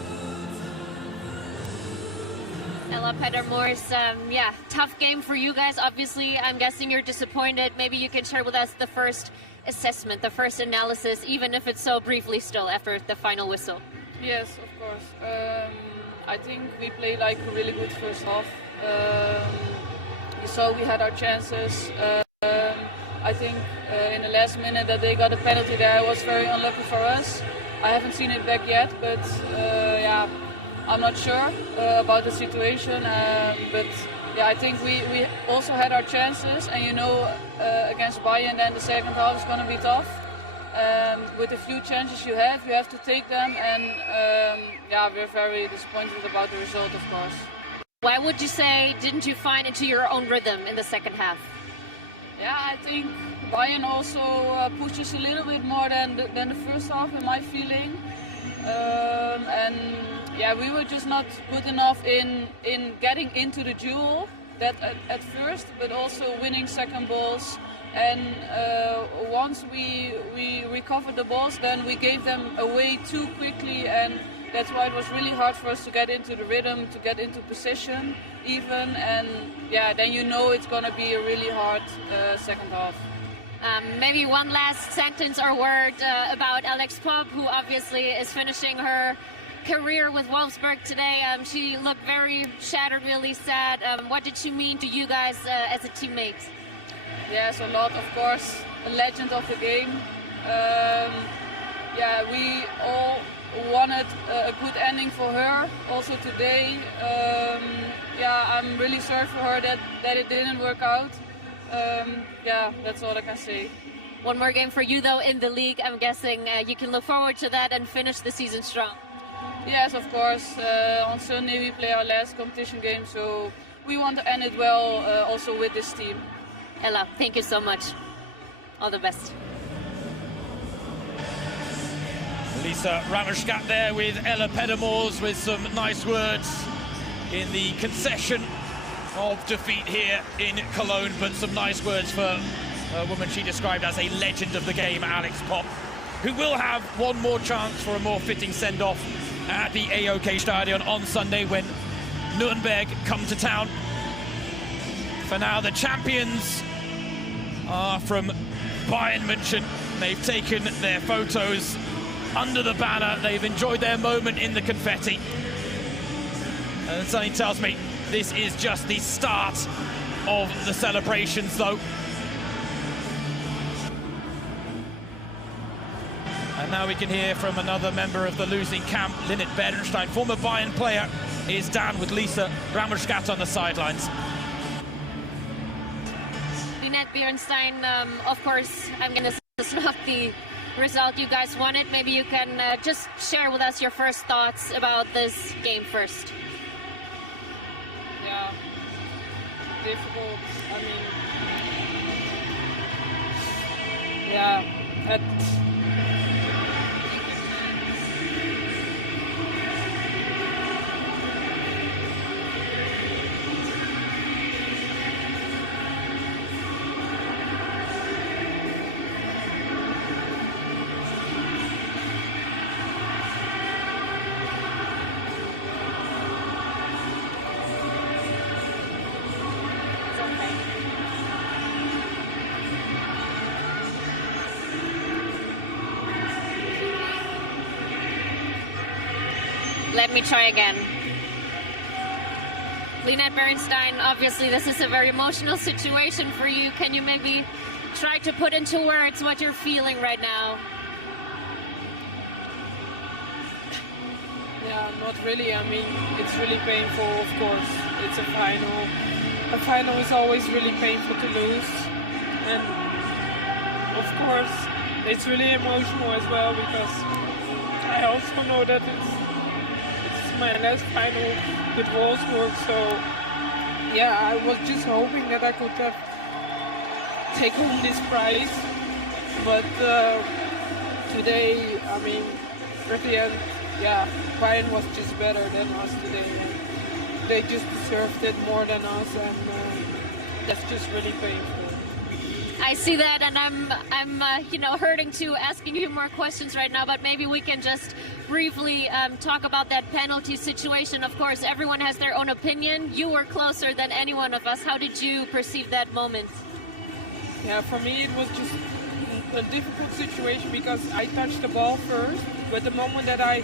Ella Pedermors, yeah, tough game for you guys. Obviously, I'm guessing you're disappointed. Maybe you can share with us the first assessment, the first analysis, even if it's so briefly still after the final whistle. Yes, of course. I think we played like a really good first half. You saw we had our chances. I think in the last minute that they got a penalty there was very unlucky for us. I haven't seen it back yet, but yeah, I'm not sure about the situation. But yeah, I think we also had our chances, and you know, against Bayern then the second half is going to be tough. With the few chances you have to take them, and yeah, we're very disappointed about the result, of course. Why would you say didn't you find into your own rhythm in the second half? Yeah, I think Bayern also pushes a little bit more than the first half, in my feeling. And yeah, we were just not good enough in getting into the duel that at first, but also winning second balls. And once we recovered the balls, then we gave them away too quickly, and that's why it was really hard for us to get into the rhythm, to get into position even, and yeah, then you know it's going to be a really hard second half. Maybe one last sentence or word about Alex Popp, who obviously is finishing her career with Wolfsburg today. She looked very shattered, really sad. What did she mean to you guys as a teammate? Yes, a lot, of course. A legend of the game. Yeah, we all wanted a good ending for her also today. Yeah, I'm really sorry for her that it didn't work out. Yeah, that's all I can say. One more game for you though in the league. I'm guessing you can look forward to that and finish the season strong. Yes, of course. On Sunday we play our last competition game, so we want to end it well also with this team. Ella, thank you so much. All the best. Lisa Rammerschat there with Ella Pedamors with some nice words in the concession of defeat here in Cologne, but some nice words for a woman she described as a legend of the game, Alex Popp, who will have one more chance for a more fitting send-off at the AOK Stadion on Sunday when Nuremberg come to town. For now, the champions are from Bayern Munchen. They've taken their photos under the banner. They've enjoyed their moment in the confetti. And something tells me this is just the start of the celebrations, though. And now we can hear from another member of the losing camp, Linnet Bernstein. Former Bayern player is down with Lisa Rammerschat on the sidelines. Linnet Bernstein, of course, I'm going to say this is not the result you guys wanted. Maybe you can just share with us your first thoughts about this game first. Yeah, difficult. I mean, yeah, Let me try again. Linnet Bernstein, obviously this is a very emotional situation for you. Can you maybe try to put into words what you're feeling right now? Yeah, not really. I mean, it's really painful, of course. It's a final. A final is always really painful to lose. And of course, it's really emotional as well because I also know that it's my last final with Wolfsburg. So yeah, I was just hoping that I could have taken home this prize. But today, I mean, at the end, yeah, Bayern was just better than us today. They just deserved it more than us, and that's just really painful. I see that, and I'm you know, hurting to asking you more questions right now, but maybe we can just briefly talk about that penalty situation. Of course, everyone has their own opinion. You were closer than any one of us. How did you perceive that moment? Yeah, for me it was just a difficult situation because I touched the ball first, but the moment that I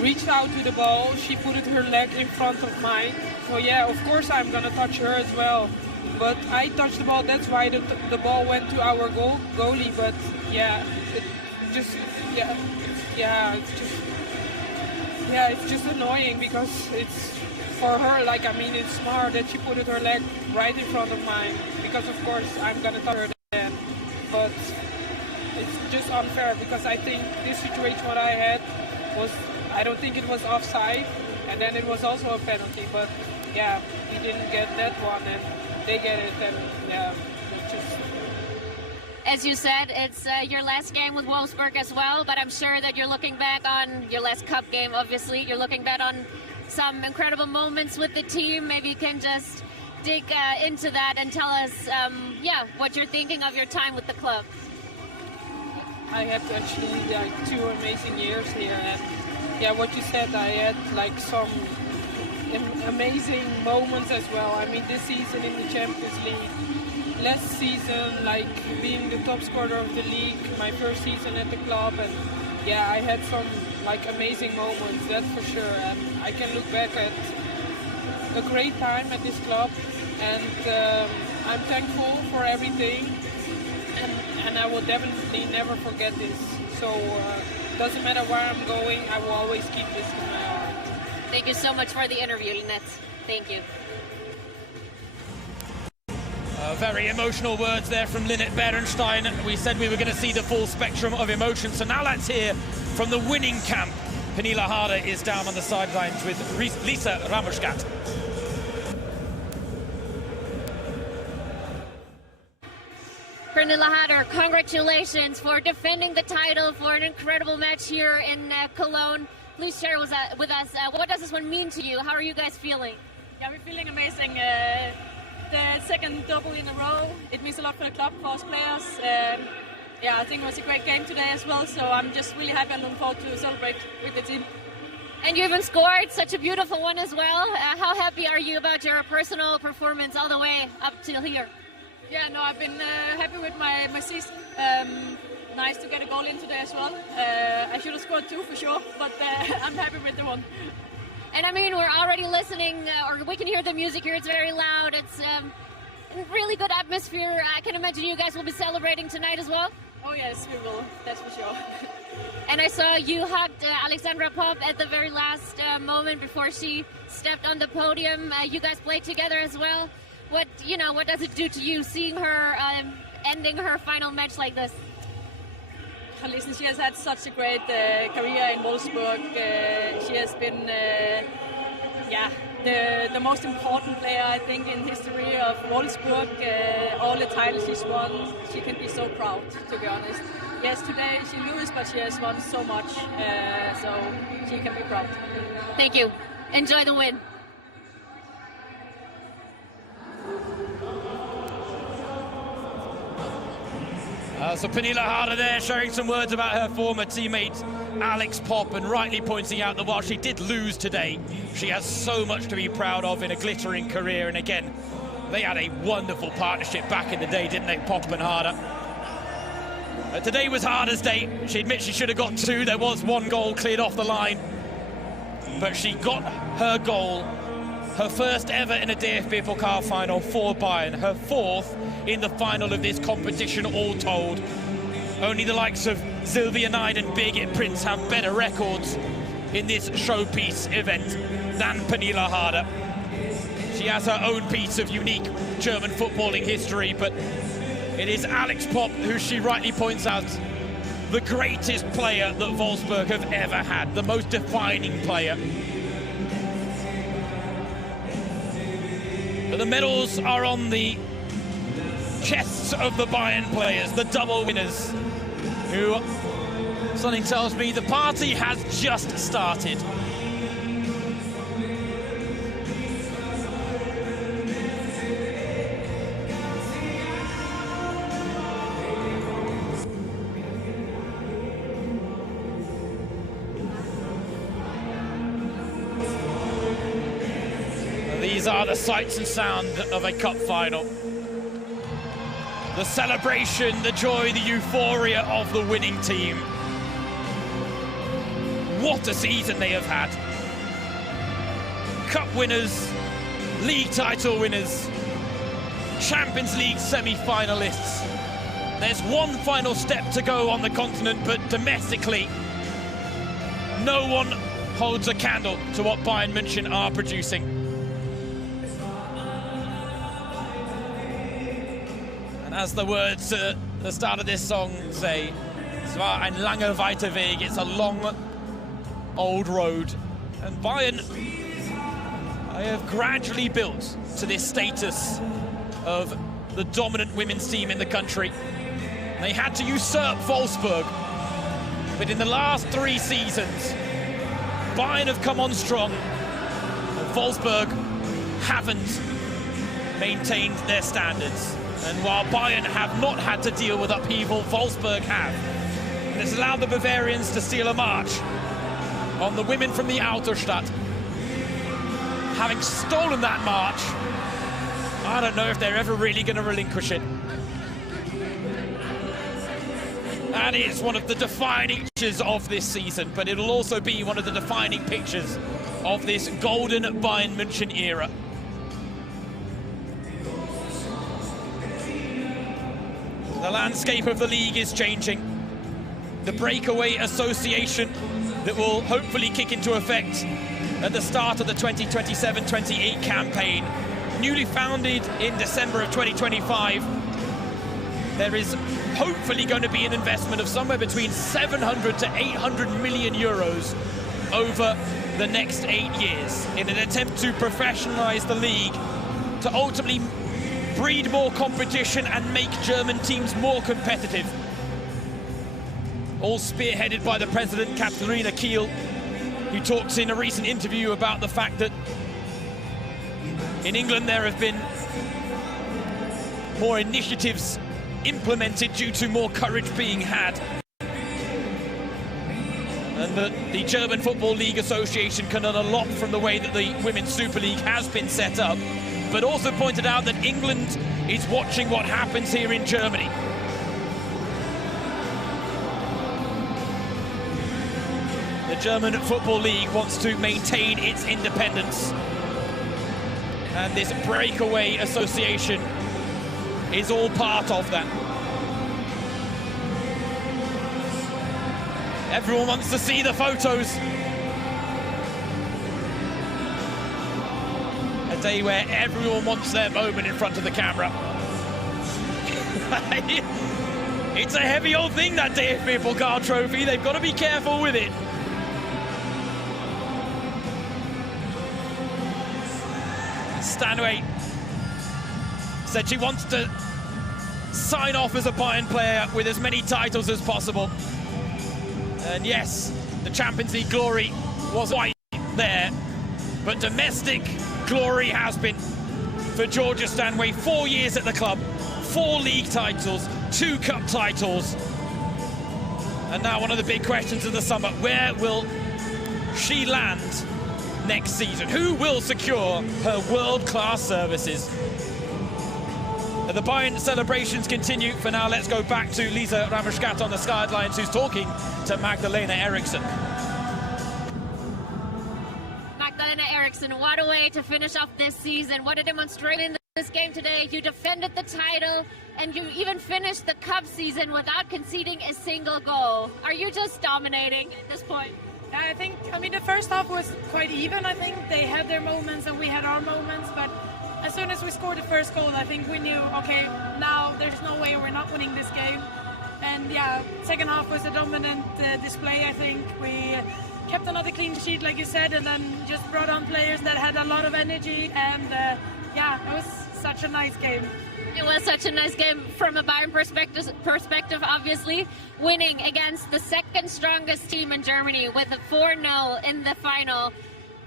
reached out to the ball, she put her leg in front of mine. So yeah, of course I'm gonna touch her as well. But I touched the ball, that's why the ball went to our goalie. But yeah, it's just annoying because it's for her. Like, I mean, it's smart that she put her leg right in front of mine because of course I'm gonna touch her then. But it's just unfair because I think this situation what I had was, I don't think it was offside, and then it was also a penalty. But yeah, he didn't get that one, and they get it, and yeah, just. As you said, it's your last game with Wolfsburg as well, but I'm sure that you're looking back on your last cup game, obviously. You're looking back on some incredible moments with the team. Maybe you can just dig into that and tell us, yeah, what you're thinking of your time with the club. I had actually like 2 amazing years here, and yeah, what you said, I had like some amazing moments as well. I mean, this season in the Champions League, last season, like being the top scorer of the league, my first season at the club, and yeah, I had some like amazing moments, that's for sure. And I can look back at a great time at this club, and I'm thankful for everything, and I will definitely never forget this. So doesn't matter where I'm going, I will always keep this in my heart. Thank you so much for the interview, Lynette. Thank you. Very emotional words there from Lynette Berenstein. We said we were going to see the full spectrum of emotion, so now let's hear from the winning camp. Pernilla Harder is down on the sidelines with Lisa Ramushkat. Pernilla Harder, congratulations for defending the title, for an incredible match here in Cologne. Please share with us, what does this one mean to you? How are you guys feeling? Yeah, we're feeling amazing. The second double in a row, it means a lot for the club, for us players. Yeah, I think it was a great game today as well, so I'm just really happy and looking forward to celebrate with the team. And you even scored such a beautiful one as well. How happy are you about your personal performance all the way up till here? Yeah, no, I've been happy with my season. Nice to get a goal in today as well. I should have scored 2 for sure, but I'm happy with the one. And I mean, we're already listening, or we can hear the music here. It's very loud. It's a really good atmosphere. I can imagine you guys will be celebrating tonight as well. Oh yes, we will. That's for sure. And I saw you hugged Alexandra Popp at the very last moment before she stepped on the podium. You guys played together as well. What does it do to you seeing her ending her final match like this? Listen, she has had such a great career in Wolfsburg. She has been, the most important player, I think, in history of Wolfsburg. All the titles she's won, she can be so proud, to be honest. Yes, today she loses, but she has won so much, so she can be proud. Thank you. Enjoy the win. So Pernilla Harder there sharing some words about her former teammate Alex Popp, and rightly pointing out that while she did lose today, she has so much to be proud of in a glittering career. And again, they had a wonderful partnership back in the day, didn't they, Popp and Harder? Today was Harder's day. She admits she should have got 2. There was 1 goal cleared off the line, but she got her goal, her first ever in a DFB-Pokal final for Bayern, her 4th in the final of this competition all told. Only the likes of Sylvia Neid and Birgit Prinz have better records in this showpiece event than Pernilla Harder. She has her own piece of unique German footballing history, but it is Alex Popp who she rightly points out the greatest player that Wolfsburg have ever had, the most defining player. But the medals are on the chests of the Bayern players, the double winners, who, something tells me, the party has just started. These are the sights and sound of a cup final. The celebration, the joy, the euphoria of the winning team. What a season they have had. Cup winners, league title winners, Champions League semi-finalists. There's one final step to go on the continent, but domestically, no one holds a candle to what Bayern Munchen are producing. And as the words at the start of this song say, es war ein langer weiter Weg, it's a long, old road. And Bayern, I have gradually built to this status of the dominant women's team in the country. They had to usurp Wolfsburg, but in the last 3 seasons, Bayern have come on strong, and Wolfsburg haven't maintained their standards. And while Bayern have not had to deal with upheaval, Wolfsburg have. And it's allowed the Bavarians to steal a march on the women from the Autostadt. Having stolen that march, I don't know if they're ever really going to relinquish it. That is one of the defining pictures of this season, but it'll also be one of the defining pictures of this golden Bayern Munchen era. The landscape of the league is changing. the breakaway association that will hopefully kick into effect at the start of the 2027-28 campaign. Newly founded in December of 2025, there is hopefully going to be an investment of somewhere between 700 to 800 million euros over the next 8 years in an attempt to professionalize the league, to ultimately breed more competition and make German teams more competitive. All spearheaded by the president, Katharina Kiel, who talks in a recent interview about the fact that in England there have been more initiatives implemented due to more courage being had, and that the German Football League Association can learn a lot from the way that the Women's Super League has been set up, but also pointed out that England is watching what happens here in Germany. The German Football League wants to maintain its independence, and this breakaway association is all part of that. Everyone wants to see the photos. A day where everyone wants their moment in front of the camera. It's a heavy old thing, that DFB-Pokal trophy. They've got to be careful with it. Stanway said she wants to sign off as a Bayern player with as many titles as possible. And yes, the Champions League glory was quite there, but domestic glory has been for Georgia Stanway. 4 years at the club, 4 league titles, 2 cup titles. And now one of the big questions of the summer, where will she land next season? Who will secure her world-class services? And the Bayern celebrations continue. For now, let's go back to Lisa Rammerskatt on the sidelines, who's talking to Magdalena Eriksson. Magdalena Eriksson, what a way to finish off this season. What a demonstration in this game today. You defended the title, and you even finished the cup season without conceding a single goal. Are you just dominating at this point? I mean, the first half was quite even. I think they had their moments and we had our moments, but as soon as we scored the first goal, I think we knew, okay, now there's no way we're not winning this game. And yeah, second half was a dominant display. I think we kept another clean sheet, like you said, and then just brought on players that had a lot of energy. And yeah, it was such a nice game. It was such a nice game from a Bayern perspective, obviously. Winning against the second strongest team in Germany with a 4-0 in the final.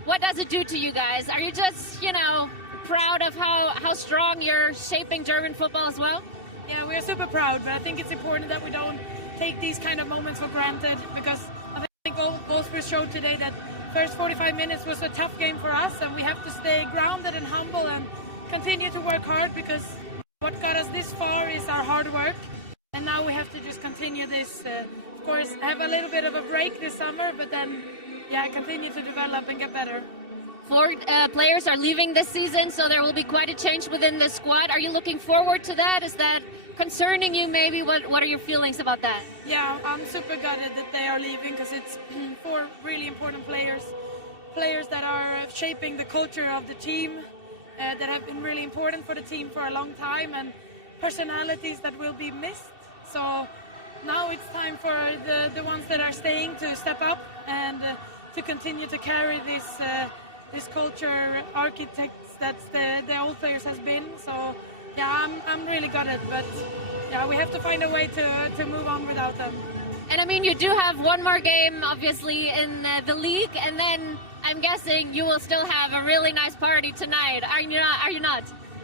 What does it do to you guys? Are you just, proud of how strong you're shaping German football as well? Yeah, we're super proud, but I think it's important that we don't take these kind of moments for granted, because I think Wolfsburg showed today that first 45 minutes was a tough game for us, and we have to stay grounded and humble and continue to work hard, because what got us this far is our hard work, and now we have to just continue this. Of course, have a little bit of a break this summer, but then, yeah, continue to develop and get better. 4 players are leaving this season, so there will be quite a change within the squad. Are you looking forward to that? Is that concerning you maybe? What are your feelings about that? Yeah, I'm super gutted that they are leaving, because it's 4 really important players that are shaping the culture of the team, that have been really important for the team for a long time, and personalities that will be missed. So now it's time for the ones that are staying to step up and to continue to carry this culture architects that the old players has been. So yeah, I'm really gutted, but yeah, we have to find a way to move on without them. And I mean, you do have one more game, obviously, in the league, and then I'm guessing you will still have a really nice party tonight. Are you not?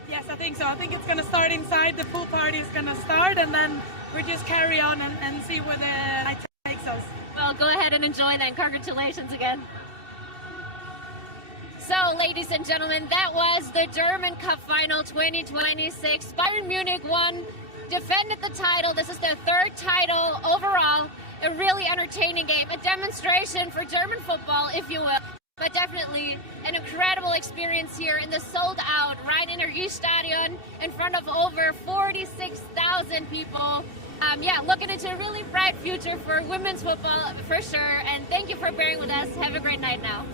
Yes, I think so. I think it's going to start inside. The pool party is going to start, and then we just carry on and see where the night takes us. Well, go ahead and enjoy then. Congratulations again. So, ladies and gentlemen, that was the German Cup Final 2026. Bayern Munich won, defended the title. This is their 3rd title overall. A really entertaining game, a demonstration for German football, if you will. But definitely an incredible experience here in the sold-out Rhein-Energie Stadion in front of over 46,000 people. Yeah, looking into a really bright future for women's football for sure. And thank you for bearing with us. Have a great night now.